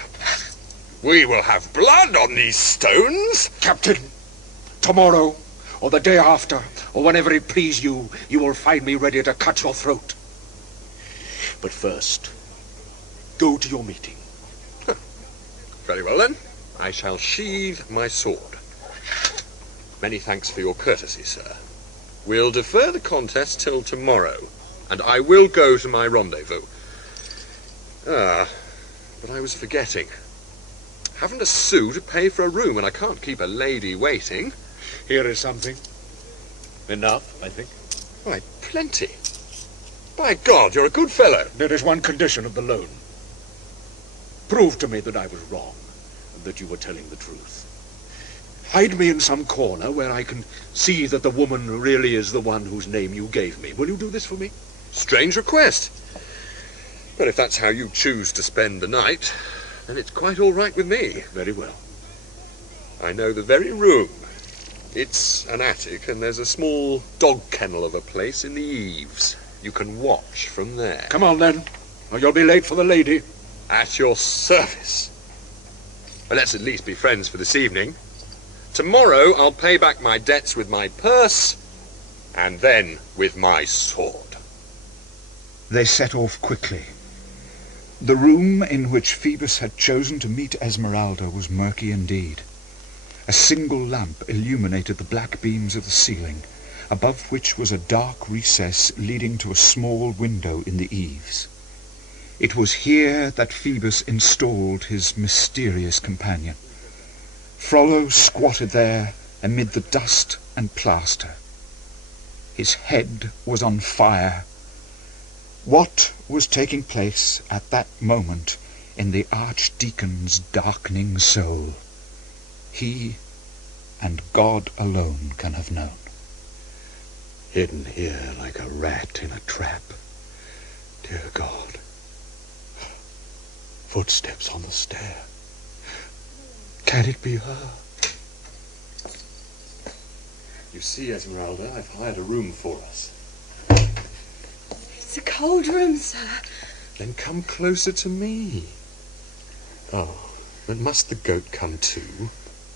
We will have blood on these stones. Captain, tomorrow, or the day after, or whenever it please you, you will find me ready to cut your throat. But first, go to your meeting. Very well, then. I shall sheathe my sword. Many thanks for your courtesy, sir. We'll defer the contest till tomorrow, and I will go to my rendezvous. Ah, but I was forgetting. Haven't a sou to pay for a room, and I can't keep a lady waiting. Here is something. Enough, I think. Why, plenty. By God, you're a good fellow. There is one condition of the loan. Prove to me that I was wrong, and that you were telling the truth. Hide me in some corner where I can see that the woman really is the one whose name you gave me. Will you do this for me? Strange request. But if that's how you choose to spend the night, then it's quite all right with me. Very well. I know the very room. It's an attic, and there's a small dog kennel of a place in the eaves. You can watch from there. Come on, then, or you'll be late for the lady. At your service. Well, let's at least be friends for this evening. Tomorrow I'll pay back my debts with my purse, and then with my sword. They set off quickly. The room in which Phoebus had chosen to meet Esmeralda was murky indeed. A single lamp illuminated the black beams of the ceiling, above which was a dark recess leading to a small window in the eaves. It was here that Phoebus installed his mysterious companion. Frollo squatted there amid the dust and plaster. His head was on fire. What was taking place at that moment in the Archdeacon's darkening soul? He and God alone can have known. Hidden here like a rat in a trap. Dear God. Footsteps on the stair. Can it be her? You see, Esmeralda, I've hired a room for us. It's a cold room, sir. Then come closer to me. Oh, but must the goat come too?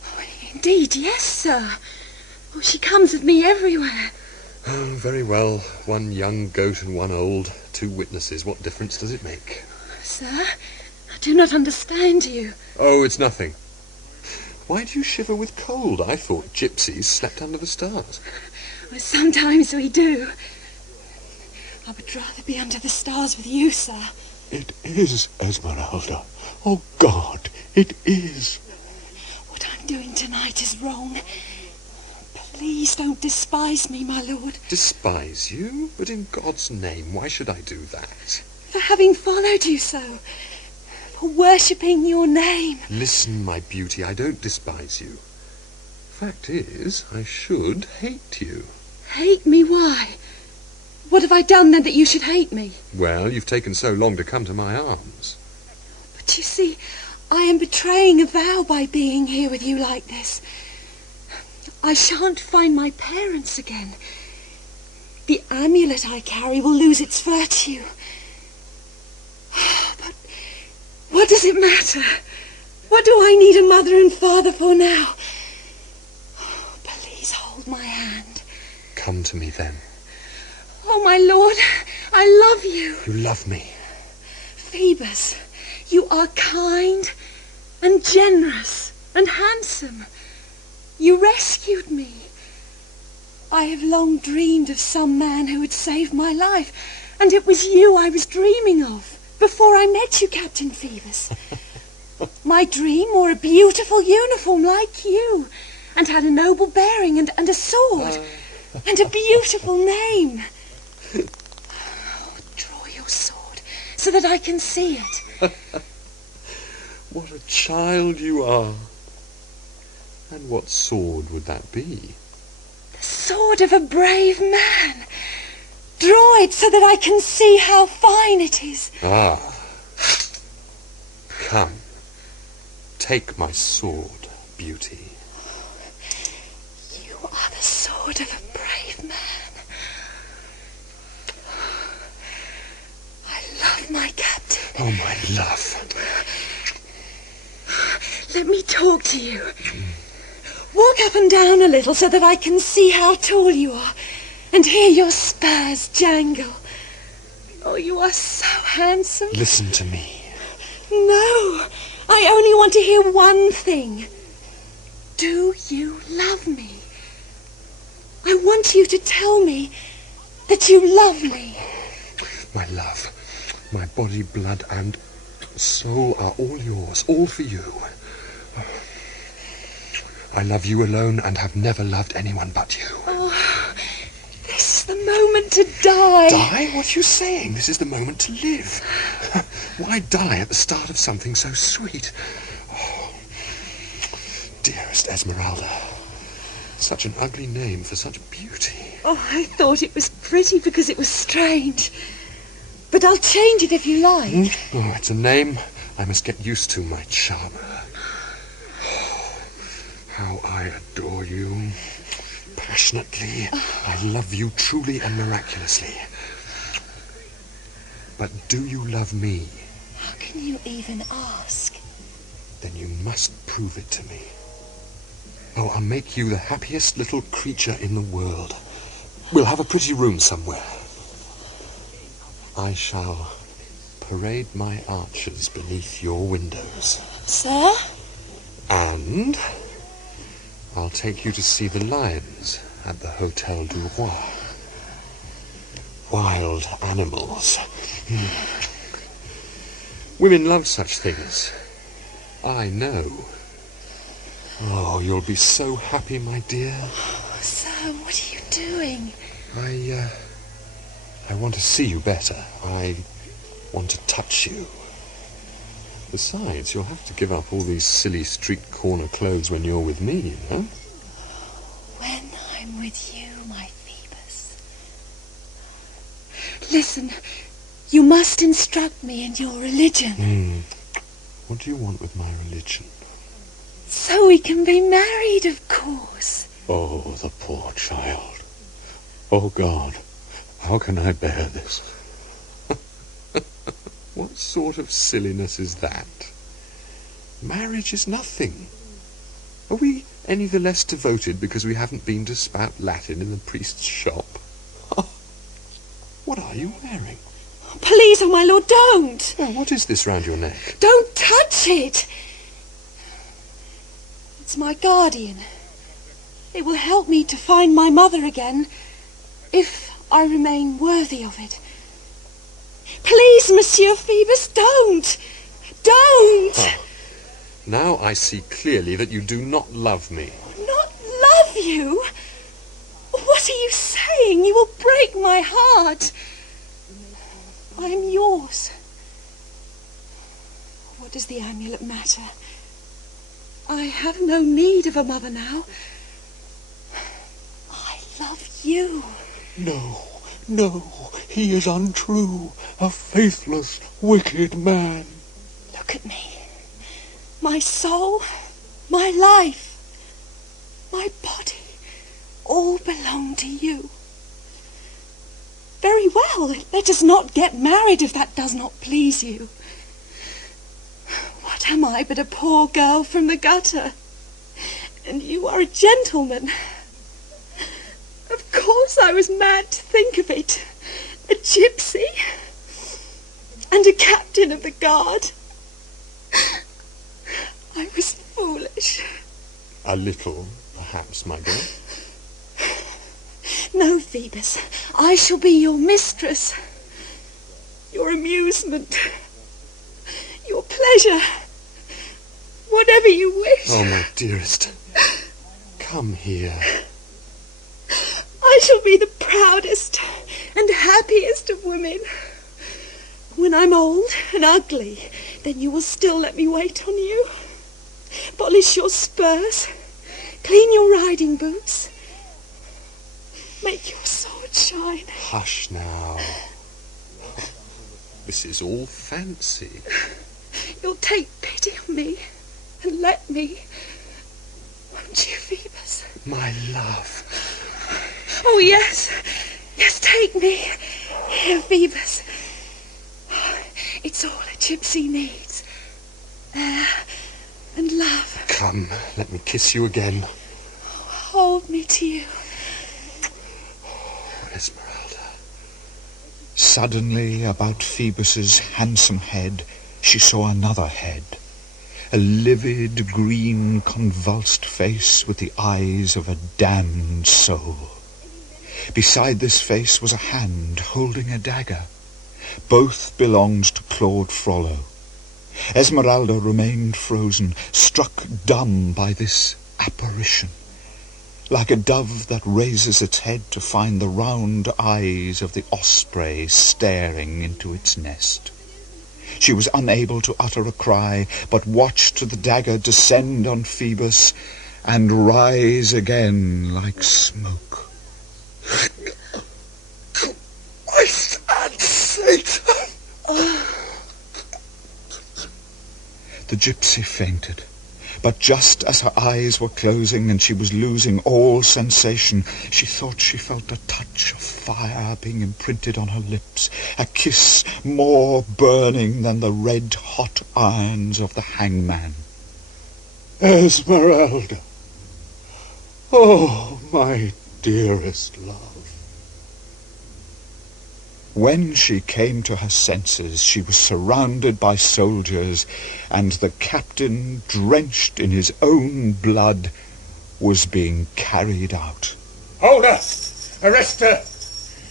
Oh, indeed, yes, sir. Oh, she comes with me everywhere. Oh, very well. One young goat and one old. 2 witnesses. What difference does it make? Sir, I do not understand you. Oh, it's nothing. Why do you shiver with cold? I thought gypsies slept under the stars. Well, sometimes we do. I would rather be under the stars with you, sir. It is Esmeralda. Oh, God, it is. What I'm doing tonight is wrong. Please don't despise me, my lord. Despise you? But in God's name, why should I do that? For having followed you so. For worshipping your name. Listen, my beauty, I don't despise you. Fact is, I should hate you. Hate me? Why? What have I done then that you should hate me? Well, you've taken so long to come to my arms. But you see, I am betraying a vow by being here with you like this. I shan't find my parents again. The amulet I carry will lose its virtue. But what does it matter? What do I need a mother and father for now? Please hold my hand. Come to me then. Oh, my lord, I love you. You love me. Phoebus, you are kind and generous and handsome. You rescued me. I have long dreamed of some man who would save my life, and it was you I was dreaming of before I met you, Captain Phoebus. My dream wore a beautiful uniform like you, and had a noble bearing and a sword, and a beautiful name. Oh, draw your sword so that I can see it. What a child you are. And what sword would that be? The sword of a brave man. Draw it so that I can see how fine it is. Ah. Come. Take my sword, beauty. You are the sword of a brave man. I love my captain. Oh, my love. Let me talk to you. Walk up and down a little so that I can see how tall you are and hear your spurs jangle. Oh, you are so handsome. Listen to me. No, I only want to hear one thing. Do you love me? I want you to tell me that you love me. My love, my body, blood, and soul are all yours, all for you. I love you alone and have never loved anyone but you. Oh, this is the moment to die. Die? What are you saying? This is the moment to live. Why die at the start of something so sweet? Oh, dearest Esmeralda. Such an ugly name for such beauty. Oh, I thought it was pretty because it was strange. But I'll change it if you like. Oh, it's a name I must get used to, my charmer. How I adore you. Passionately. I love you truly and miraculously. But do you love me? How can you even ask? Then you must prove it to me. Oh, I'll make you the happiest little creature in the world. We'll have a pretty room somewhere. I shall parade my archers beneath your windows. Sir? And I'll take you to see the lions at the Hotel du Roi. Wild animals. Women love such things. I know. Oh, you'll be so happy, my dear. Sir, what are you doing? I want to see you better. I want to touch you. Besides, you'll have to give up all these silly street corner clothes when you're with me, you know? When I'm with you, my Phoebus. Listen, you must instruct me in your religion. What do you want with my religion? So we can be married, of course. Oh, the poor child. Oh, God, how can I bear this? What sort of silliness is that? Marriage is nothing. Are we any the less devoted because we haven't been to spout Latin in the priest's shop? What are you wearing? Please, oh my lord, don't! Oh, what is this round your neck? Don't touch it! It's my guardian. It will help me to find my mother again, if I remain worthy of it. Please, Monsieur Phoebus, don't! Don't! Oh, now I see clearly that you do not love me. Not love you? What are you saying? You will break my heart. I am yours. What does the amulet matter? I have no need of a mother now. I love you. No, no, he is untrue, a faithless, wicked man. Look at me. My soul, my life, my body, all belong to you. Very well, let us not get married if that does not please you. What am I but a poor girl from the gutter? And you are a gentleman. Of course I was mad to think of it. A gypsy and a captain of the guard. I was foolish. A little, perhaps, my girl. No, Phoebus, I shall be your mistress, your amusement, your pleasure, whatever you wish. Oh, my dearest, come here. I shall be the proudest and happiest of women. When I'm old and ugly, then you will still let me wait on you. Polish your spurs, clean your riding boots, make your sword shine. Hush now. This is all fancy. You'll take pity on me and let me, won't you, Phoebus? My love. Oh, yes. Yes, take me. Here, Phoebus. It's all a gypsy needs. Air and love. Come, let me kiss you again. Hold me to you. Esmeralda. Suddenly, about Phoebus's handsome head, she saw another head. A livid, green, convulsed face with the eyes of a damned soul. Beside this face was a hand holding a dagger. Both belonged to Claude Frollo. Esmeralda remained frozen, struck dumb by this apparition. Like a dove that raises its head to find the round eyes of the osprey staring into its nest. She was unable to utter a cry, but watched the dagger descend on Phoebus and rise again like smoke. I stand, Satan! The gypsy fainted, but just as her eyes were closing and she was losing all sensation, she thought she felt a touch of fire being imprinted on her lips, a kiss more burning than the red-hot irons of the hangman. Esmeralda! Oh, my dearest love. When she came to her senses, she was surrounded by soldiers, and the captain, drenched in his own blood, was being carried out. Hold her! Arrest her!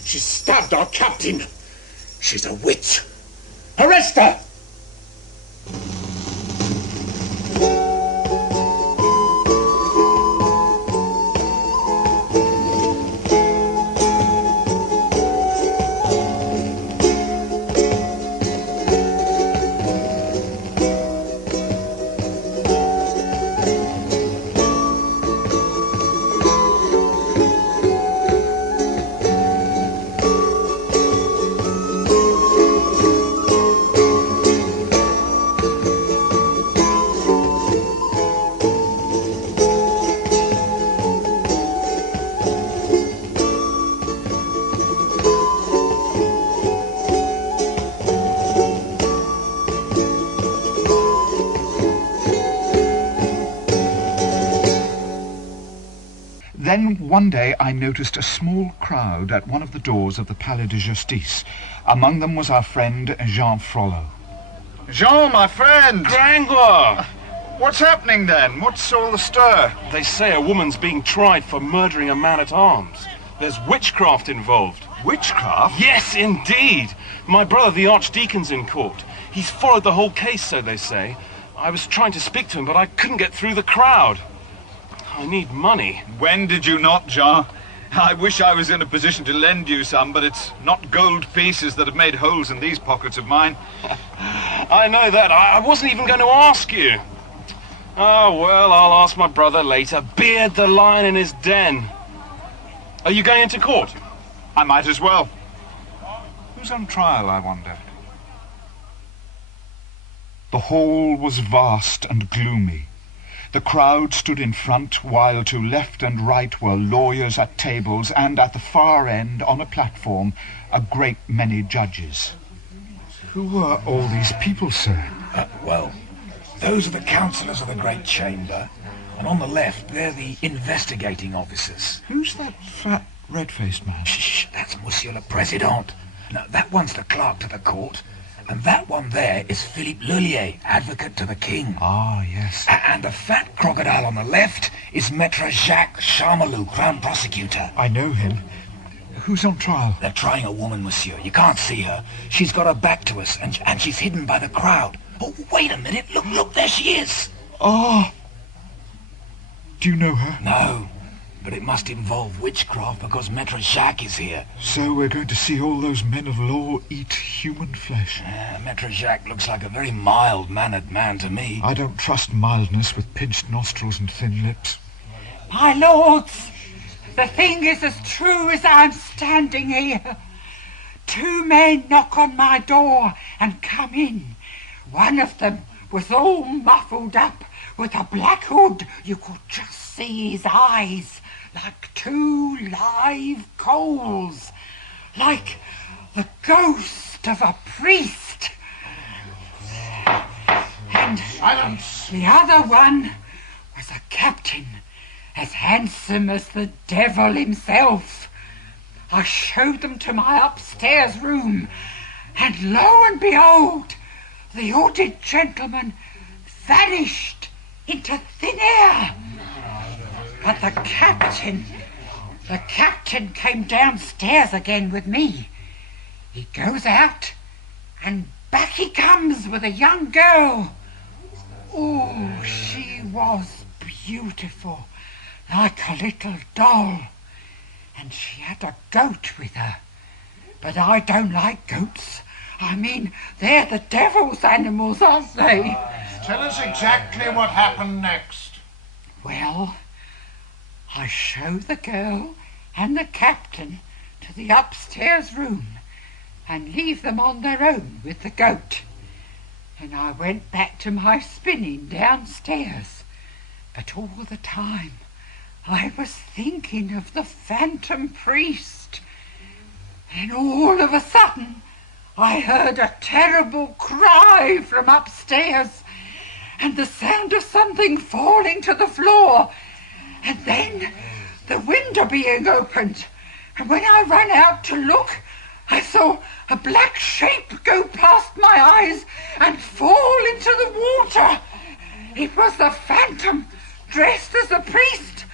She stabbed our captain! She's a witch! Arrest her! Then one day I noticed a small crowd at one of the doors of the Palais de Justice. Among them was our friend Jean Frollo. Jean, my friend! Grangoire! What's happening then? What's all the stir? They say a woman's being tried for murdering a man-at-arms. There's witchcraft involved. Witchcraft? Yes, indeed. My brother, the Archdeacon's in court. He's followed the whole case, so they say. I was trying to speak to him, but I couldn't get through the crowd. I need money. When did you not, Jean? I wish I was in a position to lend you some, but it's not gold pieces that have made holes in these pockets of mine. I know that. I wasn't even going to ask you. Oh, well, I'll ask my brother later. Beard the lion in his den. Are you going into court? I might as well. Who's on trial, I wonder? The hall was vast and gloomy. The crowd stood in front, while to left and right were lawyers at tables, and at the far end, on a platform, a great many judges. Who are all these people, sir? Well, those are the councillors of the Great Chamber, and on the left, they're the investigating officers. Who's that fat, red-faced man? Shh, that's Monsieur le Président. Now, that one's the clerk to the court, and that one there is Philippe Lullier, advocate to the king. Ah, yes. And the fat crocodile on the left is Maître Jacques Charmelot, crown prosecutor. I know him. Who's on trial? They're trying a woman, monsieur. You can't see her. She's got her back to us, and she's hidden by the crowd. Oh, wait a minute. Look, there she is. Ah! Do you know her? No, but it must involve witchcraft because Maître Jacques is here. So we're going to see all those men of law eat human flesh. Maître Jacques looks like a very mild-mannered man to me. I don't trust mildness with pinched nostrils and thin lips. My lords, the thing is as true as I'm standing here. 2 men knock on my door and come in. One of them was all muffled up with a black hood. You could just see his eyes, like 2 live coals, like the ghost of a priest. And silence. The other one was a captain, as handsome as the devil himself. I showed them to my upstairs room, and lo and behold, the hooded gentleman vanished into thin air. But the captain came downstairs again with me. He goes out, and back he comes with a young girl. Oh, she was beautiful, like a little doll. And she had a goat with her. But I don't like goats. I mean, they're the devil's animals, aren't they? Tell us exactly what happened next. Well, I show the girl and the captain to the upstairs room and leave them on their own with the goat. And I went back to my spinning downstairs. But all the time I was thinking of the phantom priest. And all of a sudden I heard a terrible cry from upstairs and the sound of something falling to the floor, and then the window being opened. And when I ran out to look, I saw a black shape go past my eyes and fall into the water. It was the phantom, dressed as a priest.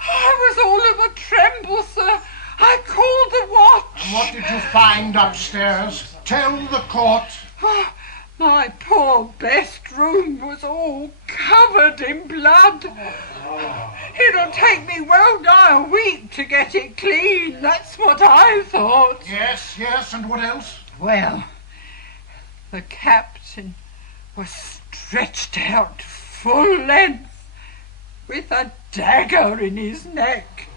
I was all of a tremble, sir. I called the watch. And what did you find upstairs? Tell the court. Oh, my poor best room was all covered in blood. It'll take me well nigh a week to get it clean. That's what I thought. Yes, and what else? Well, the captain was stretched out full length with a dagger in his neck.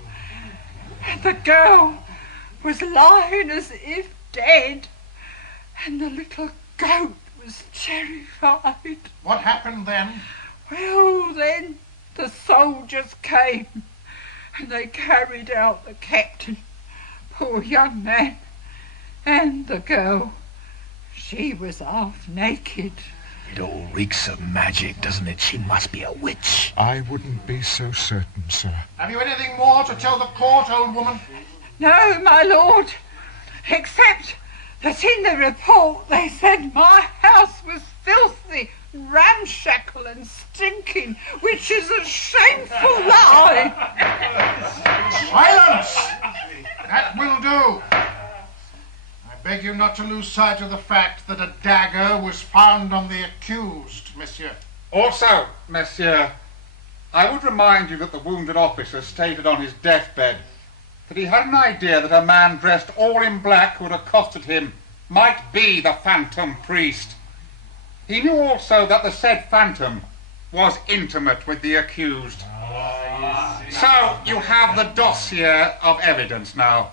And the girl was lying as if dead. And the little goat was terrified. What happened then? Well, then the soldiers came and they carried out the captain, poor young man, and the girl. She was half naked. It all reeks of magic, doesn't it? She must be a witch. I wouldn't be so certain, sir. Have you anything more to tell the court, old woman? No, my lord, except that in the report they said my house was filthy, ramshackle and stinking, which is a shameful lie. Silence! That will do. I beg you not to lose sight of the fact that a dagger was found on the accused, monsieur. Also, monsieur, I would remind you that the wounded officer stated on his deathbed that he had an idea that a man dressed all in black who had accosted him might be the phantom priest. He knew also that the said phantom was intimate with the accused. So you have the dossier of evidence now.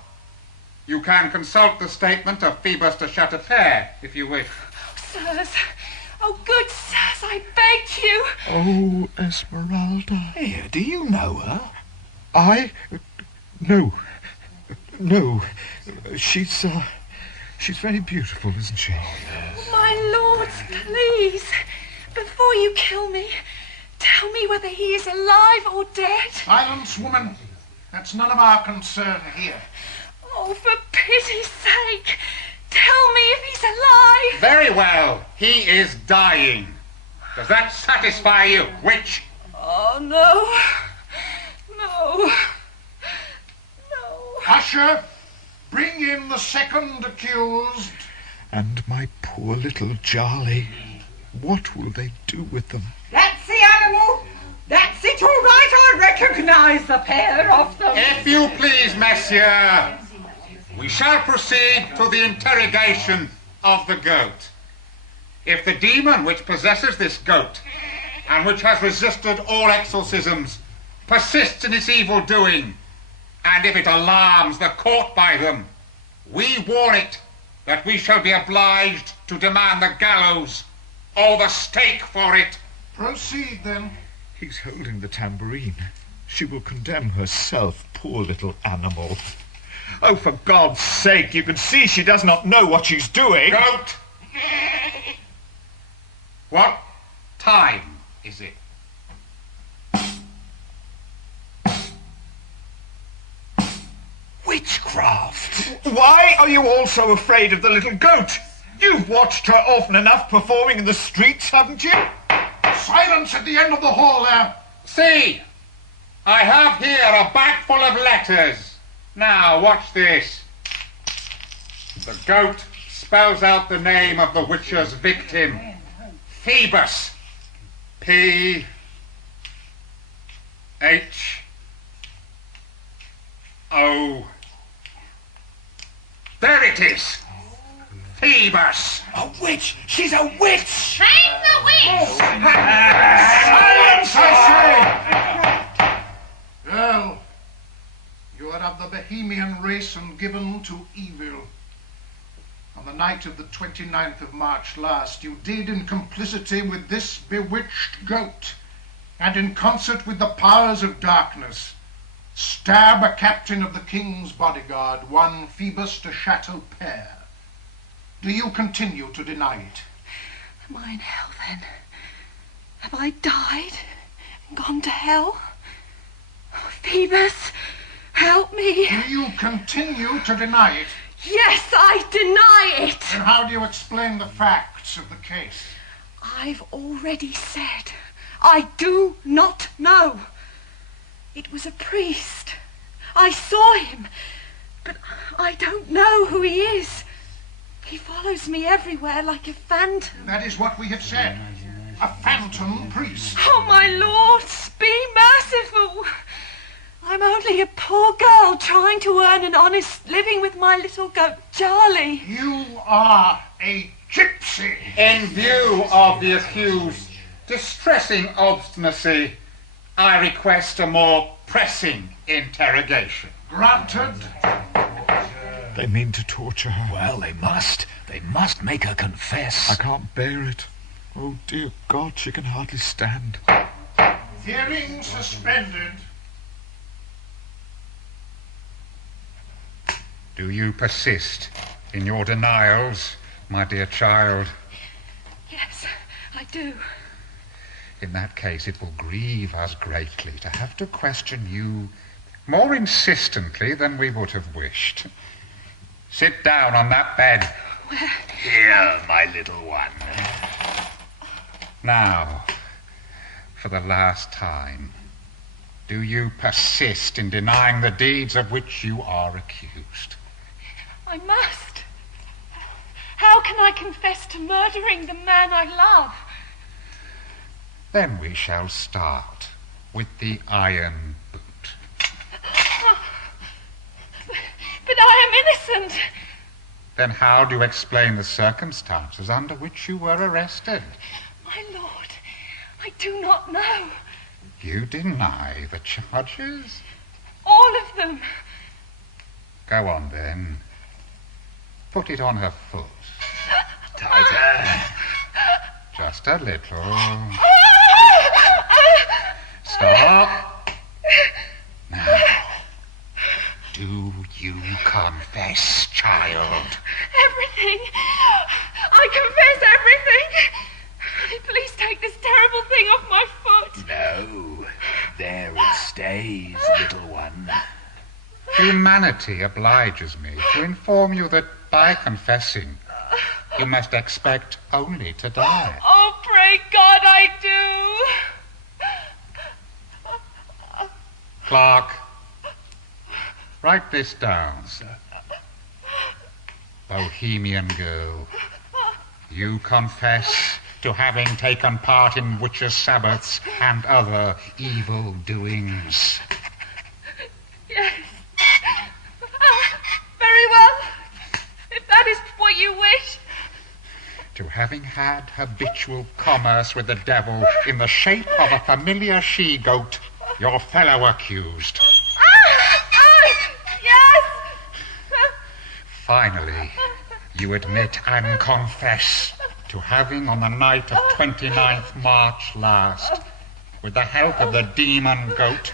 You can consult the statement of Phoebus de Chateauper if you wish. Sirs, oh good sirs, I beg you. Oh, Esmeralda. Here, do you know her? No. She's very beautiful, isn't she? My lords, please, before you kill me, tell me whether he is alive or dead. Silence, woman. That's none of our concern here. Oh, for pity's sake, tell me if he's alive. Very well. He is dying. Does that satisfy you, witch? Oh, no. Usher, bring in the second accused. And my poor little Charlie. What will they do with them? That's the animal. That's it, all right. I recognise the pair of them. If you please, monsieur, we shall proceed to the interrogation of the goat. If the demon which possesses this goat, and which has resisted all exorcisms, persists in its evil doing, and if it alarms the court by them, we warn it that we shall be obliged to demand the gallows or the stake for it. Proceed, then. He's holding the tambourine. She will condemn herself, poor little animal. Oh, for God's sake, you can see she does not know what she's doing. Goat! What time is it? Witchcraft. Why are you all so afraid of the little goat? You've watched her often enough performing in the streets, haven't you? Silence at the end of the hall there. See, I have here a bag full of letters. Now, watch this. The goat spells out the name of the witcher's victim. Phoebus. P-H-O. There it is. Phoebus. A witch! She's a witch! Hang the witch! Silence, I say! Girl, you are of the Bohemian race and given to evil. On the night of the 29th of March last, you did, in complicity with this bewitched goat, and in concert with the powers of darkness, stab a captain of the king's bodyguard, one Phoebus de Chateauper. Do you continue to deny it? Am I in hell, then? Have I died and gone to hell? Oh, Phoebus, help me. Do you continue to deny it? Yes, I deny it. Then how do you explain the facts of the case? I've already said I do not know. It was a priest. I saw him, but I don't know who he is. He follows me everywhere like a phantom. That is what we have said. A phantom priest. Oh, my lords, be merciful. I'm only a poor girl trying to earn an honest living with my little goat, Charlie. You are a gypsy. In view of the accused's distressing obstinacy, I request a more pressing interrogation. Granted. They mean to torture her. Well, they must. They must make her confess. I can't bear it. Oh, dear God, she can hardly stand. Hearing suspended. Do you persist in your denials, my dear child? Yes, I do. In that case, it will grieve us greatly to have to question you more insistently than we would have wished. Sit down on that bed. Where? Here, my little one. Now, for the last time, do you persist in denying the deeds of which you are accused? I must. How can I confess to murdering the man I love? Then we shall start with the iron boot. But I am innocent. Then how do you explain the circumstances under which you were arrested? My lord, I do not know. You deny the charges? All of them. Go on, then. Put it on her foot. Tighter. Just a little. Stop. Now, do you confess, child? Everything. I confess everything. Please take this terrible thing off my foot. No. There it stays, little one. Humanity obliges me to inform you that by confessing, you must expect only to die. Oh, pray God I do. Clark, write this down. Bohemian girl, you confess to having taken part in witches' sabbaths and other evil doings. Yes. Very well. If that is what you wish. To having had habitual commerce with the devil in the shape of a familiar she-goat, your fellow accused. Yes! Finally, you admit and confess to having on the night of 29th March last, with the help of the demon goat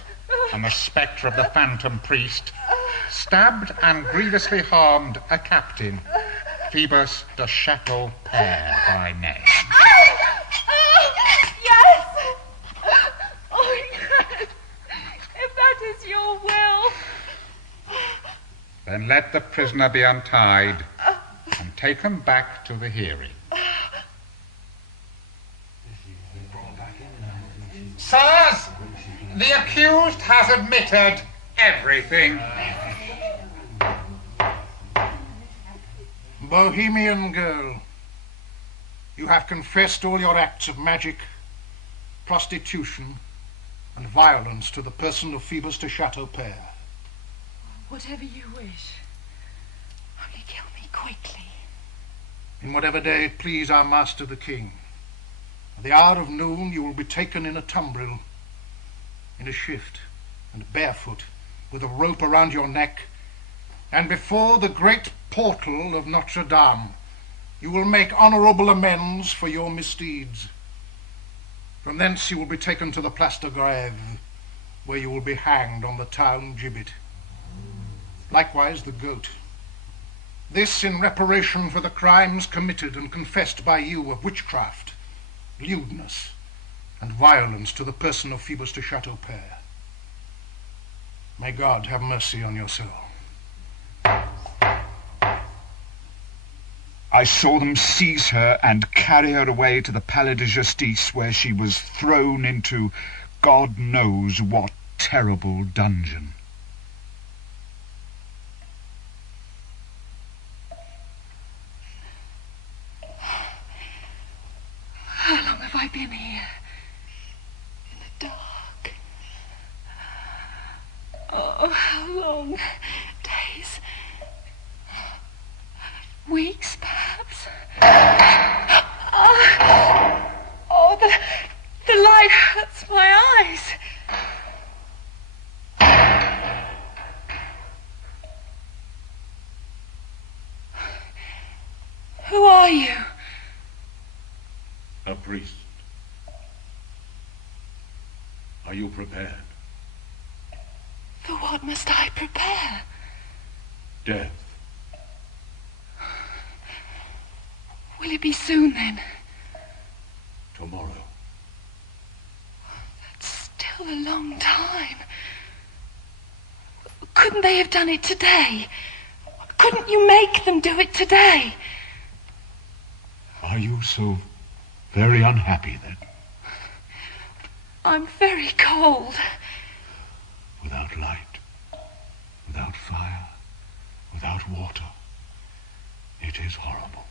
and the spectre of the phantom priest, stabbed and grievously harmed a captain, Phoebus de Chateau Père by name. Yes! Oh, yes! If that is your will. Then let the prisoner be untied and taken back to the hearing. Sirs, the accused has admitted everything. Bohemian girl, you have confessed all your acts of magic, prostitution, and violence to the person of Phoebus de Chateau Père. Whatever you wish. Only kill me quickly. In whatever day it please our master the king. At the hour of noon you will be taken in a tumbril, in a shift, and barefoot, with a rope around your neck, and before the great portal of Notre Dame you will make honourable amends for your misdeeds. From thence you will be taken to the Place de Grève, where you will be hanged on the town gibbet. Likewise the goat. This in reparation for the crimes committed and confessed by you of witchcraft, lewdness, and violence to the person of Phoebus de Chateau Père. May God have mercy on your soul. I saw them seize her and carry her away to the Palais de Justice, where she was thrown into God knows what terrible dungeon. How long have I been here? In the dark. Oh, how long? Days? Weeks, perhaps? Oh, the light hurts my eyes. Who are you? A priest. Are you prepared? For what must I prepare? Death. Will it be soon, then? Tomorrow. That's still a long time. Couldn't they have done it today? Couldn't you make them do it today? Are you so very unhappy, then? I'm very cold. Without light, without fire, without water. It is horrible.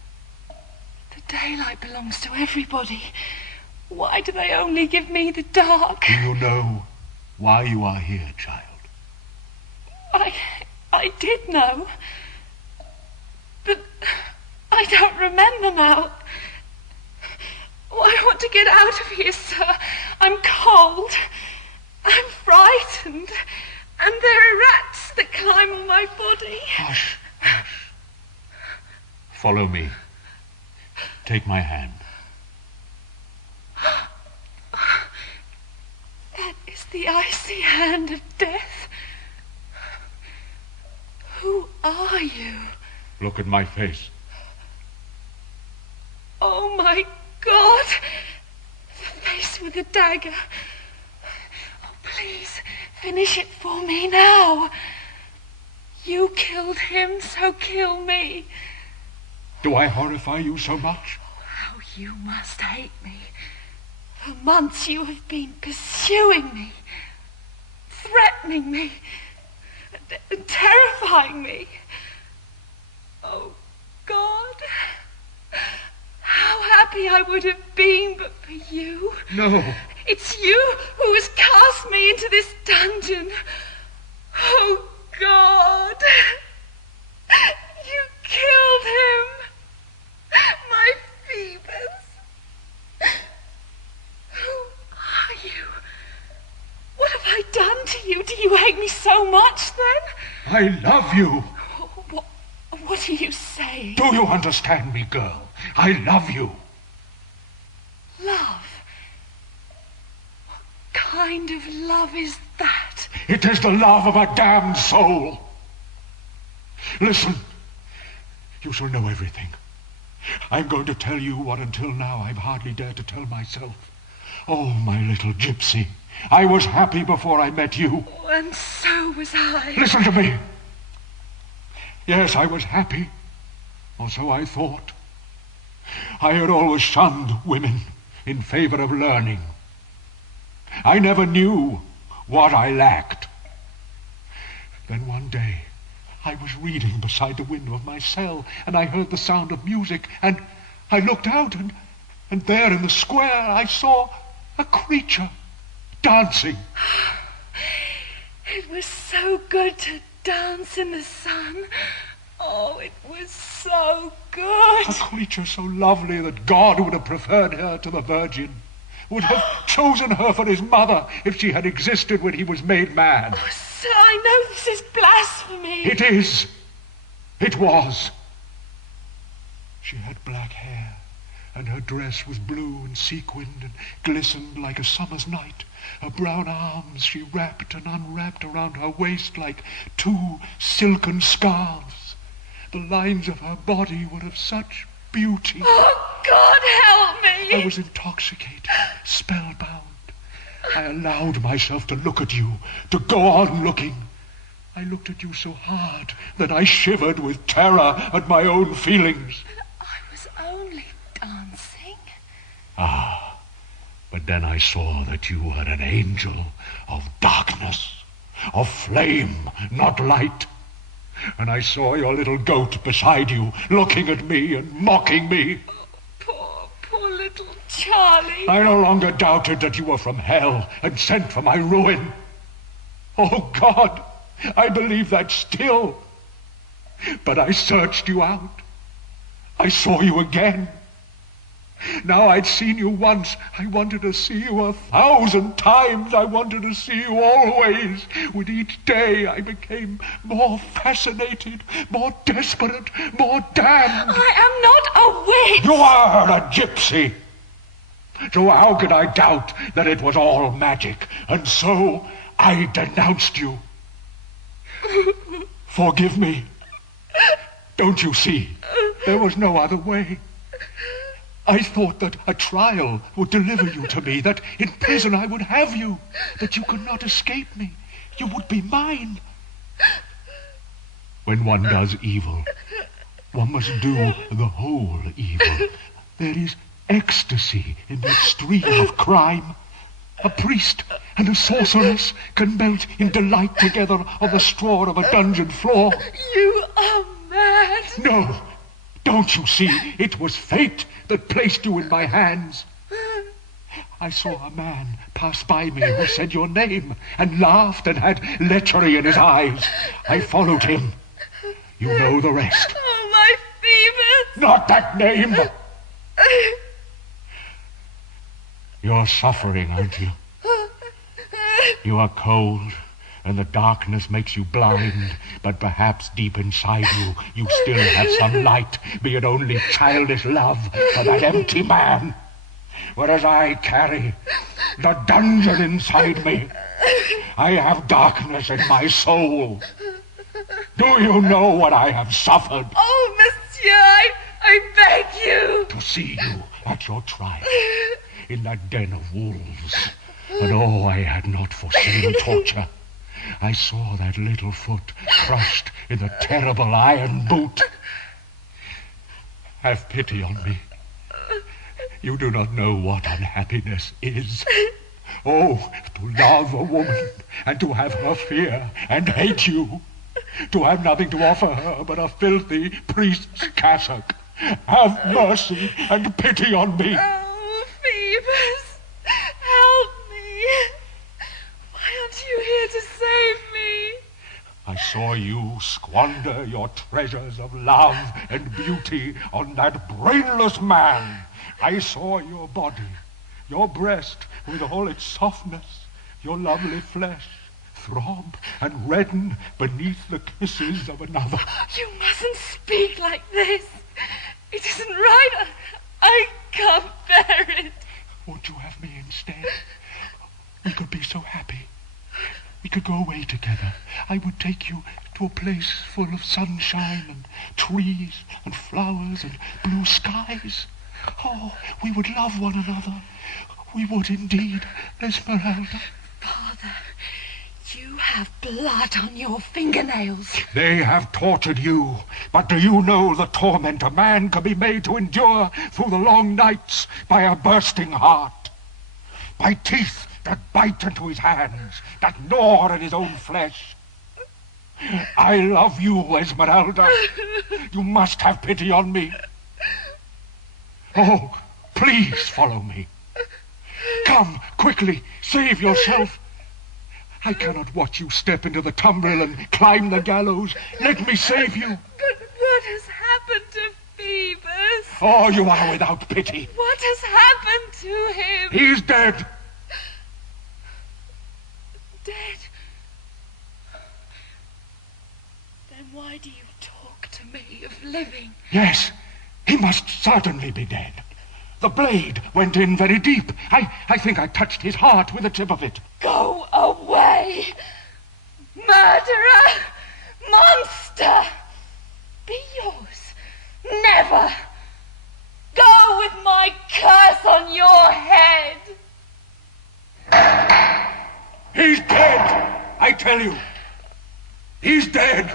The daylight belongs to everybody. Why do they only give me the dark? Do you know why you are here, child? I did know. But I don't remember now. Oh, I want to get out of here, sir. I'm cold. I'm frightened. And there are rats that climb on my body. Hush, hush. Follow me. Take my hand. That is the icy hand of death. Who are you? Look at my face. Oh, my God! The face with the dagger. Oh, please, finish it for me now. You killed him, so kill me. Do I horrify you so much? Oh, how you must hate me. For months you have been pursuing me, threatening me, and terrifying me. Oh, God. How happy I would have been but for you. No. It's you who has cast me into this dungeon. Oh, God. You killed him. My Phoebus. Who are you? What have I done to you? Do you hate me so much, then? I love you. What are you saying? Do you understand me, girl? I love you. Love? What kind of love is that? It is the love of a damned soul. Listen, you shall know everything. I'm going to tell you what until now I've hardly dared to tell myself. Oh, my little gypsy, I was happy before I met you. Oh, and so was I. Listen to me. Yes, I was happy, or so I thought. I had always shunned women in favor of learning. I never knew what I lacked. Then one day, I was reading beside the window of my cell, and I heard the sound of music, and I looked out, and there in the square I saw a creature dancing. It was so good to dance in the sun. Oh, it was so good. A creature so lovely that God would have preferred her to the Virgin, would have chosen her for his mother if she had existed when he was made man. Oh, sir, I know this is blasphemy. It is. It was. She had black hair, and her dress was blue and sequined and glistened like a summer's night. Her brown arms she wrapped and unwrapped around her waist like two silken scarves. The lines of her body were of such beauty. Oh, God help me! I was intoxicated, spellbound. I allowed myself to look at you, to go on looking. I looked at you so hard that I shivered with terror at my own feelings. I only dancing. Ah, but then I saw that you were an angel of darkness, of flame, not light. And I saw your little goat beside you, looking at me and mocking me. Poor little Charlie. I no longer doubted that you were from hell and sent for my ruin. Oh, God, I believe that still. But I searched you out. I saw you again. Now I'd seen you once. I wanted to see you 1,000 times. I wanted to see you always. With each day I became more fascinated, more desperate, more damned. I am not a witch. You are a gypsy. So how could I doubt that it was all magic? And so I denounced you. Forgive me. Don't you see? There was no other way. I thought that a trial would deliver you to me, that in prison I would have you, that you could not escape me. You would be mine. When one does evil, one must do the whole evil. There is ecstasy in that stream of crime. A priest and a sorceress can melt in delight together on the straw of a dungeon floor. You are mad. No, don't you see? It was fate that placed you in my hands. I saw a man pass by me who said your name and laughed and had lechery in his eyes. I followed him. You know the rest. Oh, my Phoebus. Not that name. You're suffering, aren't you? You are cold, and the darkness makes you blind, but perhaps deep inside you, you still have some light, be it only childish love for that empty man. Whereas I carry the dungeon inside me. I have darkness in my soul. Do you know what I have suffered? Oh, monsieur, I beg you. To see you at your trial, in that den of wolves. And oh, I had not foreseen torture. I saw that little foot crushed in the terrible iron boot. Have pity on me. You do not know what unhappiness is. Oh, to love a woman and to have her fear and hate you. To have nothing to offer her but a filthy priest's cassock. Have mercy and pity on me. Oh, Phoebus, help me. Why aren't you here to save me? I saw you squander your treasures of love and beauty on that brainless man. I saw your body, your breast with all its softness, your lovely flesh, throb and redden beneath the kisses of another. You mustn't speak like this. It isn't right. I can't bear it. Won't you have me instead? We could be so happy. We could go away together. I would take you to a place full of sunshine and trees and flowers and blue skies. Oh, we would love one another. We would indeed, Esmeralda. Father, you have blood on your fingernails. They have tortured you, but do you know the torment a man can be made to endure through the long nights by a bursting heart? By teeth that bite into his hands, that gnaw at his own flesh. I love you, Esmeralda. You must have pity on me. Oh, please follow me. Come, quickly, save yourself. I cannot watch you step into the tumbril and climb the gallows. Let me save you. But what has happened to Phoebus? Oh, you are without pity. What has happened to him? He's dead. Dead? Then why do you talk to me of living? Yes, he must certainly be dead. The blade went in very deep. I think I touched his heart with the tip of it. Go away! Murderer! Monster! Be yours. Never! Go with my curse on your head! He's dead! I tell you. He's dead!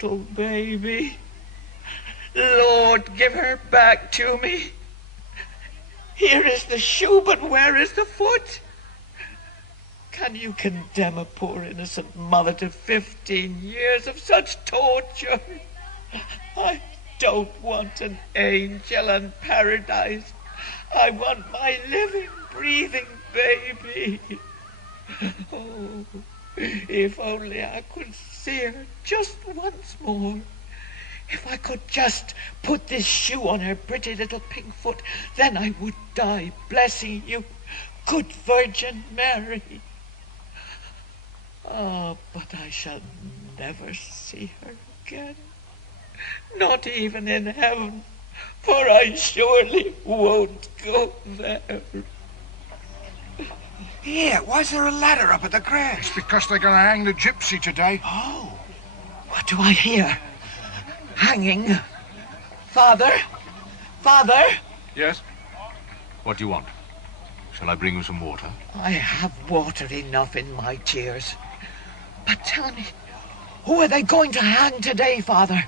little baby. Lord, give her back to me. Here is the shoe, but where is the foot? Can you condemn a poor innocent mother to 15 years of such torture? I don't want an angel in paradise. I want my living, breathing baby. Oh, if only I could see her just once more. If I could just put this shoe on her pretty little pink foot, then I would die blessing you, good Virgin Mary. Ah, but I shall never see her again, not even in heaven, for I surely won't go there. Here, why is there a ladder up at the crest? It's because they're going to hang the gypsy today. Oh, what do I hear? Hanging. Father? Father? Yes? What do you want? Shall I bring you some water? I have water enough in my tears. But tell me, who are they going to hang today, Father?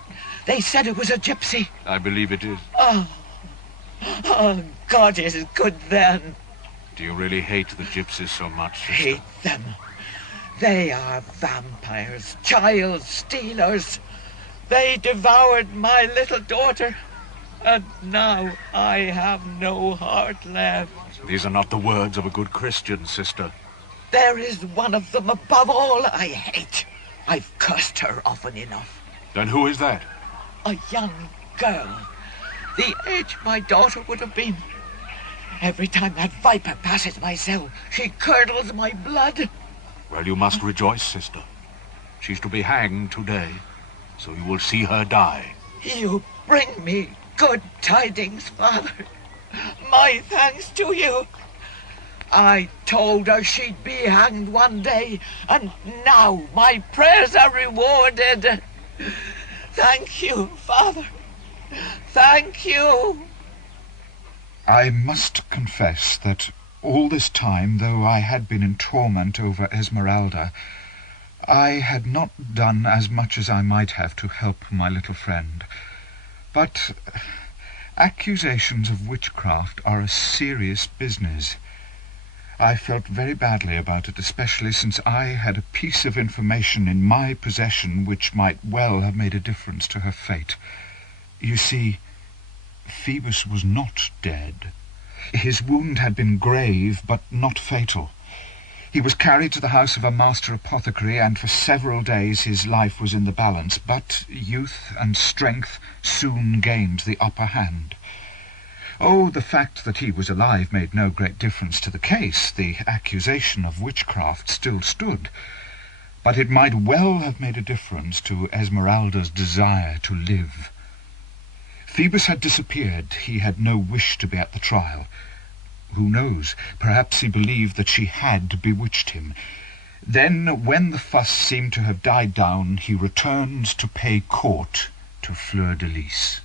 They said it was a gypsy. I believe it is. Oh, God is good then. Do you really hate the gypsies so much, sister? Hate them. They are vampires, child stealers. They devoured my little daughter, and now I have no heart left. These are not the words of a good Christian, sister. There is one of them above all I hate. I've cursed her often enough. Then who is that? A young girl, the age my daughter would have been. Every time that viper passes my cell, she curdles my blood. Well, you must rejoice, sister. She's to be hanged today, so you will see her die. You bring me good tidings, Father. My thanks to you. I told her she'd be hanged one day, and now my prayers are rewarded. Thank you, Father. Thank you. I must confess that all this time, though I had been in torment over Esmeralda, I had not done as much as I might have to help my little friend. But accusations of witchcraft are a serious business. I felt very badly about it, especially since I had a piece of information in my possession which might well have made a difference to her fate. You see, Phoebus was not dead. His wound had been grave, but not fatal. He was carried to the house of a master apothecary, and for several days his life was in the balance, but youth and strength soon gained the upper hand. Oh, the fact that he was alive made no great difference to the case. The accusation of witchcraft still stood, but it might well have made a difference to Esmeralda's desire to live. Phoebus had disappeared. He had no wish to be at the trial. Who knows? Perhaps he believed that she had bewitched him. Then, when the fuss seemed to have died down, he returned to pay court to Fleur-de-Lis.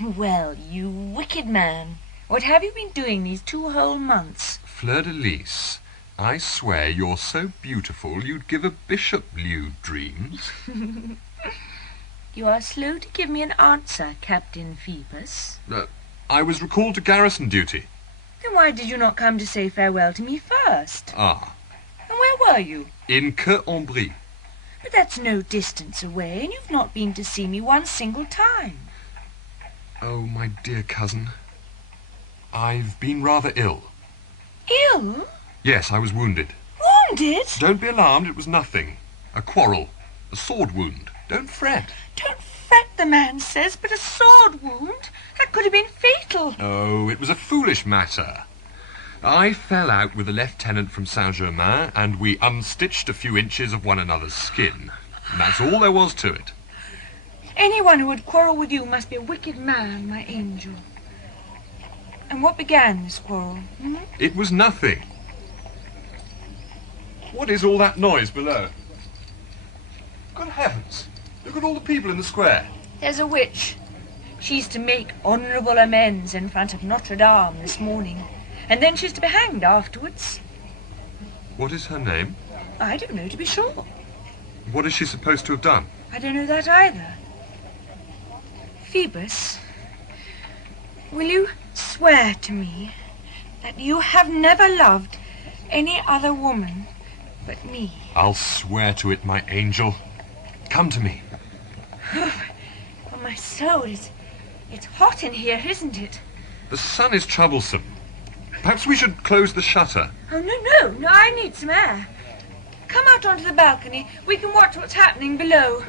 Well, you wicked man. What have you been doing these 2 whole months? Fleur-de-Lis, I swear you're so beautiful you'd give a bishop lewd dreams. You are slow to give me an answer, Captain Phoebus. I was recalled to garrison duty. Then why did you not come to say farewell to me first? Ah. And where were you? In Queue-en-Brie. But that's no distance away, and you've not been to see me one single time. Oh, my dear cousin, I've been rather ill. Ill? Yes, I was wounded. Wounded? Don't be alarmed, it was nothing. A quarrel. A sword wound. Don't fret. Don't fret, the man says, but a sword wound? That could have been fatal. Oh, it was a foolish matter. I fell out with a lieutenant from Saint-Germain, and we unstitched a few inches of one another's skin. And that's all there was to it. Anyone who would quarrel with you must be a wicked man, my angel. And what began this quarrel? It was nothing. What is all that noise below? Good heavens! Look at all the people in the square. There's a witch. She's to make honourable amends in front of Notre Dame this morning. And then she's to be hanged afterwards. What is her name? I don't know, to be sure. What is she supposed to have done? I don't know that either. Phoebus, will you swear to me that you have never loved any other woman but me? I'll swear to it, my angel. Come to me. Oh, my soul, it's hot in here, isn't it? The sun is troublesome. Perhaps we should close the shutter. Oh, no, I need some air. Come out onto the balcony. We can watch what's happening below.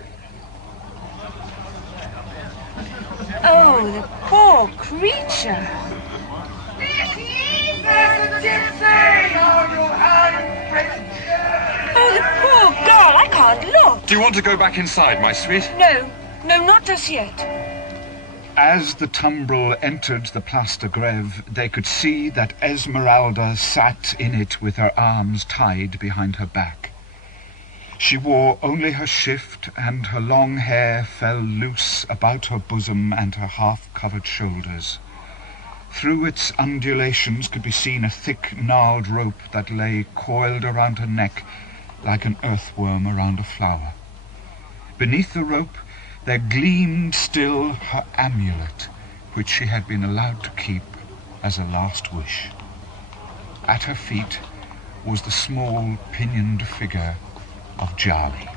Oh, the poor creature. Oh, the poor girl. I can't look. Do you want to go back inside, my sweet? No, not just yet. As the tumbrel entered the Place de Grève, they could see that Esmeralda sat in it with her arms tied behind her back. She wore only her shift, and her long hair fell loose about her bosom and her half-covered shoulders. Through its undulations could be seen a thick, gnarled rope that lay coiled around her neck like an earthworm around a flower. Beneath the rope there gleamed still her amulet, which she had been allowed to keep as a last wish. At her feet was the small, pinioned figure of Jali.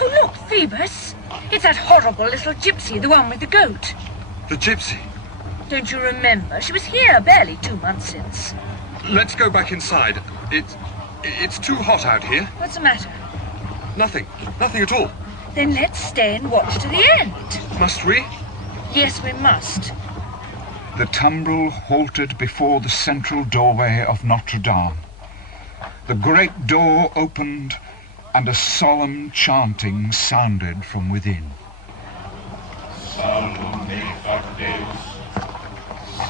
Oh, look, Phoebus. It's that horrible little gypsy, the one with the goat. The gypsy? Don't you remember? She was here barely 2 months since. Let's go back inside. It's too hot out here. What's the matter? Nothing at all. Then let's stay and watch to the end. Must we? Yes, we must. The tumbrel halted before the central doorway of Notre Dame. The great door opened, and a solemn chanting sounded from within. Salvum me factes,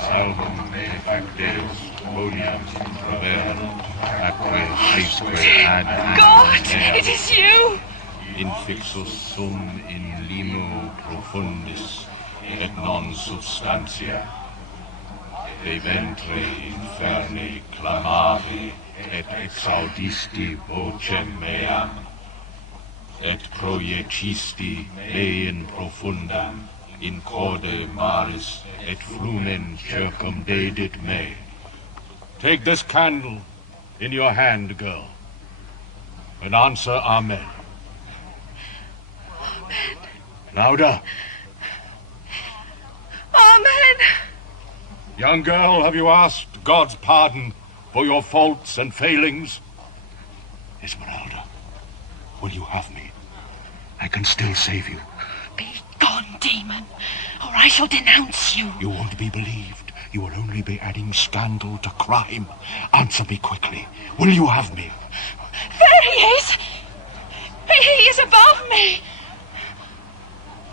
salvum me factes, odiant intraverunt, atque prisque ad God, it is you! Infixus sum in limo profundis, et non substantia. De ventre inferni clamavi, et exaudisti vocem meam, et proiecisti me in profundam, in corde maris, et flumen circumdedit me. Take this candle in your hand, girl, and answer Amen. Amen. Louder. Amen. Young girl, have you asked God's pardon for your faults and failings? Esmeralda, will you have me? I can still save you. Be gone, demon, or I shall denounce you. You won't be believed. You will only be adding scandal to crime. Answer me quickly. Will you have me? There he is! He is above me!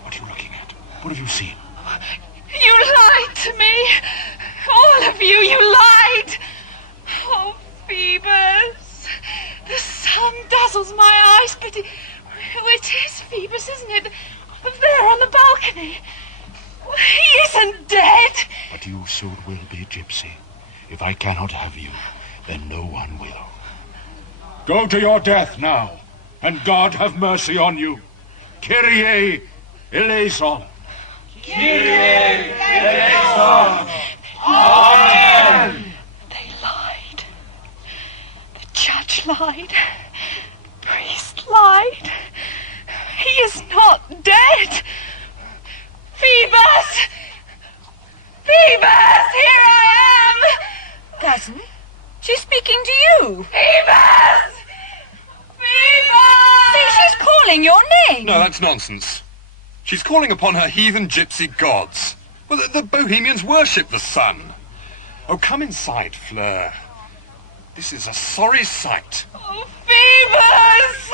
What are you looking at? What have you seen? You lied to me! All of you, you lied! Oh, Phoebus! The sun dazzles my eyes, but it is Phoebus, isn't it? There on the balcony. He isn't dead! But you soon will be, Gypsy. If I cannot have you, then no one will. Go to your death now, and God have mercy on you. Kyrie eleison. Kyrie eleison! Amen! They lied. The judge lied. The priest lied. He is not dead! Phoebus! Phoebus! Here I am! Cousin, she's speaking to you. Phoebus! Phoebus! See, she's calling your name. No, that's nonsense. She's calling upon her heathen gypsy gods. Well, the Bohemians worship the sun. Oh, come inside, Fleur. This is a sorry sight. Oh, Phoebus!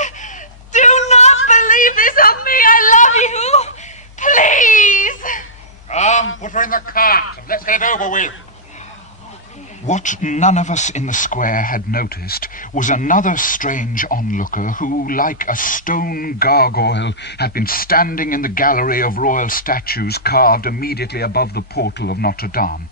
Do not believe this of me. I love you. Please. Put her in the cart and let's get it over with. What none of us in the square had noticed was another strange onlooker who, like a stone gargoyle, had been standing in the gallery of royal statues carved immediately above the portal of Notre Dame.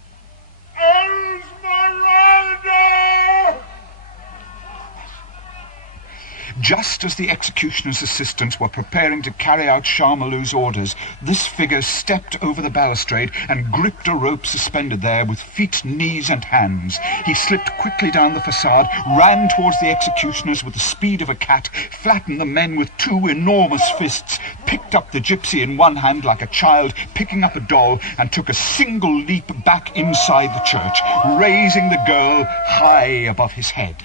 Just as the executioner's assistants were preparing to carry out Charmolue orders, this figure stepped over the balustrade and gripped a rope suspended there with feet, knees, and hands. He slipped quickly down the facade, ran towards the executioners with the speed of a cat, flattened the men with two enormous fists, picked up the gypsy in one hand like a child picking up a doll, and took a single leap back inside the church, raising the girl high above his head.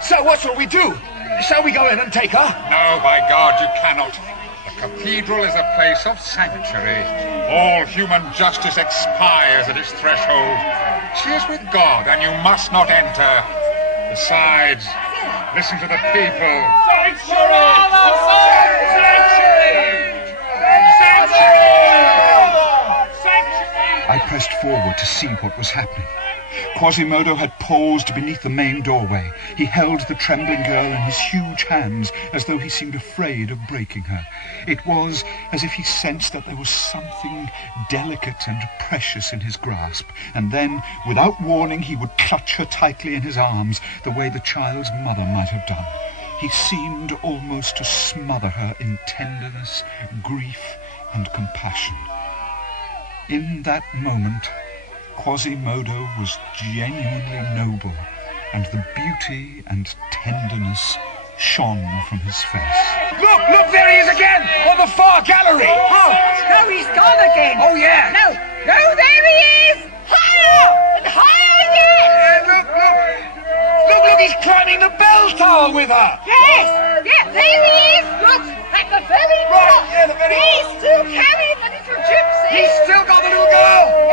Sir, what shall we do? Shall we go in and take her? No, by God, you cannot. The cathedral is a place of sanctuary. All human justice expires at its threshold. She is with God, and you must not enter. Besides, listen to the people. I pressed forward to see what was happening. Quasimodo had paused beneath the main doorway. He held the trembling girl in his huge hands as though he seemed afraid of breaking her. It was as if he sensed that there was something delicate and precious in his grasp, and then, without warning, he would clutch her tightly in his arms, the way the child's mother might have done. He seemed almost to smother her in tenderness, grief, and compassion. In that moment, Quasimodo was genuinely noble, and the beauty and tenderness shone from his face. Look, there he is again, on the far gallery. Oh, no, he's gone again. Oh, yeah. No, there he is. Higher and higher again. Look, he's climbing the bell tower with her. Yes, there he is. Look, at the very top. Yeah, the very He's still carrying the little gypsy. He's still got the little girl.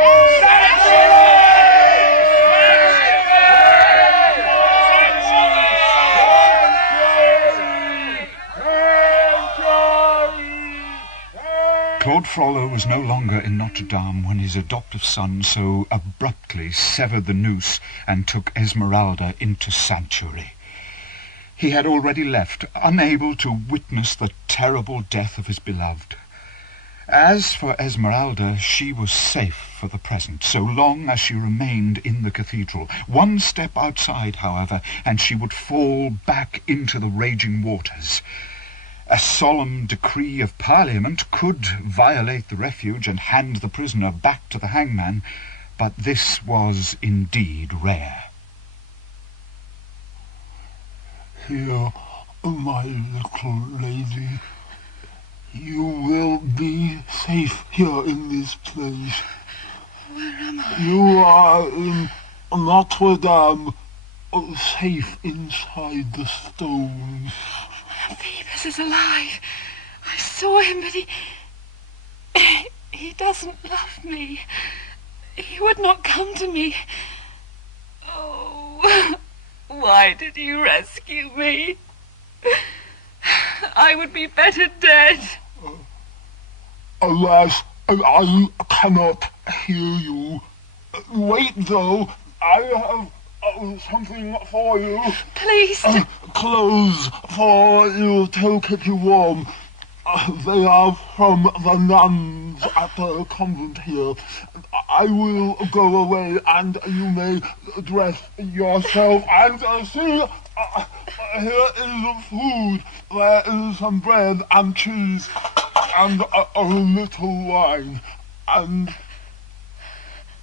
Claude Frollo was no longer in Notre Dame when his adoptive son so abruptly severed the noose and took Esmeralda into sanctuary. He had already left, unable to witness the terrible death of his beloved. As for Esmeralda, she was safe for the present, so long as she remained in the cathedral. One step outside, however, and she would fall back into the raging waters. A solemn decree of Parliament could violate the refuge and hand the prisoner back to the hangman, but this was indeed rare. Here, my little lady, you will be safe here in this place. Where am I? You are in Notre Dame, safe inside the stones. Phoebus is alive. I saw him, but he doesn't love me. He would not come to me. Oh, why did you rescue me? I would be better dead. Alas, I cannot hear you. Wait, though, I have something for you. Please. Clothes for you to keep you warm. They are from the nuns at the convent here. I will go away and you may dress yourself and see, here is food. There is some bread and cheese and a little wine. And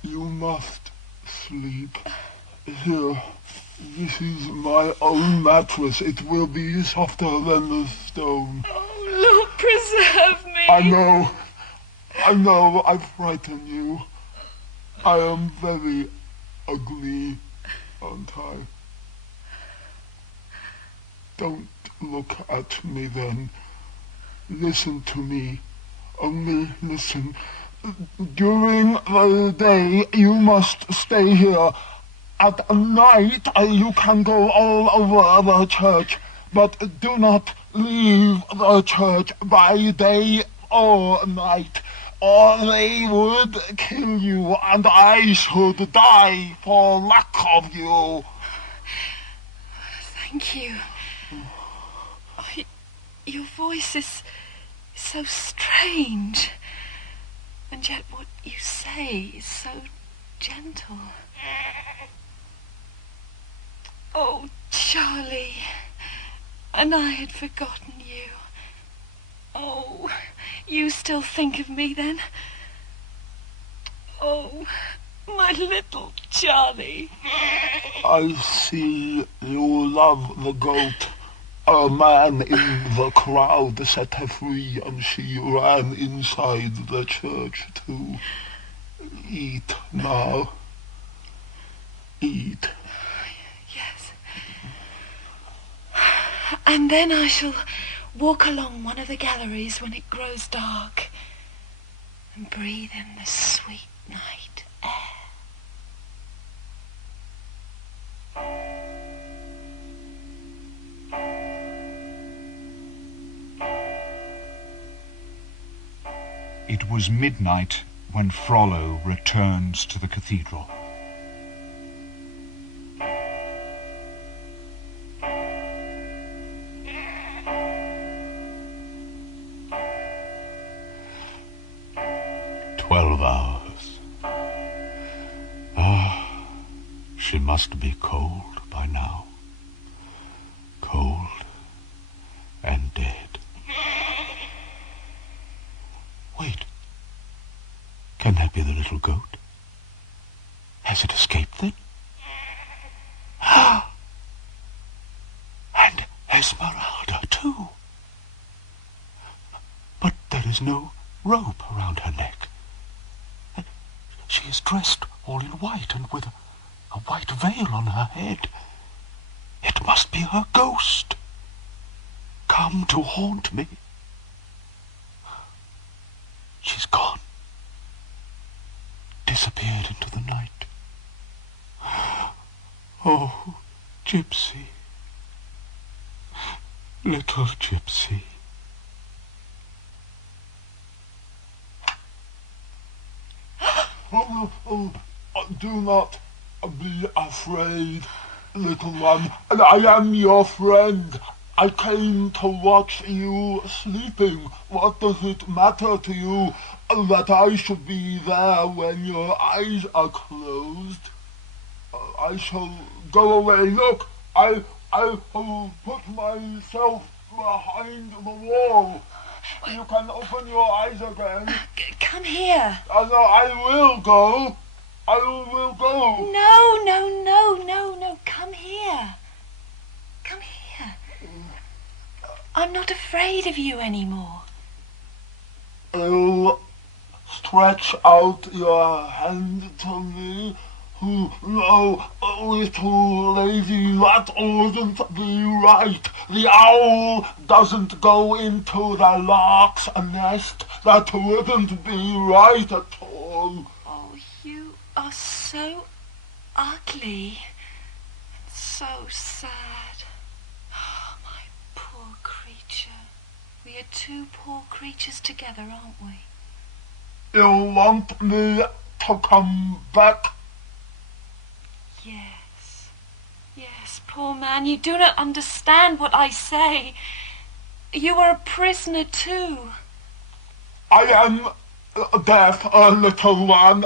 you must sleep here. This is my own mattress. It will be softer than the stone. Oh, Lord, preserve me. I know, I frighten you. I am very ugly, aren't I? Don't look at me then. Listen to me. Only listen. During the day, you must stay here. At night, you can go all over the church, but do not leave the church by day or night, or they would kill you, and I should die for lack of you. Thank you. Your voice is so strange. And yet what you say is so gentle. Oh, Charlie, and I had forgotten you. Oh, you still think of me then? Oh, my little Charlie. I see you love the goat. A man in the crowd set her free, and she ran inside the church to eat now. Eat. Yes. And then I shall walk along one of the galleries when it grows dark and breathe in the sweet night air. It was midnight when Frollo returns to the cathedral. "12 hours. Ah, she must be cold by now. Cold and dead. Wait. Can that be the little goat? Has it escaped then? And Esmeralda too. But there is no rope around her neck. She is dressed all in white and with a white veil on her head. It must be her ghost, come to haunt me. She's gone. Disappeared into the night. Oh, gypsy. Little gypsy. Do not be afraid, little one. I am your friend. I came to watch you sleeping. What does it matter to you that I should be there when your eyes are closed? I shall go away. Look, I put myself behind the wall. You can open your eyes again. Come here. No, I will go. I will go. No. Come here. Come here. I'm not afraid of you anymore. You stretch out your hand to me. No, little lady, that wouldn't be right. The owl doesn't go into the lark's nest. That wouldn't be right at all. Oh, you are so ugly and so sad. Oh, my poor creature. We are two poor creatures together, aren't we? You want me to come back? Yes, poor man, you do not understand what I say. You are a prisoner too. I am deaf, little one.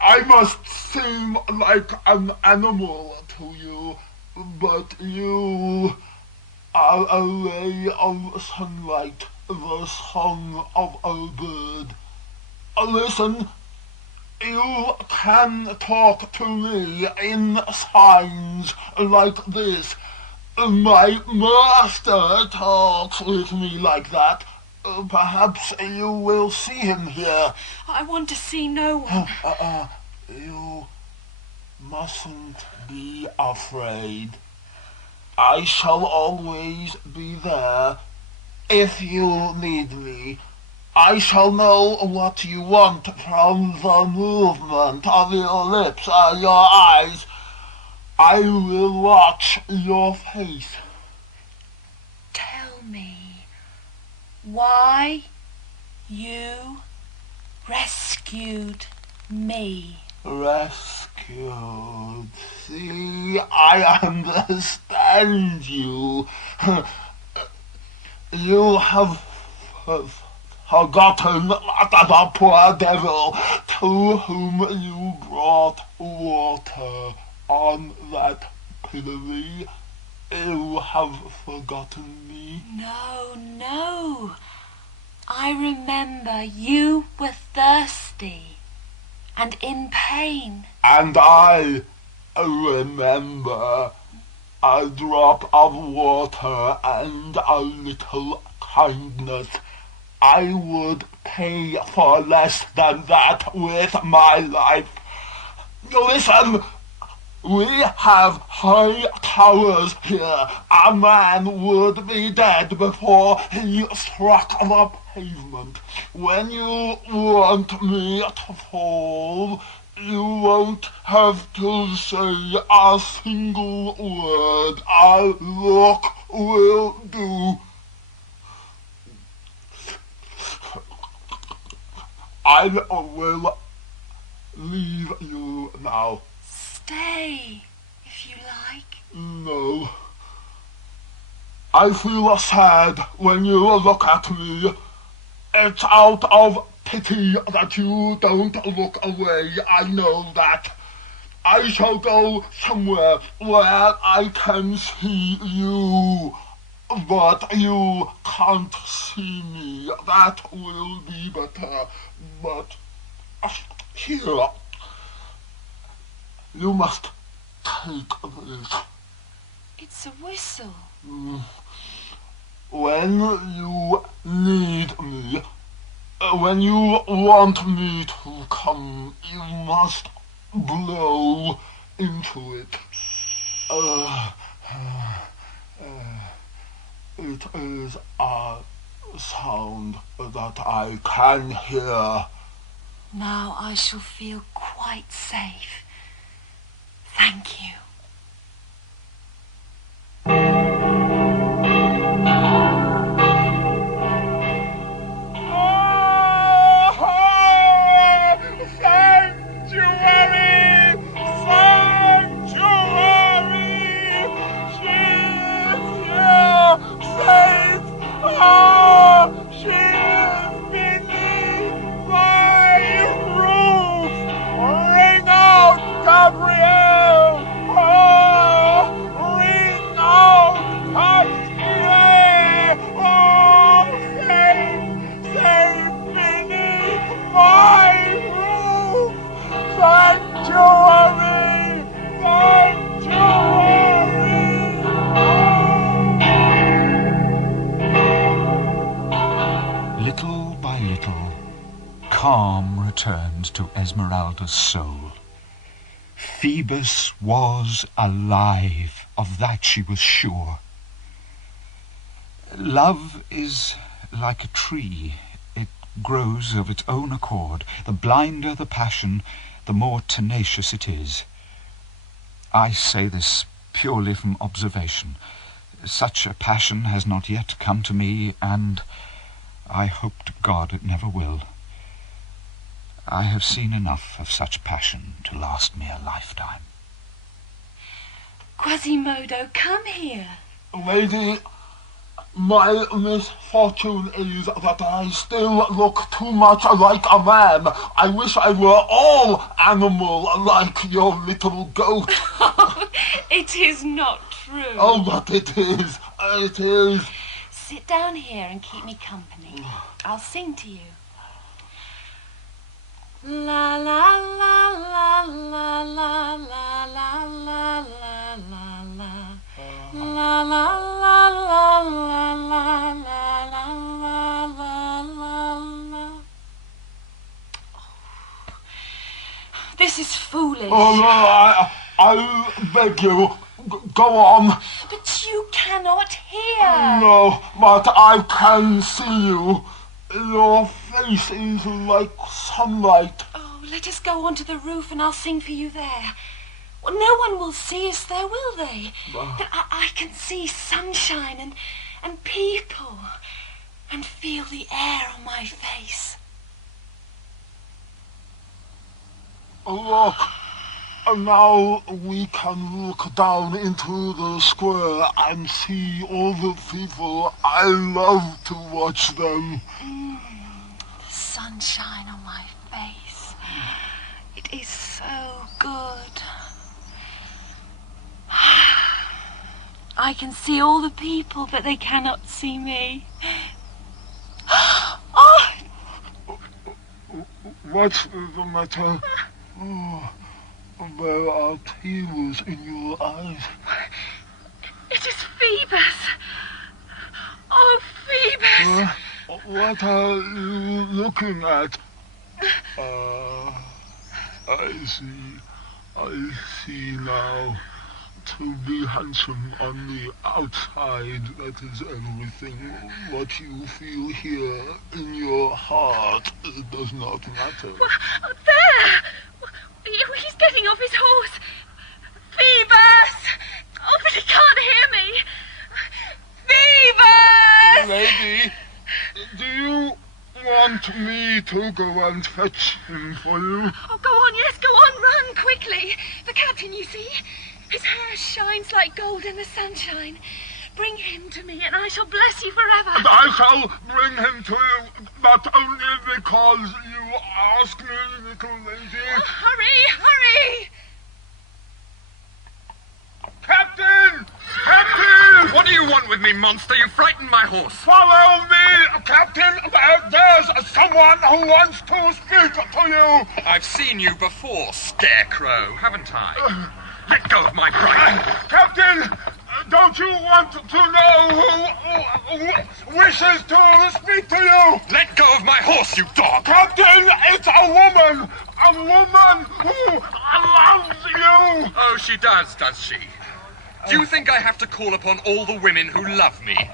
I must seem like an animal to you, but you are a ray of sunlight, the song of a bird. Listen. You can talk to me in signs like this. My master talks with me like that. Perhaps you will see him here. I want to see no one. You mustn't be afraid. I shall always be there if you need me. I shall know what you want from the movement of your lips and your eyes. I will watch your face. Tell me why you rescued me. Rescued? See, I understand you. You have forgotten that the poor devil to whom you brought water on that pillory. You have forgotten me. No, no. I remember you were thirsty and in pain. And I remember a drop of water and a little kindness. I would pay for less than that with my life. Listen, we have high towers here. A man would be dead before he struck the pavement. When you want me to fall, you won't have to say a single word. A look will do. I will leave you now. Stay, if you like. No. I feel sad when you look at me. It's out of pity that you don't look away. I know that. I shall go somewhere where I can see you. But you can't see me. That will be better. But here, you must take this. It's a whistle. When you need me, when you want me to come, you must blow into it. It is a sound that I can hear. Now I shall feel quite safe. Thank you. Little by little, calm returned to Esmeralda's soul. Phoebus was alive, of that she was sure. Love is like a tree. It grows of its own accord. The blinder the passion, the more tenacious it is. I say this purely from observation. Such a passion has not yet come to me, and I hope to God it never will. I have seen enough of such passion to last me a lifetime. Quasimodo, come here. Lady, my misfortune is that I still look too much like a man. I wish I were all animal like your little goat. It is not true. Oh, but it is. It is. Sit down here and keep me company. I'll sing to you. La la la la la la la la la la la la. La la la la la la la la la la la. This is foolish. Oh, no, I beg you, go on. But you cannot hear. No, but I can see you. Your face is like sunlight. Oh, let us go onto the roof and I'll sing for you there. Well, no one will see us there, will they? But I can see sunshine and people and feel the air on my face. Look, Now we can look down into the square and see all the people. I love to watch them. The sunshine on my face. It is so good. I can see all the people, but they cannot see me. Oh! What's the matter? Oh, there are tears in your eyes. It is Phoebus. Oh, Phoebus! What are you looking at? I see now. To be handsome on the outside, that is everything. What you feel here in your heart, it does not matter. Well, there! He's getting off his horse. Phoebus! Oh, but he can't hear me. Phoebus! Lady, do you want me to go and fetch him for you? Oh, go on, yes, go on, run quickly. The captain, you see, his hair shines like gold in the sunshine. Bring him to me, and I shall bless you forever. And I shall bring him to you, but only because you ask me, little lady. Oh, hurry, hurry! Captain! Captain! What do you want with me, monster? You frightened my horse. Follow me, Captain! There's someone who wants to speak to you. I've seen you before, scarecrow, haven't I? Let go of my bridle. Captain, don't you want to know who wishes to speak to you? Let go of my horse, you dog. Captain, it's a woman who loves you. Oh, she does she? Do you think I have to call upon all the women who love me?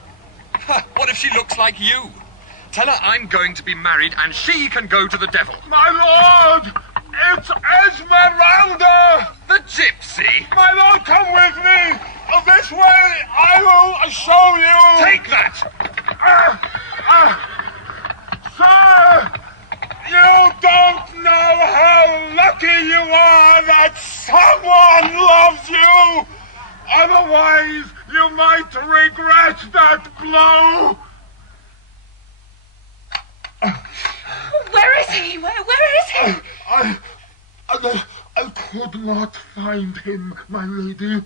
What if she looks like you? Tell her I'm going to be married and she can go to the devil. My lord, it's Esmeralda! The gypsy! My lord, come with me! This way, I will show you! Take that! Sir! You don't know how lucky you are that someone loves you! Otherwise, you might regret that blow! Where is he? Where is he? I could not find him, my lady.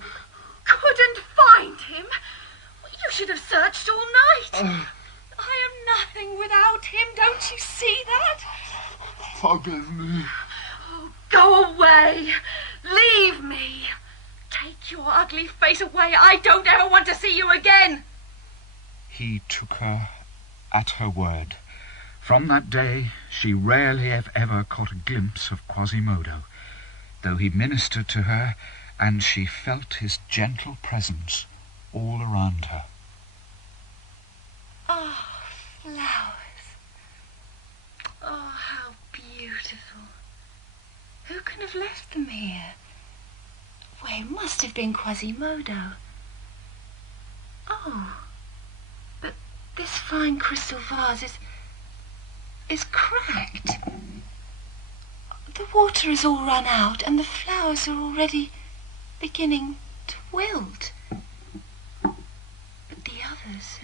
Couldn't find him? You should have searched all night. I am nothing without him, don't you see that? Forgive me. Oh, go away. Leave me. Take your ugly face away. I don't ever want to see you again. He took her at her word. From that day, she rarely if ever caught a glimpse of Quasimodo, though he ministered to her, and she felt his gentle presence all around her. Oh, flowers. Oh, how beautiful. Who can have left them here? Well, it must have been Quasimodo. Oh, but this fine crystal vase is cracked. The water is all run out and the flowers are already beginning to wilt. But the others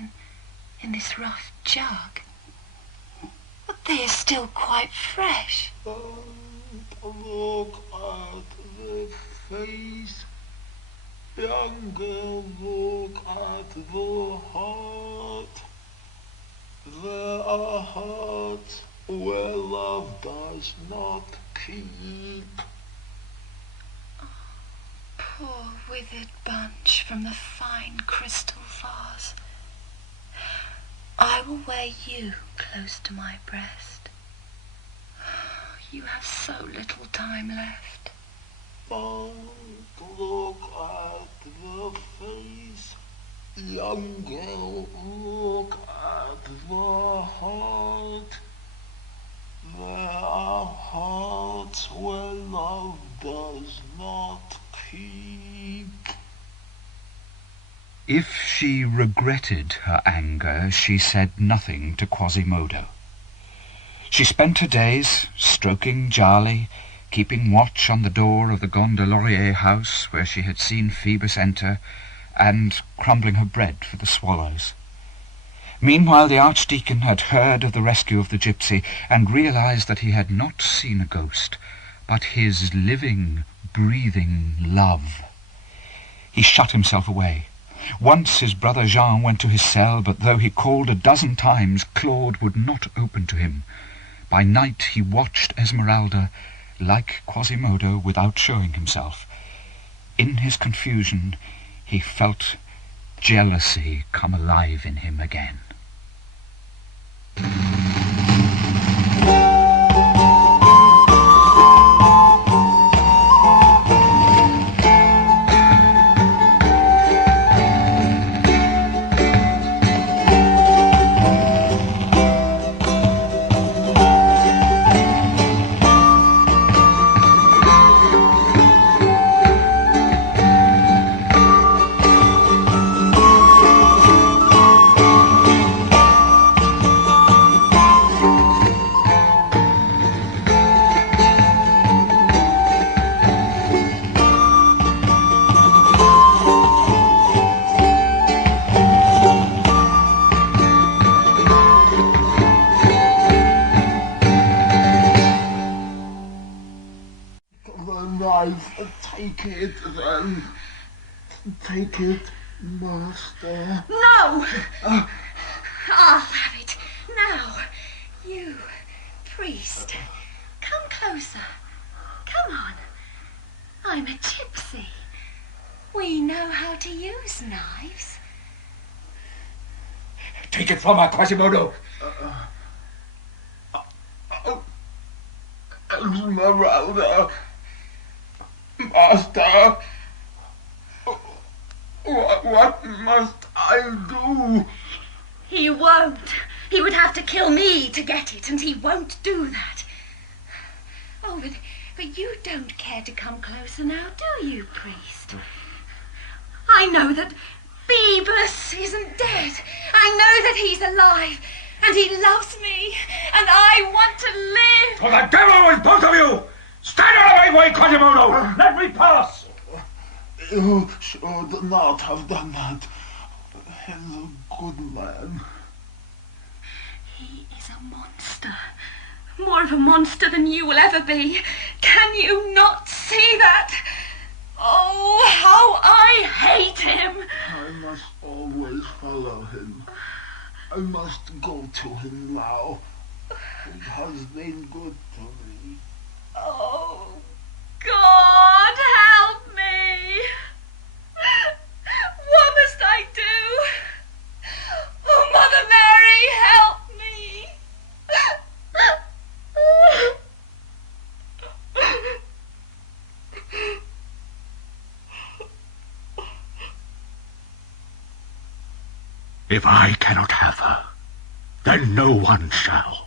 in this rough jug, but they are still quite fresh. Look at the face, young girl, look at the heart. There are hearts where love does not keep. Oh, poor withered bunch from the fine crystal vase. I will wear you close to my breast. You have so little time left. Don't look at the face, young girl, look at the heart. There are hearts where love does not keep. If she regretted her anger, she said nothing to Quasimodo. She spent her days stroking Jali, keeping watch on the door of the Gondelaurier house where she had seen Phoebus enter, and crumbling her bread for the swallows. Meanwhile, the Archdeacon had heard of the rescue of the gypsy, and realized that he had not seen a ghost, but his living, breathing love. He shut himself away. Once his brother Jean went to his cell, but though he called a dozen times, Claude would not open to him. By night he watched Esmeralda, like Quasimodo, without showing himself. In his confusion, he felt jealousy come alive in him again. Take it, then. Take it, Master. No! I'll have it. Now, you, priest, come closer. Come on. I'm a gypsy. We know how to use knives. Take it from her, Quasimodo. Esmeralda. Master. What must I do? He won't. He would have to kill me to get it, and he won't do that. Oh, but you don't care to come closer now, do you, priest? I know that Phoebus isn't dead. I know that he's alive, and he loves me, and I want to live. To the devil with both of you! Stand out of my way, Quasimodo! Let me pass! You should not have done that. He's a good man. He is a monster. More of a monster than you will ever be. Can you not see that? Oh, how I hate him! I must always follow him. I must go to him now. He has been good to me. Oh, God, help me! What must I do? Oh, Mother Mary, help me! If I cannot have her, then no one shall.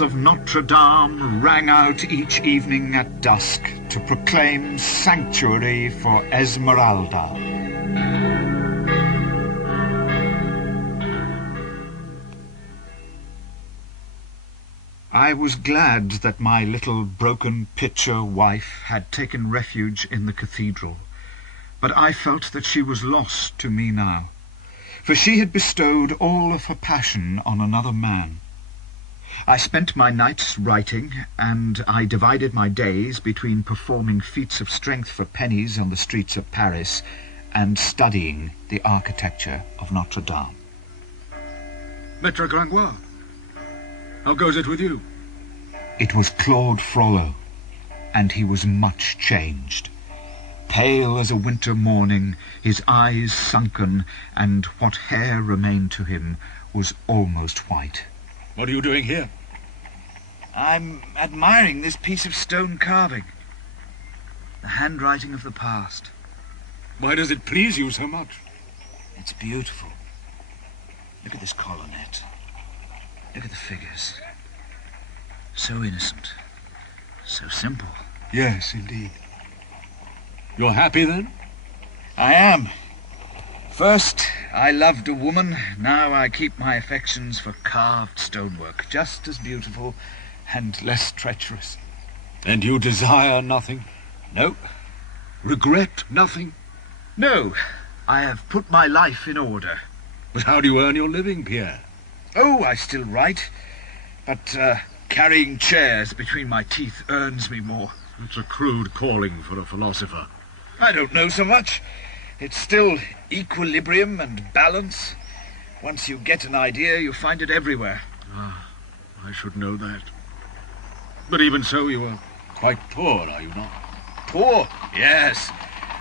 Of Notre Dame rang out each evening at dusk to proclaim sanctuary for Esmeralda. I was glad that my little broken pitcher wife had taken refuge in the cathedral, but I felt that she was lost to me now, for she had bestowed all of her passion on another man. I spent my nights writing, and I divided my days between performing feats of strength for pennies on the streets of Paris and studying the architecture of Notre Dame. Maître Gringoire, how goes it with you? It was Claude Frollo, and he was much changed. Pale as a winter morning, his eyes sunken, and what hair remained to him was almost white. What are you doing here? I'm admiring this piece of stone carving. The handwriting of the past. Why does it please you so much? It's beautiful. Look at this colonnette. Look at the figures. So innocent. So simple. Yes, indeed. You're happy, then? I am. First, I loved a woman. Now I keep my affections for carved stonework, just as beautiful and less treacherous. And you desire nothing? No. Regret nothing? No. I have put my life in order. But how do you earn your living, Pierre? Oh, I still write. But carrying chairs between my teeth earns me more. It's a crude calling for a philosopher. I don't know so much. It's still equilibrium and balance. Once you get an idea, you find it everywhere. Ah, I should know that. But even so, you are quite poor, are you not? Poor? Yes.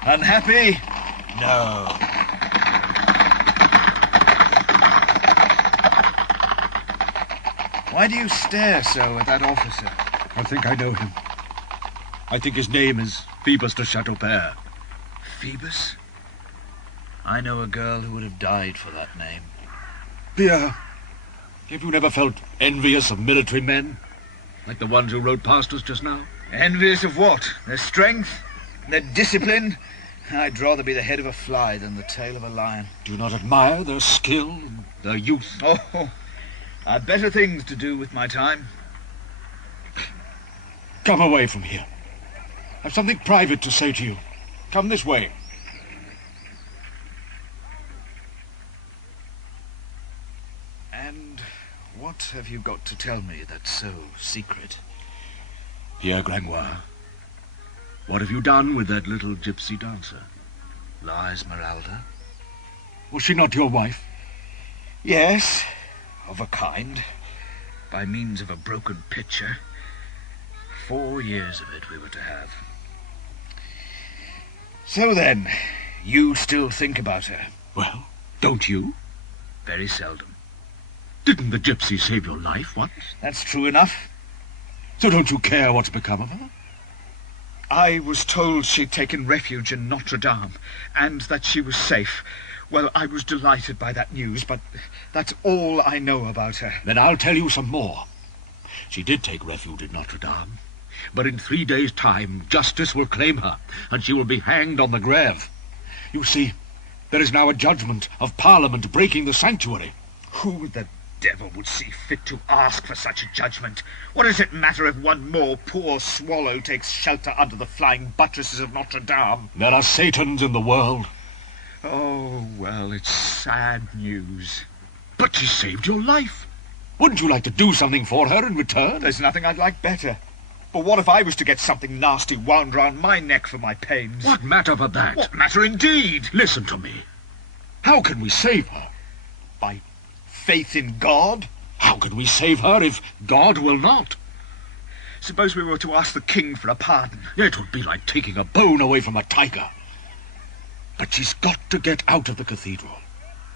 Unhappy? No. Why do you stare so at that officer? I think I know him. I think his name is Phoebus de Chateaupert. Phoebus? I know a girl who would have died for that name. Pierre, have you never felt envious of military men? Like the ones who rode past us just now? Envious of what? Their strength? Their discipline? I'd rather be the head of a fly than the tail of a lion. Do you not admire their skill and their youth? Oh, I've better things to do with my time. Come away from here. I've something private to say to you. Come this way. And what have you got to tell me that's so secret? Pierre Gringoire, what have you done with that little gypsy dancer? La Esmeralda? Was she not your wife? Yes, of a kind. By means of a broken pitcher. 4 years of it we were to have. So then, you still think about her? Well, don't you? Very seldom. Didn't the gypsy save your life once? That's true enough. So don't you care what's become of her? I was told she'd taken refuge in Notre Dame, and that she was safe. Well, I was delighted by that news, but that's all I know about her. Then I'll tell you some more. She did take refuge in Notre Dame, but in 3 days' time, justice will claim her, and she will be hanged on the grave. You see, there is now a judgment of Parliament breaking the sanctuary. Who the devil would see fit to ask for such a judgment? What does it matter if one more poor swallow takes shelter under the flying buttresses of Notre Dame? There are Satans in the world. Oh, well, it's sad news. But she saved your life. Wouldn't you like to do something for her in return? There's nothing I'd like better. But what if I was to get something nasty wound round my neck for my pains? What matter but that? What matter indeed? Listen to me. How can we save her? By faith in God? How can we save her if God will not? Suppose we were to ask the king for a pardon. It would be like taking a bone away from a tiger. But she's got to get out of the cathedral.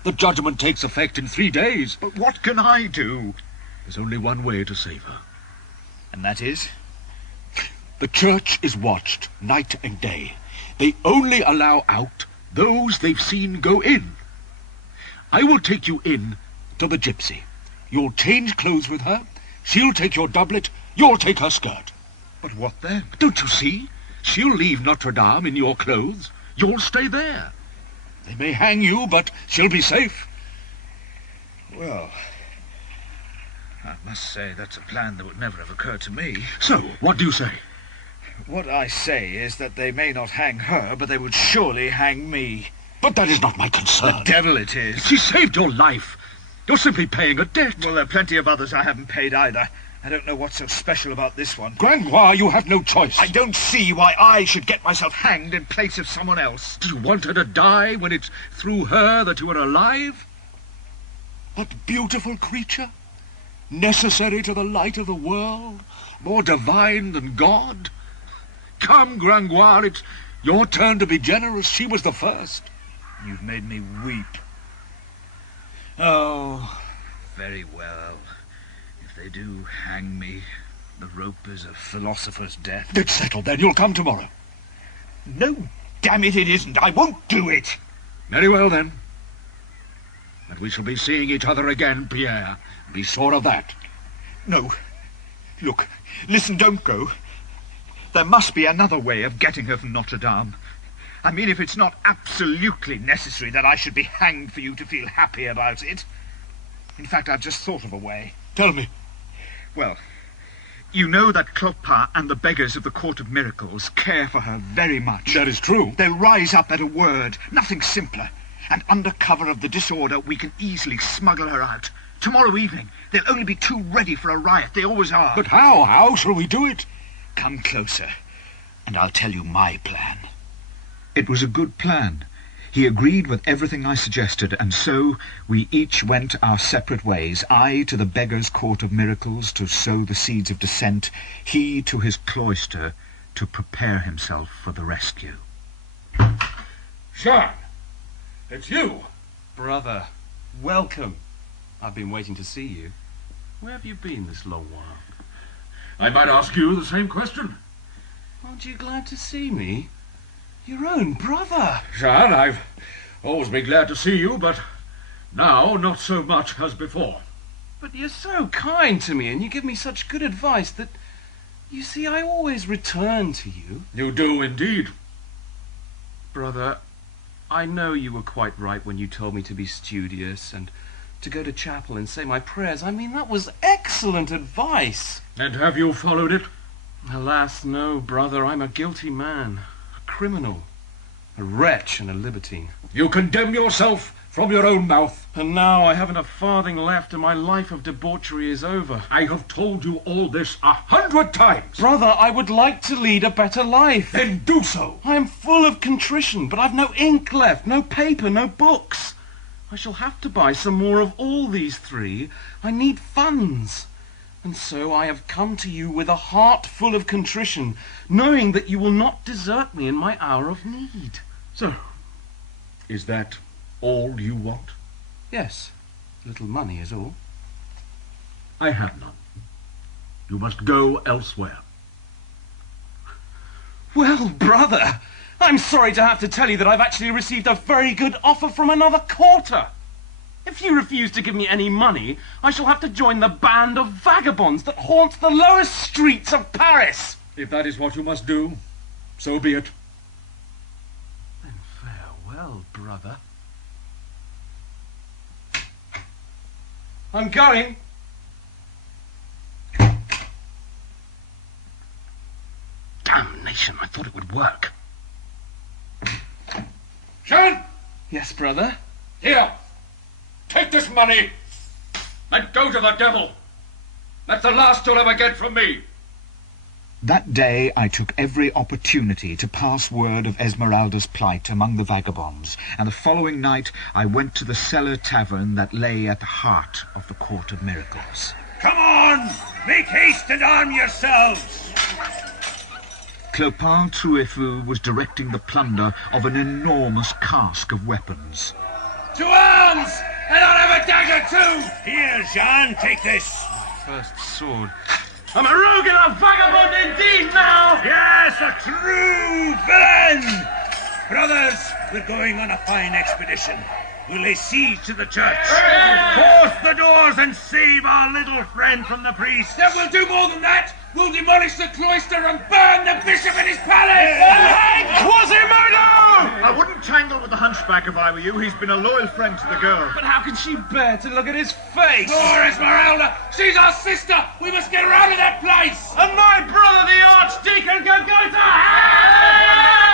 The judgment takes effect in 3 days. But what can I do? There's only one way to save her. And that is? The church is watched night and day. They only allow out those they've seen go in. I will take you in to the gypsy. You'll change clothes with her. She'll take your doublet. You'll take her skirt. But what then? Don't you see? She'll leave Notre Dame in your clothes. You'll stay there. They may hang you, but she'll be safe. Well, I must say that's a plan that would never have occurred to me. So, what do you say? What I say is that they may not hang her, but they would surely hang me. But that is not my concern. The devil it is. She saved your life. You're simply paying a debt. Well, there are plenty of others I haven't paid either. I don't know what's so special about this one. Grangoire, you have no choice. I don't see why I should get myself hanged in place of someone else. Do you want her to die when it's through her that you are alive? That beautiful creature, necessary to the light of the world, more divine than God. Come, Grangoire, it's your turn to be generous. She was the first. You've made me weep. Oh, very well. If they do hang me, the rope is a philosopher's death. It's settled then. You'll come tomorrow. No, damn it, it isn't. I won't do it. Very well, then. And we shall be seeing each other again, Pierre. Be sure of that. No. Look, listen, don't go. There must be another way of getting her from Notre Dame. I mean, if it's not absolutely necessary that I should be hanged for you to feel happy about it. In fact, I've just thought of a way. Tell me. Well, you know that Clopin and the beggars of the Court of Miracles care for her very much. That is true. They'll rise up at a word, nothing simpler. And under cover of the disorder, we can easily smuggle her out. Tomorrow evening, they'll only be too ready for a riot. They always are. But how? How shall we do it? Come closer, and I'll tell you my plan. It was a good plan. He agreed with everything I suggested, and so we each went our separate ways. I to the Beggars' Court of Miracles to sow the seeds of dissent, he to his cloister to prepare himself for the rescue. Jean, it's you. Brother, welcome. I've been waiting to see you. Where have you been this long while? I might ask you the same question. Aren't you glad to see me? Your own brother. Jean, I've always been glad to see you, but now not so much as before. But you're so kind to me, and you give me such good advice that, you see, I always return to you. You do indeed. Brother, I know you were quite right when you told me to be studious and to go to chapel and say my prayers. I mean, that was excellent advice. And have you followed it? Alas, no, brother. I'm a guilty man, a criminal, a wretch and a libertine. You condemn yourself from your own mouth. And now I haven't a farthing left and my life of debauchery is over. I have told you all this 100 times. Brother, I would like to lead a better life. Then do so. I am full of contrition, but I've no ink left, no paper, no books. I shall have to buy some more of all these three. I need funds. And so I have come to you with a heart full of contrition, knowing that you will not desert me in my hour of need. So, is that all you want? Yes, a little money is all. I have none. You must go elsewhere. Well, brother, I'm sorry to have to tell you that I've actually received a very good offer from another quarter. If you refuse to give me any money, I shall have to join the band of vagabonds that haunts the lowest streets of Paris. If that is what you must do, so be it. Then farewell, brother. I'm going. Damnation, I thought it would work. Jean! Yes, brother? Here! Take this money! And go to the devil! That's the last you'll ever get from me! That day I took every opportunity to pass word of Esmeralda's plight among the vagabonds, and the following night I went to the cellar tavern that lay at the heart of the Court of Miracles. Come on! Make haste and arm yourselves! Clopin Trouillefou was directing the plunder of an enormous cask of weapons. To arms! And I'll have a dagger too! Here, Jean, take this. My first sword. I'm a rogue and a vagabond indeed now! Yes, a true villain! Brothers, we're going on a fine expedition. We'll lay siege to the church. Force the doors and save our little friend from the priest. Then we'll do more than that! We'll demolish the cloister and burn the bishop in his palace! Quasimodo! I wouldn't tangle with the Hunchback. Hunchback if I were you. He's been a loyal friend to the girl. But how can she bear to look at his face? Poor Esmeralda! She's our sister! We must get her out of that place! And my brother, the Archdeacon, can go to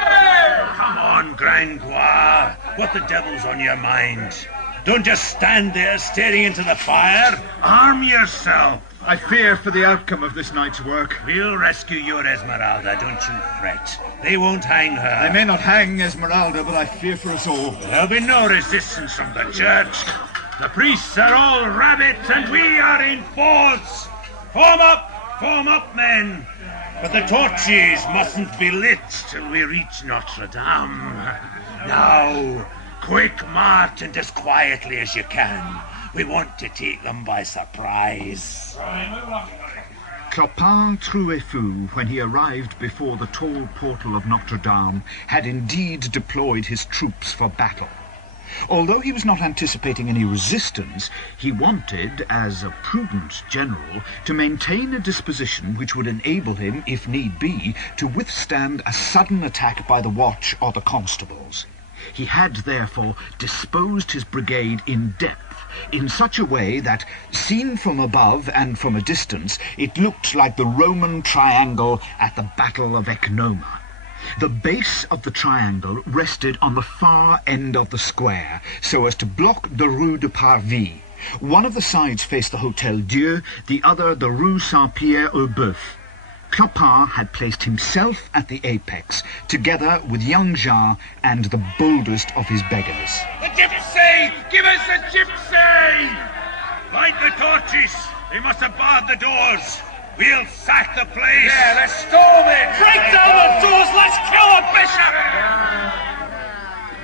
hell! Come on, Gringoire. What the devil's on your mind? Don't just stand there staring into the fire. Arm yourself. I fear for the outcome of this night's work. We'll rescue your Esmeralda, don't you fret. They won't hang her. They may not hang Esmeralda, but I fear for us all. There'll be no resistance from the church. The priests are all rabbits and we are in force. Form up, men. But the torches mustn't be lit till we reach Notre Dame. Now, quick march and as quietly as you can. We want to take them by surprise. Clopin Trouillefou, when he arrived before the tall portal of Notre Dame, had indeed deployed his troops for battle. Although he was not anticipating any resistance, he wanted, as a prudent general, to maintain a disposition which would enable him, if need be, to withstand a sudden attack by the watch or the constables. He had, therefore, disposed his brigade in depth, in such a way that, seen from above and from a distance, it looked like the Roman triangle at the Battle of Ecnoma. The base of the triangle rested on the far end of the square, so as to block the Rue de Parvis. One of the sides faced the Hôtel Dieu, the other the Rue Saint-Pierre-au-Boeuf. Clopin had placed himself at the apex, together with young Jean and the boldest of his beggars. The gypsy! Give us the gypsy! Light the torches! They must have barred the doors. We'll sack the place. Yeah, let's storm it. Break down the doors. Let's kill the bishop.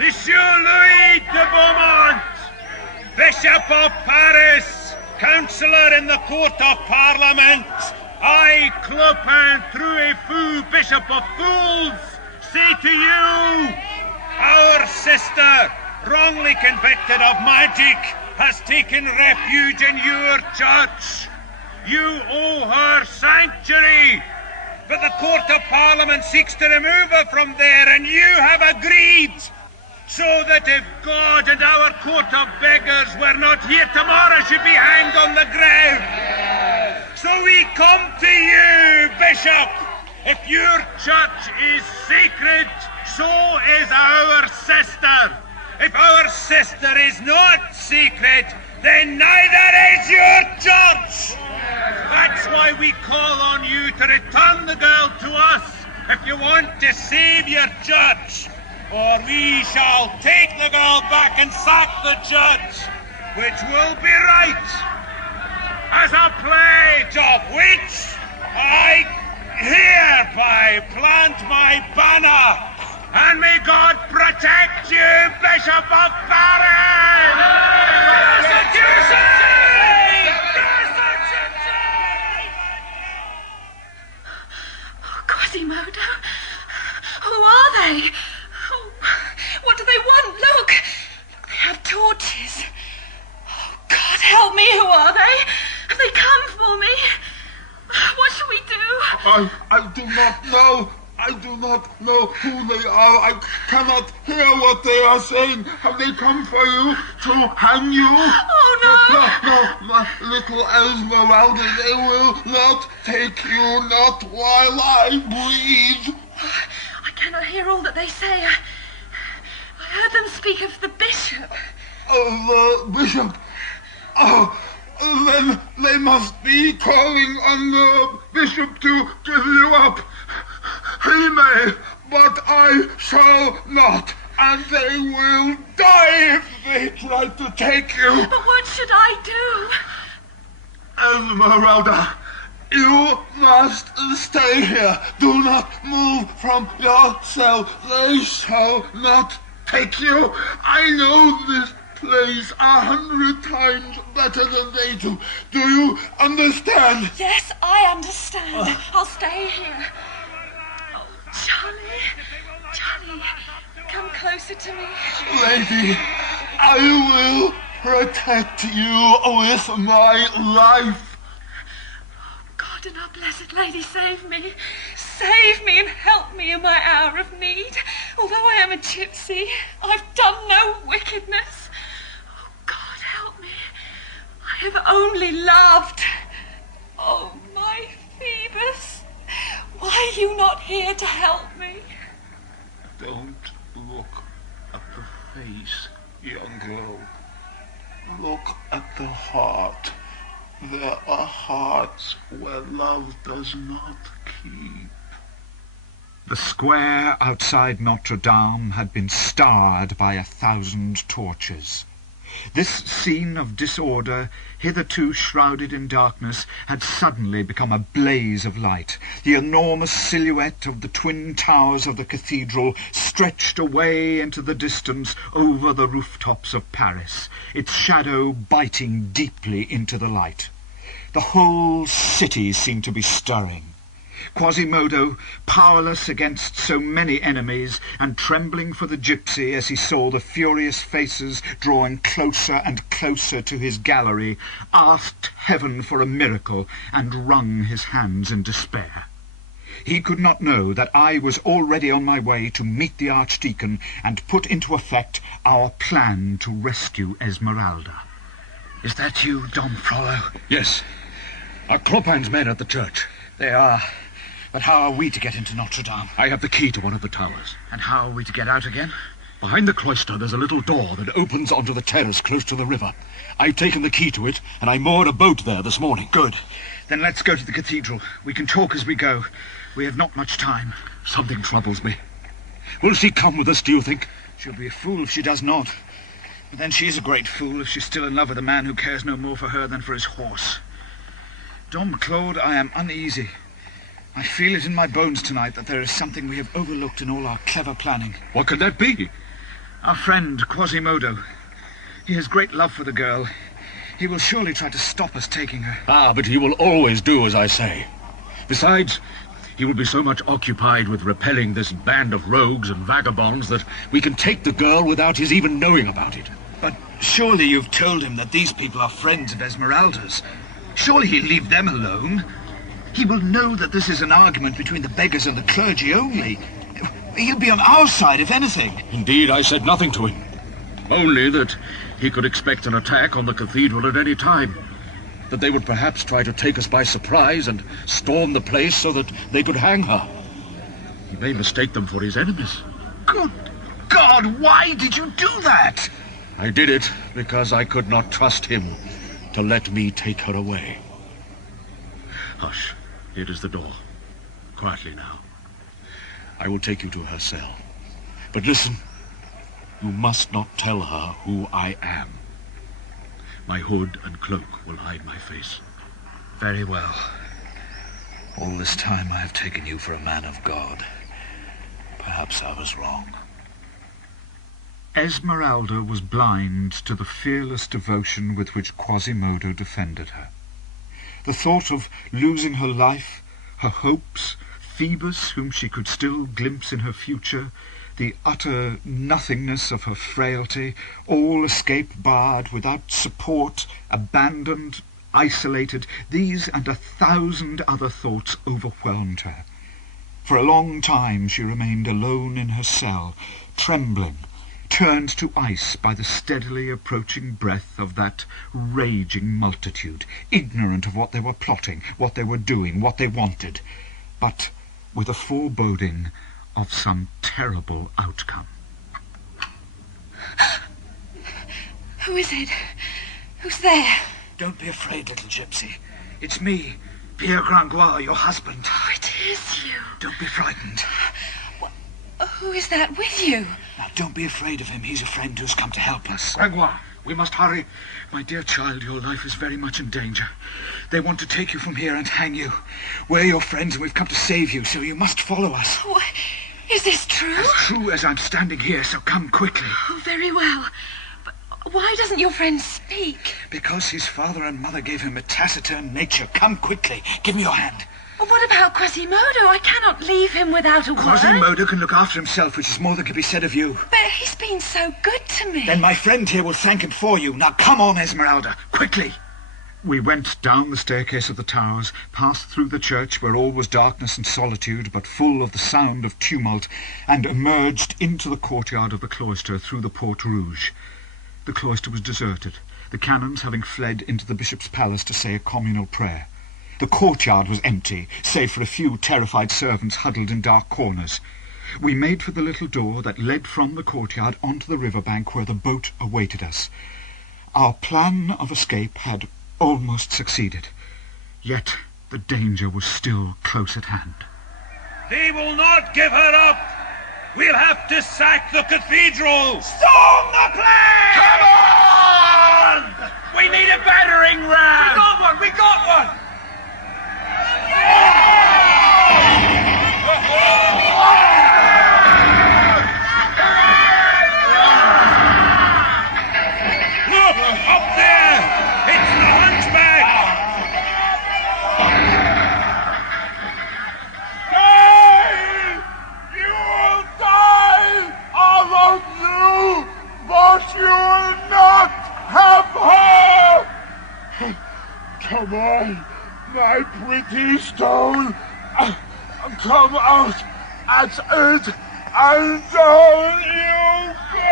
Monsieur Louis de Beaumont, Bishop of Paris, Councillor in the Court of Parliament. I, Clopin Trouillefou, Bishop of Fools, say to you, our sister, wrongly convicted of magic, has taken refuge in your church. You owe her sanctuary, but the Court of Parliament seeks to remove her from there, and you have agreed, so that if God and our court of beggars were not here tomorrow, she'd be hanged on the ground. So we come to you, Bishop. If your church is sacred, so is our sister. If our sister is not sacred, then neither is your church. That's why we call on you to return the girl to us if you want to save your church. Or we shall take the girl back and sack the church, which will be right. As a pledge of which I hereby plant my banner, and may God protect you, Bishop of Paris! Oh, Quasimodo, who are they? Oh, what do they want? Look, they have torches. Oh, God, help me, who are they? Have they come for me? What shall we do? I do not know. I do not know who they are. I cannot hear what they are saying. Have they come for you to hang you? Oh, no. No, my little Esmeralda, they will not take you, not while I breathe. I cannot hear all that they say. I heard them speak of the bishop. Oh, the bishop. Oh, then they must be calling on the bishop to give you up. He may, but I shall not, and they will die if they try to take you. But what should I do? Esmeralda, you must stay here. Do not move from your cell. They shall not take you. I know this place 100 times better than they do. Do you understand? Yes, I understand. I'll stay here. Oh, Charlie, come closer to me. Lady, I will protect you with my life. God and our blessed Lady, save me. Save me and help me in my hour of need. Although I am a gypsy, I've done no wickedness. Oh, God, help me. I have only loved. Oh, my Phoebus, why are you not here to help me? Don't look at the face, young girl. Look at the heart. There are hearts where love does not keep. The square outside Notre Dame had been starred by 1,000 torches. This scene of disorder, hitherto shrouded in darkness, had suddenly become a blaze of light. The enormous silhouette of the twin towers of the cathedral stretched away into the distance over the rooftops of Paris, its shadow biting deeply into the light. The whole city seemed to be stirring. Quasimodo, powerless against so many enemies, and trembling for the gypsy as he saw the furious faces drawing closer and closer to his gallery, asked heaven for a miracle and wrung his hands in despair. He could not know that I was already on my way to meet the Archdeacon and put into effect our plan to rescue Esmeralda. Is that you, Dom Frollo? Yes. Are Clopin's men at the church? They are. But how are we to get into Notre Dame? I have the key to one of the towers. And how are we to get out again? Behind the cloister, there's a little door that opens onto the terrace close to the river. I've taken the key to it, and I moored a boat there this morning. Good. Then let's go to the cathedral. We can talk as we go. We have not much time. Something troubles me. Will she come with us, do you think? She'll be a fool if she does not. But then she is a great fool if she's still in love with a man who cares no more for her than for his horse. Dom Claude, I am uneasy. I feel it in my bones tonight that there is something we have overlooked in all our clever planning. What could that be? Our friend, Quasimodo. He has great love for the girl. He will surely try to stop us taking her. Ah, but he will always do as I say. Besides, he will be so much occupied with repelling this band of rogues and vagabonds that we can take the girl without his even knowing about it. But surely you've told him that these people are friends of Esmeralda's. Surely he'll leave them alone. He will know that this is an argument between the beggars and the clergy only. He'll be on our side, if anything. Indeed, I said nothing to him. Only that he could expect an attack on the cathedral at any time. That they would perhaps try to take us by surprise and storm the place so that they could hang her. He may mistake them for his enemies. Good God, why did you do that? I did it because I could not trust him to let me take her away. Hush. Here is the door. Quietly now. I will take you to her cell. But listen, you must not tell her who I am. My hood and cloak will hide my face. Very well. All this time I have taken you for a man of God. Perhaps I was wrong. Esmeralda was blind to the fearless devotion with which Quasimodo defended her. The thought of losing her life, her hopes, Phoebus, whom she could still glimpse in her future, the utter nothingness of her frailty, all escape barred, without support, abandoned, isolated, these and 1,000 other thoughts overwhelmed her. For a long time she remained alone in her cell, trembling, turned to ice by the steadily approaching breath of that raging multitude, ignorant of what they were plotting, what they were doing, what they wanted, but with a foreboding of some terrible outcome. Who is it? Who's there? Don't be afraid, little gypsy. It's me, Pierre Gringoire, your husband. Oh, it is you. Don't be frightened. Who is that with you? Now, don't be afraid of him. He's a friend who's come to help us. Gringoire, we must hurry. My dear child, your life is very much in danger. They want to take you from here and hang you. We're your friends and we've come to save you, so you must follow us. What? Is this true? As true as I'm standing here, so come quickly. Oh, very well. But why doesn't your friend speak? Because his father and mother gave him a taciturn nature. Come quickly. Give me your hand. Well, what about Quasimodo? I cannot leave him without a word. Quasimodo can look after himself, which is more than can be said of you. But he's been so good to me. Then my friend here will thank him for you. Now come on, Esmeralda. Quickly. We went down the staircase of the towers, passed through the church where all was darkness and solitude, but full of the sound of tumult, and emerged into the courtyard of the cloister through the Porte Rouge. The cloister was deserted, the canons having fled into the bishop's palace to say a communal prayer. The courtyard was empty, save for a few terrified servants huddled in dark corners. We made for the little door that led from the courtyard onto the riverbank where the boat awaited us. Our plan of escape had almost succeeded, yet the danger was still close at hand. They will not give her up! We'll have to sack the cathedral! Storm the place! Come on! We need a battering ram! We got one! We got one! Look! Up there! It's the Hunchback! Die! You will die! All of you! But you will not have her! Come on, my pretty stone! Come out at it and down you go!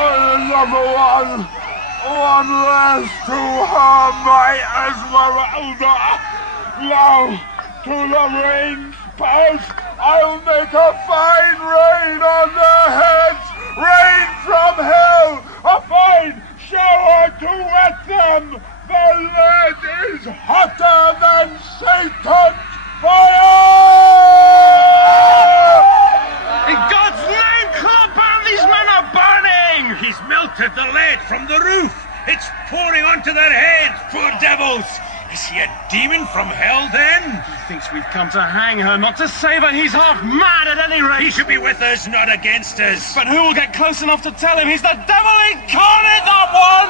Another one less to harm my Esmeralda. Now, to the rain spout, I'll make a fine rain on their heads. Rain from hell, a fine shower to wet them. The lead is hotter than Satan's fire! In God's name, Clopin, these men are burning! He's melted the lead from the roof! It's pouring onto their heads, poor devils! Is he a demon from hell, then? He thinks we've come to hang her, not to save her. He's half mad at any rate. He should be with us, not against us. But who will get close enough to tell him? He's the devil incarnate, that one!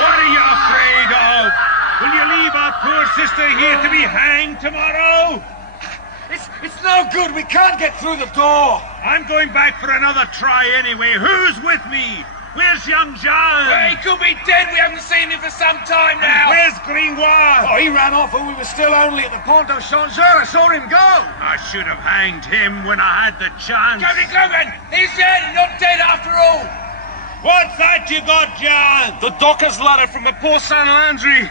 What are you afraid of? Will you leave our poor sister here to be hanged tomorrow? It's no good. We can't get through the door. I'm going back for another try anyway. Who's with me? Where's young Jean? Well, he could be dead. We haven't seen him for some time now. And where's Grimoire? Oh, he ran off when we were still only at the Pont de Changeur. I saw him go. I should have hanged him when I had the chance. Captain Clement, he's dead, not dead after all. What's that you got, John? The docker's ladder from the Port Saint-Landry.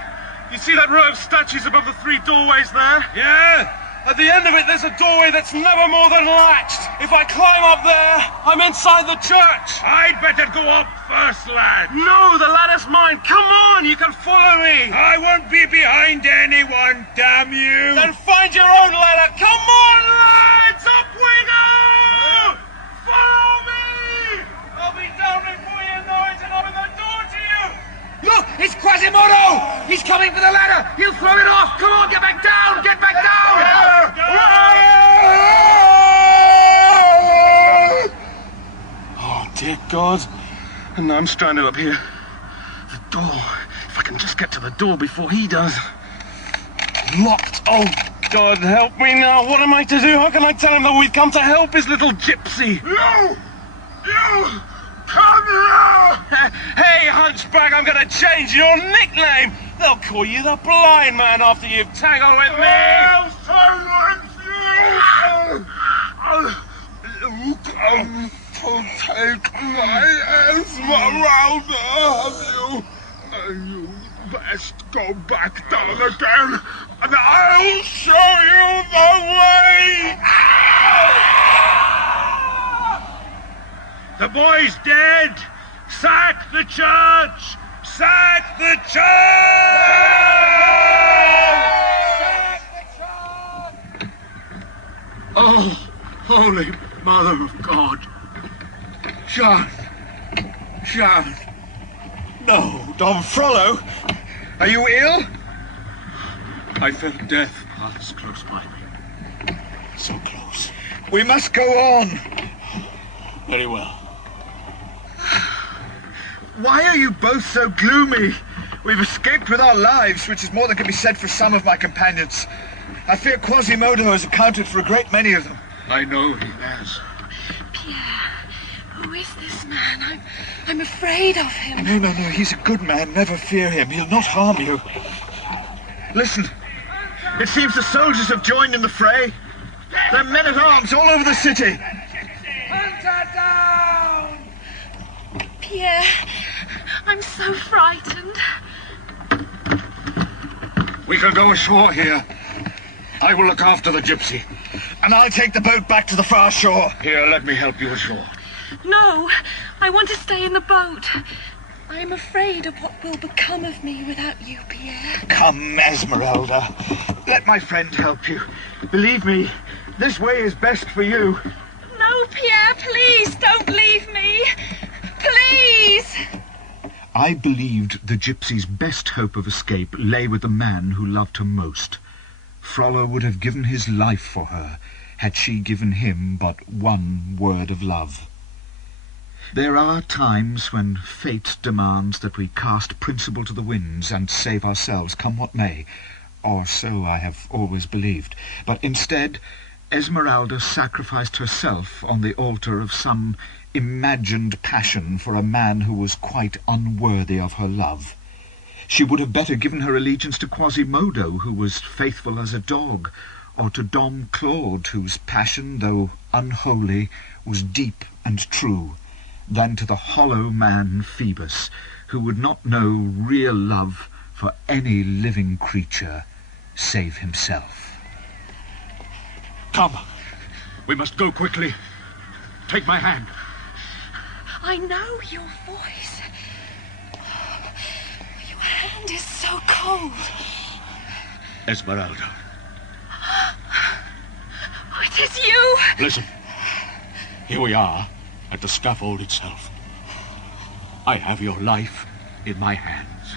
You see that row of statues above the three doorways there? Yeah? At the end of it, there's a doorway that's never more than latched. If I climb up there, I'm inside the church. I'd better go up first, lad. No, the ladder's mine. Come on, you can follow me. I won't be behind anyone, damn you. Then find your own ladder. Come on, lads, up we go. Follow me. I'll be down before you know it, and open the door to you. Look, it's Quasimodo. He's coming for the ladder. He'll throw it off. Come on, get back down. Get back down. Oh, dear God. And now I'm stranded up here. The door. If I can just get to the door before he does. Locked. Oh, God, help me now. What am I to do? How can I tell him that we've come to help his little gypsy? You! Come here! Hey, Hunchback, I'm going to change your nickname. They'll call you the blind man after you've tangled with me. I'll silence you! You come to take my Esmeralda, have you? You best go back down again, and I'll show you the way! The boy's dead! Sack the church! Sack the church! Oh, Holy Mother of God. Jean. Jean. No, Don Frollo. Are you ill? I felt death pass close by me. So close. We must go on. Very well. Why are you both so gloomy? We've escaped with our lives, which is more than can be said for some of my companions. I fear Quasimodo has accounted for a great many of them. I know he has. Pierre, Who is this man? I'm afraid of him. No, he's a good man. Never fear him. He'll not harm you. Listen, it seems the soldiers have joined in the fray. There are men-at-arms all over the city. Hunter down! Pierre, I'm so frightened. We can go ashore here. I will look after the gypsy. And I'll take the boat back to the far shore. Here, let me help you ashore. No, I want to stay in the boat. I am afraid of what will become of me without you, Pierre. Come, Esmeralda. Let my friend help you. Believe me, this way is best for you. No, Pierre, please, don't leave me. Please! I believed the gypsy's best hope of escape lay with the man who loved her most. Frollo would have given his life for her, had she given him but one word of love. There are times when fate demands that we cast principle to the winds and save ourselves, come what may, or so I have always believed. But instead, Esmeralda sacrificed herself on the altar of some imagined passion for a man who was quite unworthy of her love. She would have better given her allegiance to Quasimodo, who was faithful as a dog, or to Dom Claude, whose passion, though unholy, was deep and true, than to the hollow man Phoebus, who would not know real love for any living creature save himself. Come. We must go quickly. Take my hand. I know your voice. Your hand is so cold. Esmeralda. Oh, it is you! Listen. Here we are, at the scaffold itself. I have your life in my hands.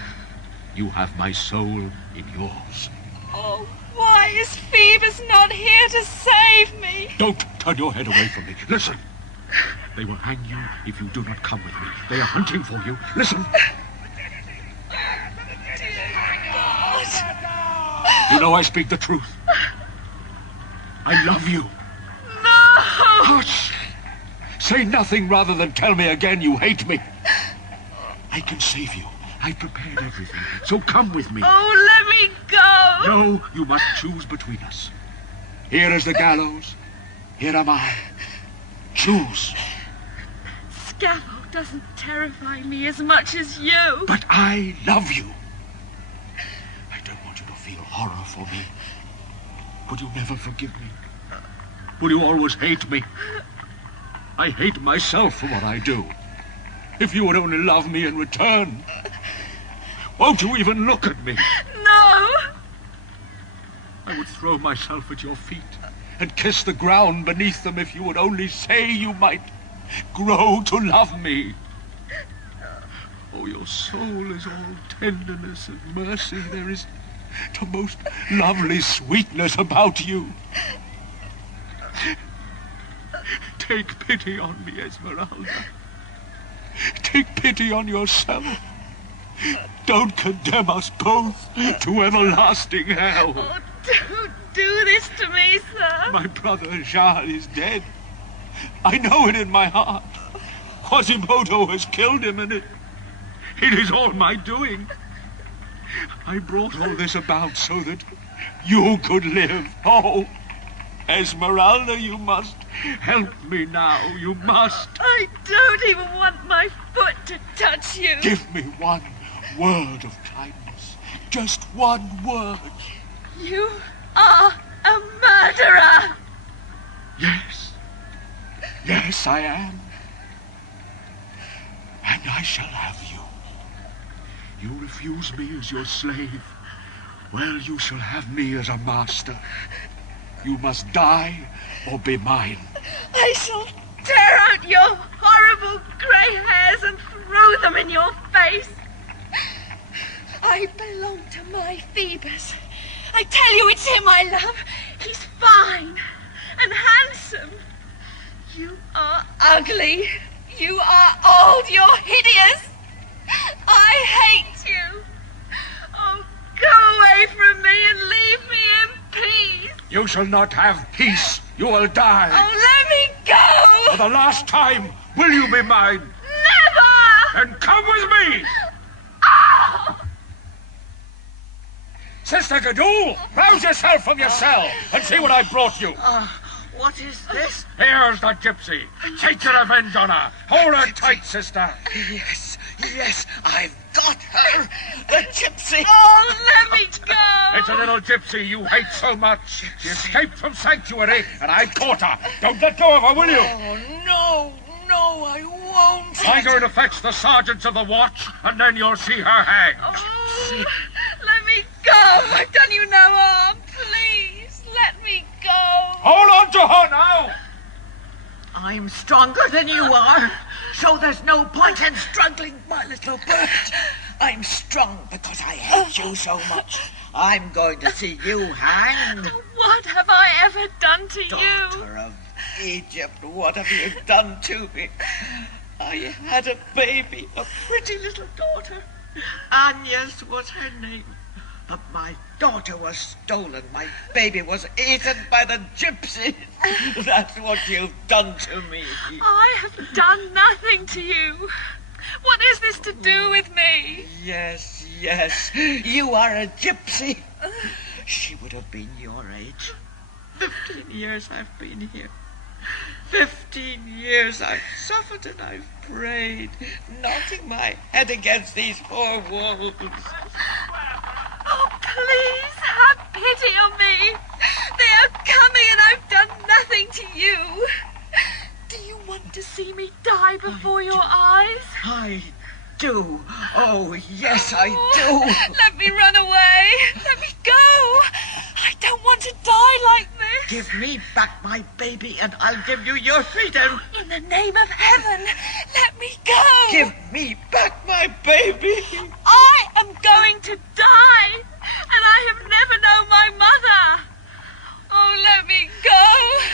You have my soul in yours. Oh, why is Phoebus not here to save me? Don't turn your head away from me. Listen. They will hang you if you do not come with me. They are hunting for you. Listen. You know I speak the truth. I love you. No! Hush! Say nothing rather than tell me again you hate me. I can save you. I've prepared everything, so come with me. Oh, let me go! No, you must choose between us. Here is the gallows. Here am I. Choose. Scaffold doesn't terrify me as much as you. But I love you. I don't want you to feel horror for me. Would you never forgive me? Will you always hate me? I hate myself for what I do. If you would only love me in return. Won't you even look at me? No! I would throw myself at your feet and kiss the ground beneath them if you would only say you might grow to love me. Oh, your soul is all tenderness and mercy. There is the most lovely sweetness about you. Take pity on me, Esmeralda. Take pity on yourself. Don't condemn us both to everlasting hell. Oh, don't do this to me, sir. My brother Jean is dead. I know it in my heart. Quasimodo has killed him, and it is all my doing. I brought all this about so that you could live. Oh, Esmeralda, you must help me now. You must. I don't even want my foot to touch you. Give me one word of kindness. Just one word. You are a murderer. Yes. Yes, I am. And I shall have you. You refuse me as your slave. Well, you shall have me as a master. You must die or be mine. I shall tear out your horrible grey hairs and throw them in your face. I belong to my Phoebus. I tell you, it's him I love. He's fine and handsome. You are ugly. You are old. You're hideous. I hate you. Oh, go away from me and leave me in peace. You shall not have peace. You will die. Oh, let me go. For the last time, Will you be mine? Never! Then come with me! Oh! Sister Gadul, rouse yourself from your cell and see what I brought you. What is this? Here's the gypsy. Take your revenge on her. Hold her tight, sister. Yes, I've got her. The gypsy. Oh, let me go. It's a little gypsy you hate so much. She escaped from sanctuary, and I caught her. Don't let go of her, will you? Oh, no, I won't. I'm going to fetch the sergeants of the watch, and then you'll see her hanged. Oh, let me go. I've done you no harm. Please, let me go. Hold on to her now. I'm stronger than you are, so there's no point in struggling, my little bird. I'm strong because I hate you so much. I'm going to see you hanged. What have I ever done to you? Daughter of Egypt, what have you done to me? I had a baby, a pretty little daughter. Agnes was her name. But my daughter was stolen. My baby was eaten by the gypsies. That's what you've done to me. I have done nothing to you. What is this to do with me? Yes, you are a gypsy. She would have been your age. 15 years I've been here. 15 years I've suffered and I've prayed, knocking my head against these four walls. Oh, please have pity on me. They are coming and I've done nothing to you. Do you want to see me die before your eyes? I do. Oh, yes, I do. Let me run away. Let me go. I don't want to die like this. Give me back my baby and I'll give you your freedom. In the name of heaven, let me go. Give me back my baby. I am going to die, and I have never known my mother. Oh, let me go.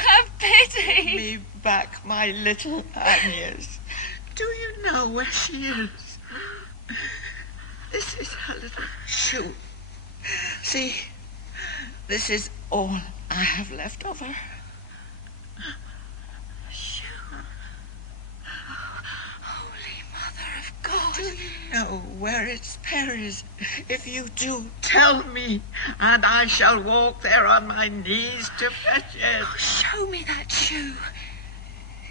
Have pity. Give me back my little Agnes. Do you know where she is? This is her little shoe. See, this is all I have left of her. Shoe. Holy Mother of God. Do you know where its pair is? If you do, tell me, and I shall walk there on my knees to fetch it. Oh, show me that shoe.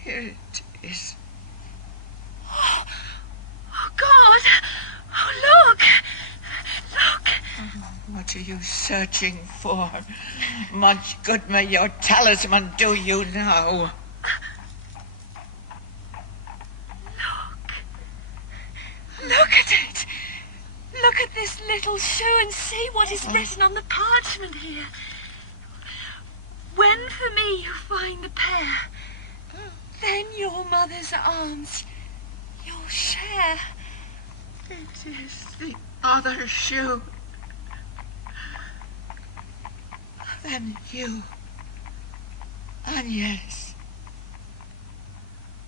Here it is. Oh, God. Oh, look. Look. What are you searching for? Much good may your talisman do you now. Look at it. Look at this little shoe and see what is written on the parchment here. When for me you find the pair, then your mother's arms you'll share. It is the other shoe. Then you, Agnes,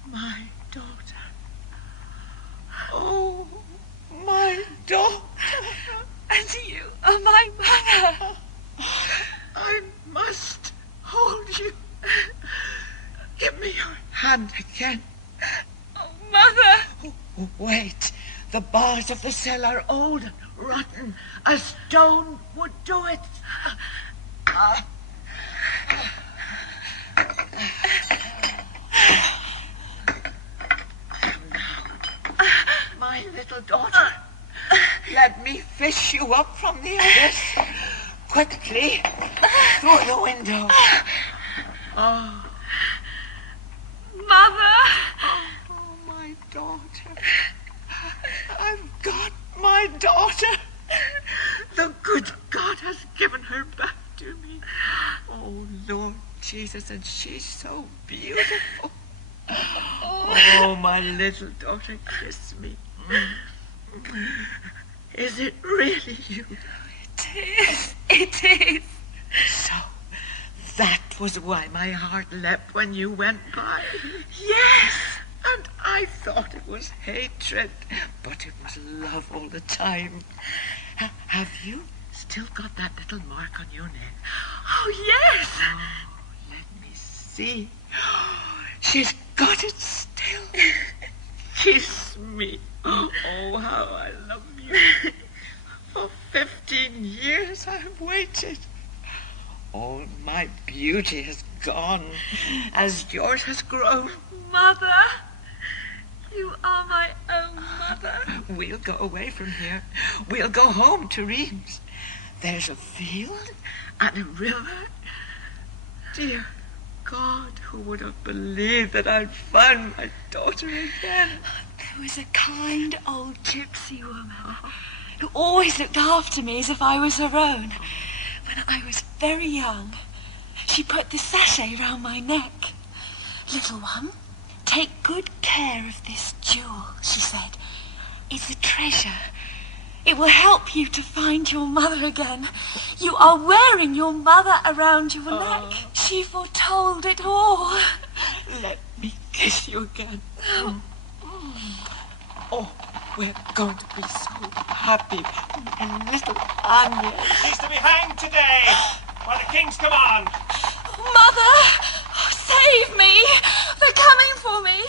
my daughter. Oh, my daughter. And you are my mother. I must hold you. Give me your hand again. Oh, Mother. Oh, wait. The bars of the cell are old and rotten. A stone would do it. My little daughter, let me fish you up from the abyss. Quickly, through the window. Oh. Mother! Oh, my daughter. I've got my daughter. The good God has given her back to me. Oh, Lord Jesus, and she's so beautiful. Oh, my little daughter, kiss me. Is it really you? It is. It is. So, that was why my heart leapt when you went by. Yes. And I thought it was hatred, but it was love all the time. Have you still got that little mark on your neck? Oh, yes. Oh, let me see. She's got it still. Kiss me. Oh, how I love you. For 15 years I have waited. All my beauty has gone as yours has grown. Mother, you are my own mother. We'll go away from here. We'll go home to Reims. There's a field and a river. Dear God, who would have believed that I'd find my daughter again? There was a kind old gypsy woman who always looked after me as if I was her own. When I was very young, she put the sachet round my neck. Little one, take good care of this jewel, she said. It's a treasure. It will help you to find your mother again. You are wearing your mother around your neck. She foretold it all. Let me kiss you again. Oh, we're going to be so happy, little Anya. She's to be hanged today, by the king's command. Mother, save me. They're coming for me.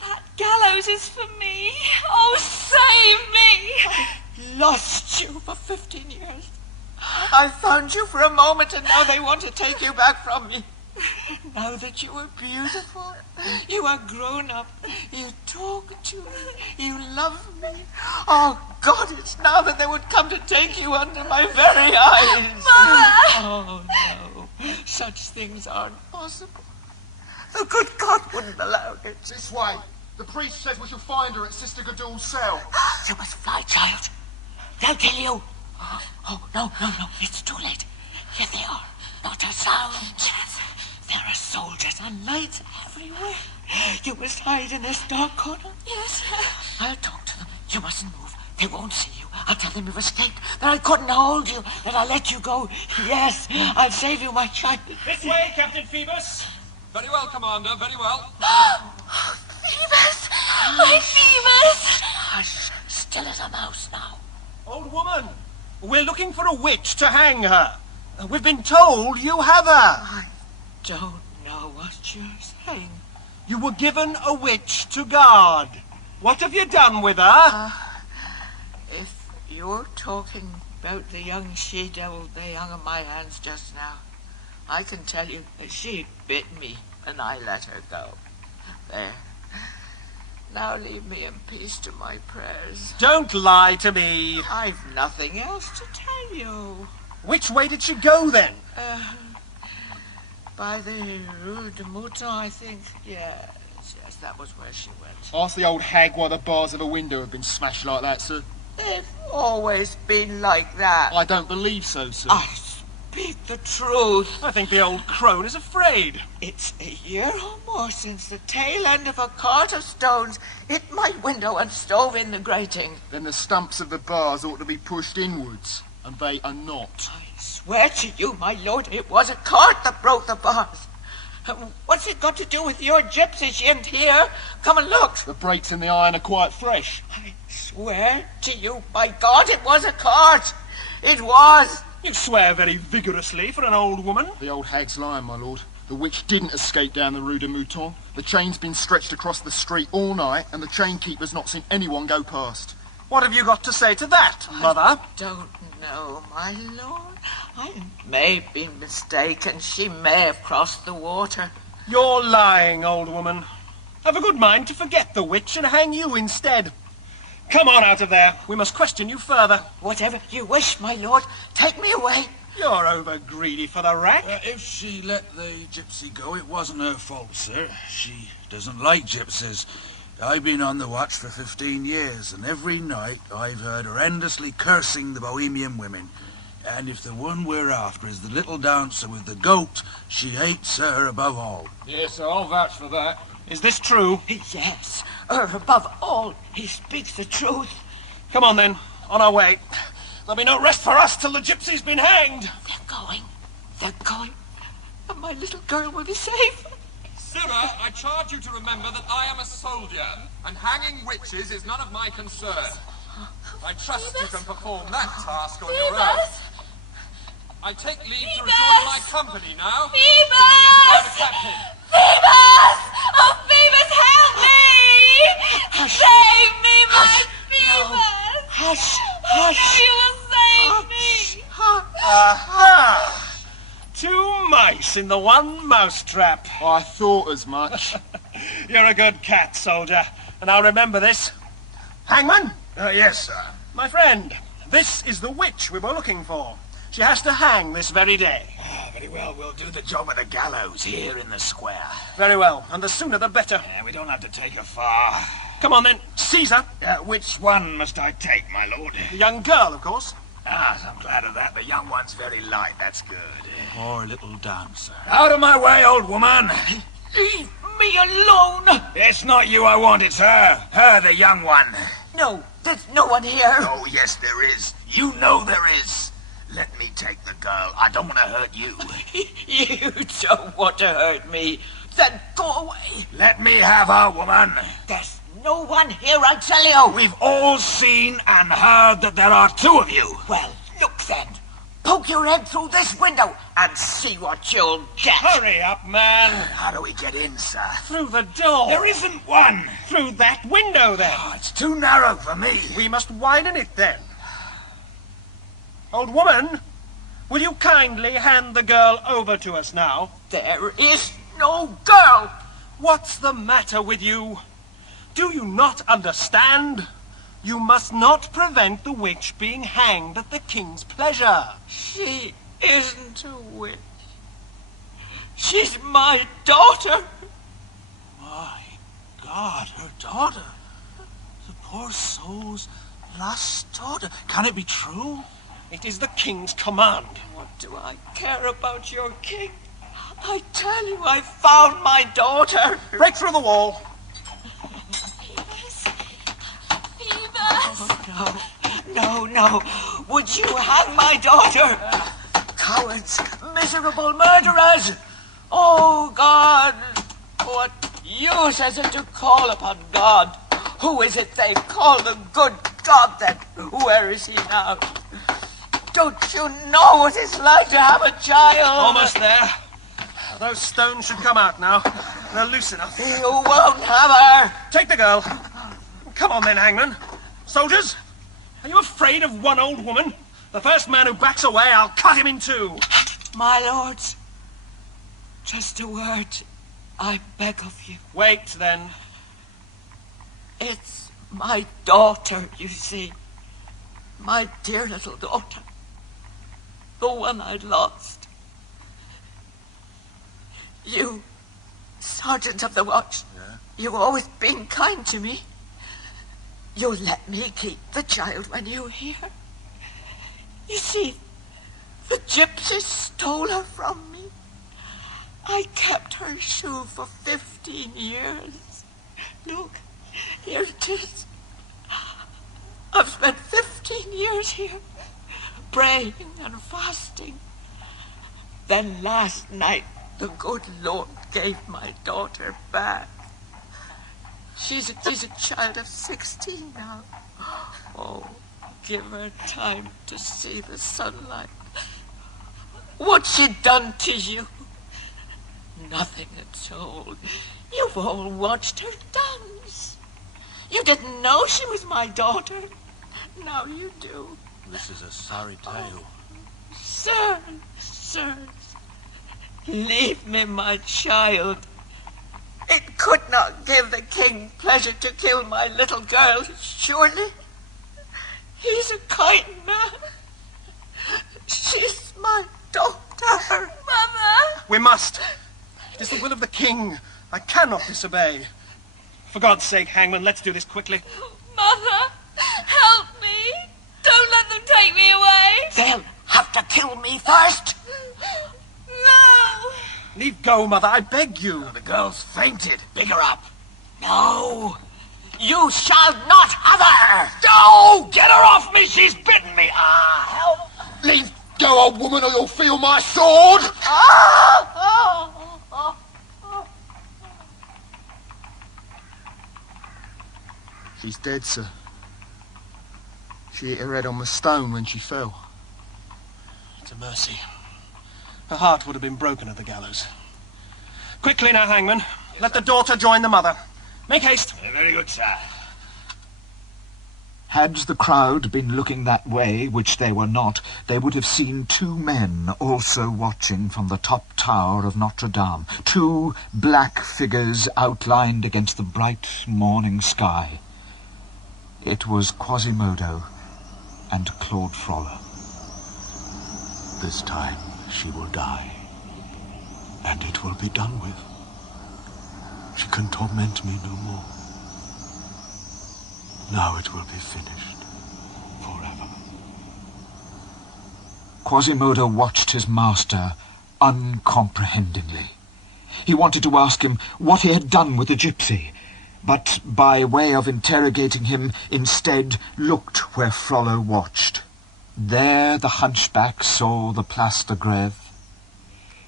That gallows is for me. Oh, save me. Lost you for 15 years. I found you for a moment and now they want to take you back from me. Now that you are beautiful, you are grown up, you talk to me, you love me. Oh, God, it's now that they would come to take you under my very eyes. Mother! Oh, no. Such things aren't possible. The good God wouldn't allow it. This way. The priest says we shall find her at Sister Gadul's cell. You must fly, child. They'll kill you. Oh, no. It's too late. Here they are. Not a sound. Yes. There are soldiers and lights everywhere. You must hide in this dark corner. Yes. I'll talk to them. You mustn't move. They won't see you. I'll tell them you've escaped, that I couldn't hold you, that I'll let you go. Yes, I'll save you, my child. This way, Captain Phoebus. Very well, Commander, very well. Phoebus! My Phoebus! Hush, still as a mouse now. Old woman, we're looking for a witch to hang her. We've been told you have her. I don't know what you're saying. You were given a witch to guard. What have you done with her? If you're talking about the young she-devil they hung on my hands just now, I can tell you that she bit me and I let her go. There. Now leave me in peace to my prayers. Don't lie to me. I've nothing else to tell you. Which way did she go, then? By the Rue de Mouton, I think. Yes, that was where she went. Ask the old hag why the bars of a window have been smashed like that, sir. They've always been like that. I don't believe so, sir. I speak the truth. I think the old crone is afraid. It's a year or more since the tail end of a cart of stones hit my window and stove in the grating. Then the stumps of the bars ought to be pushed inwards, and they are not. I swear to you, my lord, it was a cart that broke the bars. What's it got to do with your gypsy? She isn't here. Come and look. The breaks in the iron are quite fresh. I swear to you, by God, it was a cart. It was. You swear very vigorously for an old woman. The old hag's lying, my lord. The witch didn't escape down the Rue de Mouton. The chain's been stretched across the street all night, and the chainkeeper's not seen anyone go past. What have you got to say to that, Mother? I don't know, my lord. I may be mistaken. She may have crossed the water. You're lying, old woman. I've a good mind to forget the witch and hang you instead. Come on out of there. We must question you further. Whatever you wish, my lord. Take me away. You're over greedy for the rack. If she let the gypsy go, it wasn't her fault, sir. She doesn't like gypsies. I've been on the watch for 15 years, and every night I've heard her endlessly cursing the Bohemian women. And if the one we're after is the little dancer with the goat, she hates her above all. Yes, sir, I'll vouch for that. Is this true? Yes, her above all. He speaks the truth. Come on, then. On our way. There'll be no rest for us till the gypsy's been hanged. They're going. And my little girl will be safe. Sirrah, I charge you to remember that I am a soldier, and hanging witches is none of my concern. I trust you can perform that task on your own. I take leave to rejoin my company now. Phoebus! Captain. Phoebus! Oh, Phoebus, help me! mice in the one mousetrap. I thought as much. You're a good cat, soldier, and I'll remember this. Hangman? Yes, sir. My friend, this is the witch we were looking for. She has to hang this very day. Very well, we'll do the job at the gallows here in the square. Very well, and the sooner the better. We don't have to take her far. Come on then, Caesar. Which one must I take, my lord? The young girl, of course. I'm glad of that. The young one's very light, that's good. Poor little dancer. Out of my way, old woman! Leave me alone! It's not you I want, it's her. Her, the young one. No, there's no one here. Oh, yes, there is. You know there is. Let me take the girl. I don't want to hurt you. You don't want to hurt me. Then go away. Let me have her, woman. There's no one here, I tell you. We've all seen and heard that there are two of you. Well, look then. Poke your head through this window and see what you'll get. Hurry up, man. How do we get in, sir? Through the door. There isn't one. Through that window, then. Oh, it's too narrow for me. We must widen it, then. Old woman, will you kindly hand the girl over to us now? There is no girl. What's the matter with you? Do you not understand? You must not prevent the witch being hanged at the king's pleasure. She isn't a witch. She's my daughter. My God, her daughter. The poor soul's lost daughter. Can it be true? It is the king's command. What do I care about your king? I tell you, I found my daughter. Break through the wall. No. Would you hang my daughter? Cowards, miserable murderers. Oh, God. What use is it to call upon God? Who is it they call the good God then? Where is he now? Don't you know what it's like to have a child? Almost there. Those stones should come out now. They're loose enough. You won't have her. Take the girl. Come on then, hangman. Soldiers, are you afraid of one old woman? The first man who backs away, I'll cut him in two. My lords, just a word, I beg of you. Wait, then. It's my daughter, you see. My dear little daughter. The one I lost. You, Sergeant of the Watch, you've always been kind to me. You'll let me keep the child when you're here. You see, the gypsies stole her from me. I kept her shoe for 15 years. Look, here it is. I've spent 15 years here, praying and fasting. Then last night, the good Lord gave my daughter back. She's a child of 16 now. Oh, give her time to see the sunlight. What's she done to you? Nothing at all. You've all watched her dance. You didn't know she was my daughter. Now you do. This is a sorry tale. Sirs, leave me my child. It could not give the king pleasure to kill my little girl, surely. He's a kind man. She's my daughter. Mother! We must. It is the will of the king. I cannot disobey. For God's sake, hangman, let's do this quickly. Mother, help me. Don't let them take me away. They'll have to kill me first. No. Leave go, mother, I beg you. The girl's fainted. Pick her up. No. You shall not have her. No! Get her off me! She's bitten me! Help! Leave go, old woman, or you'll feel my sword! She's dead, sir. She hit her head on the stone when she fell. It's a mercy. Her heart would have been broken at the gallows. Quickly now, hangman. Let the daughter join the mother. Make haste. Very good, sir. Had the crowd been looking that way, which they were not, they would have seen two men also watching from the top tower of Notre Dame, two black figures outlined against the bright morning sky. It was Quasimodo and Claude Frollo. This time she will die, and it will be done with. She can torment me no more. Now it will be finished forever. Quasimodo watched his master uncomprehendingly. He wanted to ask him what he had done with the gypsy, but by way of interrogating him, instead looked where Frollo watched. There the hunchback saw the Place de Grève.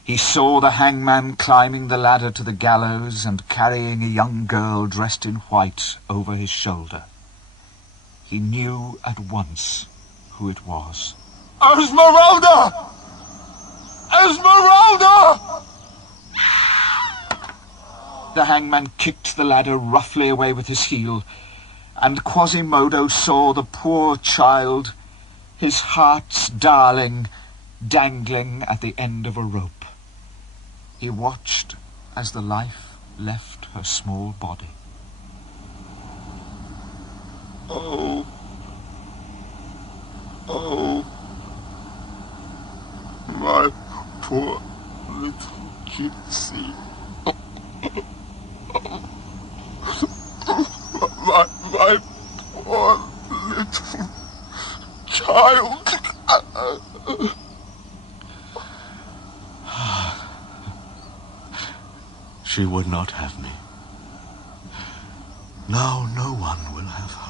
He saw the hangman climbing the ladder to the gallows and carrying a young girl dressed in white over his shoulder. He knew at once who it was. Esmeralda! Esmeralda! The hangman kicked the ladder roughly away with his heel, and Quasimodo saw the poor child, his heart's darling, dangling at the end of a rope. He watched as the life left her small body. Oh, my poor little gypsy. My poor little child. She would not have me. Now no one will have her.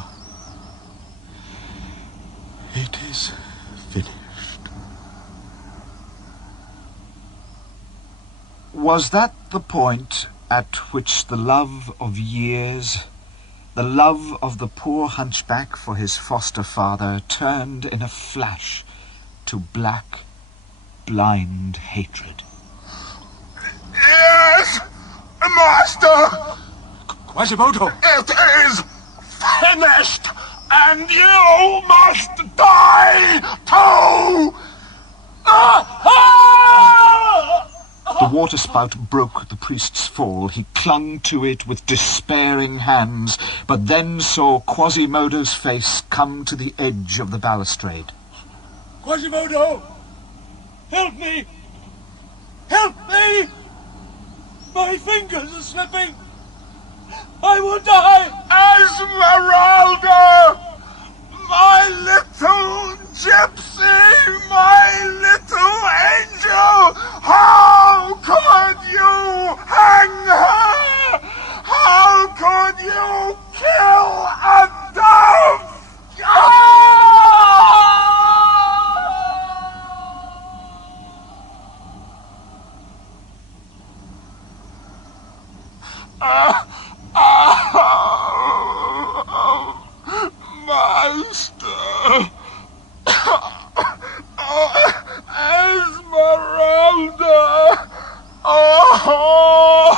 It is finished. Was that the point at which the love of years, the love of the poor hunchback for his foster father, turned in a flash to black, blind hatred? Yes, Master! Quasimodo! It is finished, and you must die too! The waterspout broke at the priest's fall. He clung to it with despairing hands, but then saw Quasimodo's face come to the edge of the balustrade. Quasimodo! Help me! Help me! My fingers are slipping! I will die! Esmeralda! My little gypsy! My little angel! How could you hang her? How could you kill a dove? Master! Esmeralda! Oh,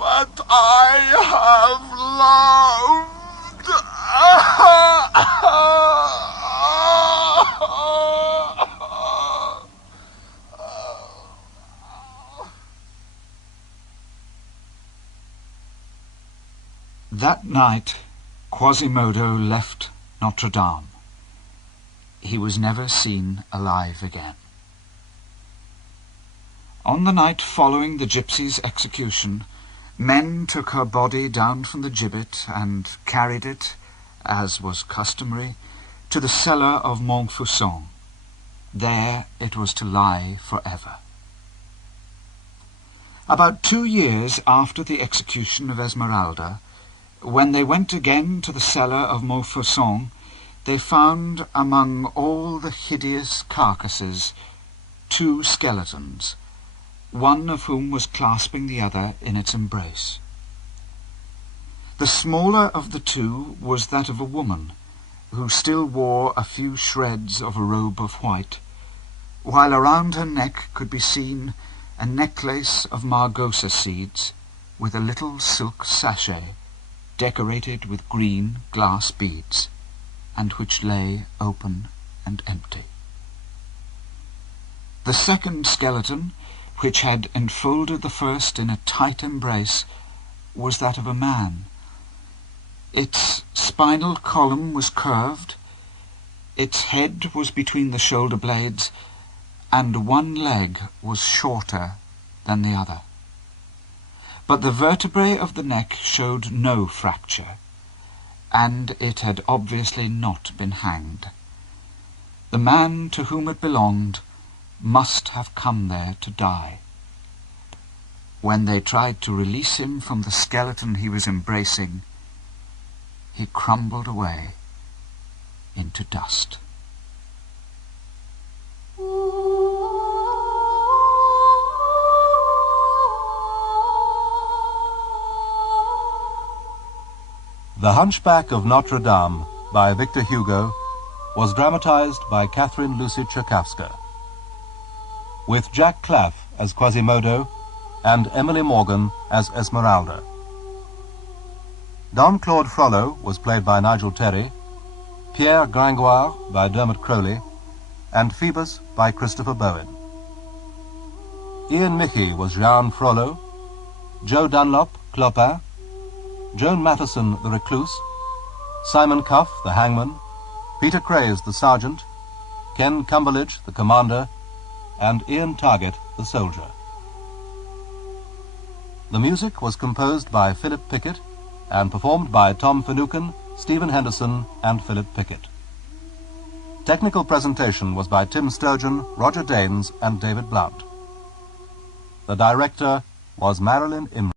that I have loved! That night, Quasimodo left Notre Dame. He was never seen alive again. On the night following the gypsy's execution, men took her body down from the gibbet and carried it, as was customary, to the cellar of Montfaucon. There it was to lie forever. About 2 years after the execution of Esmeralda, when they went again to the cellar of Montfaucon, they found among all the hideous carcasses 2 skeletons, one of whom was clasping the other in its embrace. The smaller of the 2 was that of a woman, who still wore a few shreds of a robe of white, while around her neck could be seen a necklace of margosa seeds with a little silk sachet decorated with green glass beads, and which lay open and empty. The second skeleton, which had enfolded the first in a tight embrace, was that of a man. Its spinal column was curved, its head was between the shoulder blades, and one leg was shorter than the other. But the vertebrae of the neck showed no fracture, and it had obviously not been hanged. The man to whom it belonged must have come there to die. When they tried to release him from the skeleton he was embracing, he crumbled away into dust. The Hunchback of Notre Dame by Victor Hugo was dramatized by Catherine Lucy Tchaikovsky, with Jack Claff as Quasimodo and Emily Morgan as Esmeralda. Don Claude Frollo was played by Nigel Terry, Pierre Gringoire by Dermot Crowley, and Phoebus by Christopher Bowen. Ian Mickey was Jean Frollo, Joe Dunlop, Clopin, Joan Matheson, the Recluse, Simon Cuff, the Hangman, Peter Craze, the Sergeant, Ken Cumberledge, the Commander, and Ian Target, the Soldier. The music was composed by Philip Pickett and performed by Tom Finucane, Stephen Henderson, and Philip Pickett. Technical presentation was by Tim Sturgeon, Roger Danes, and David Blount. The director was Marilyn Imrie.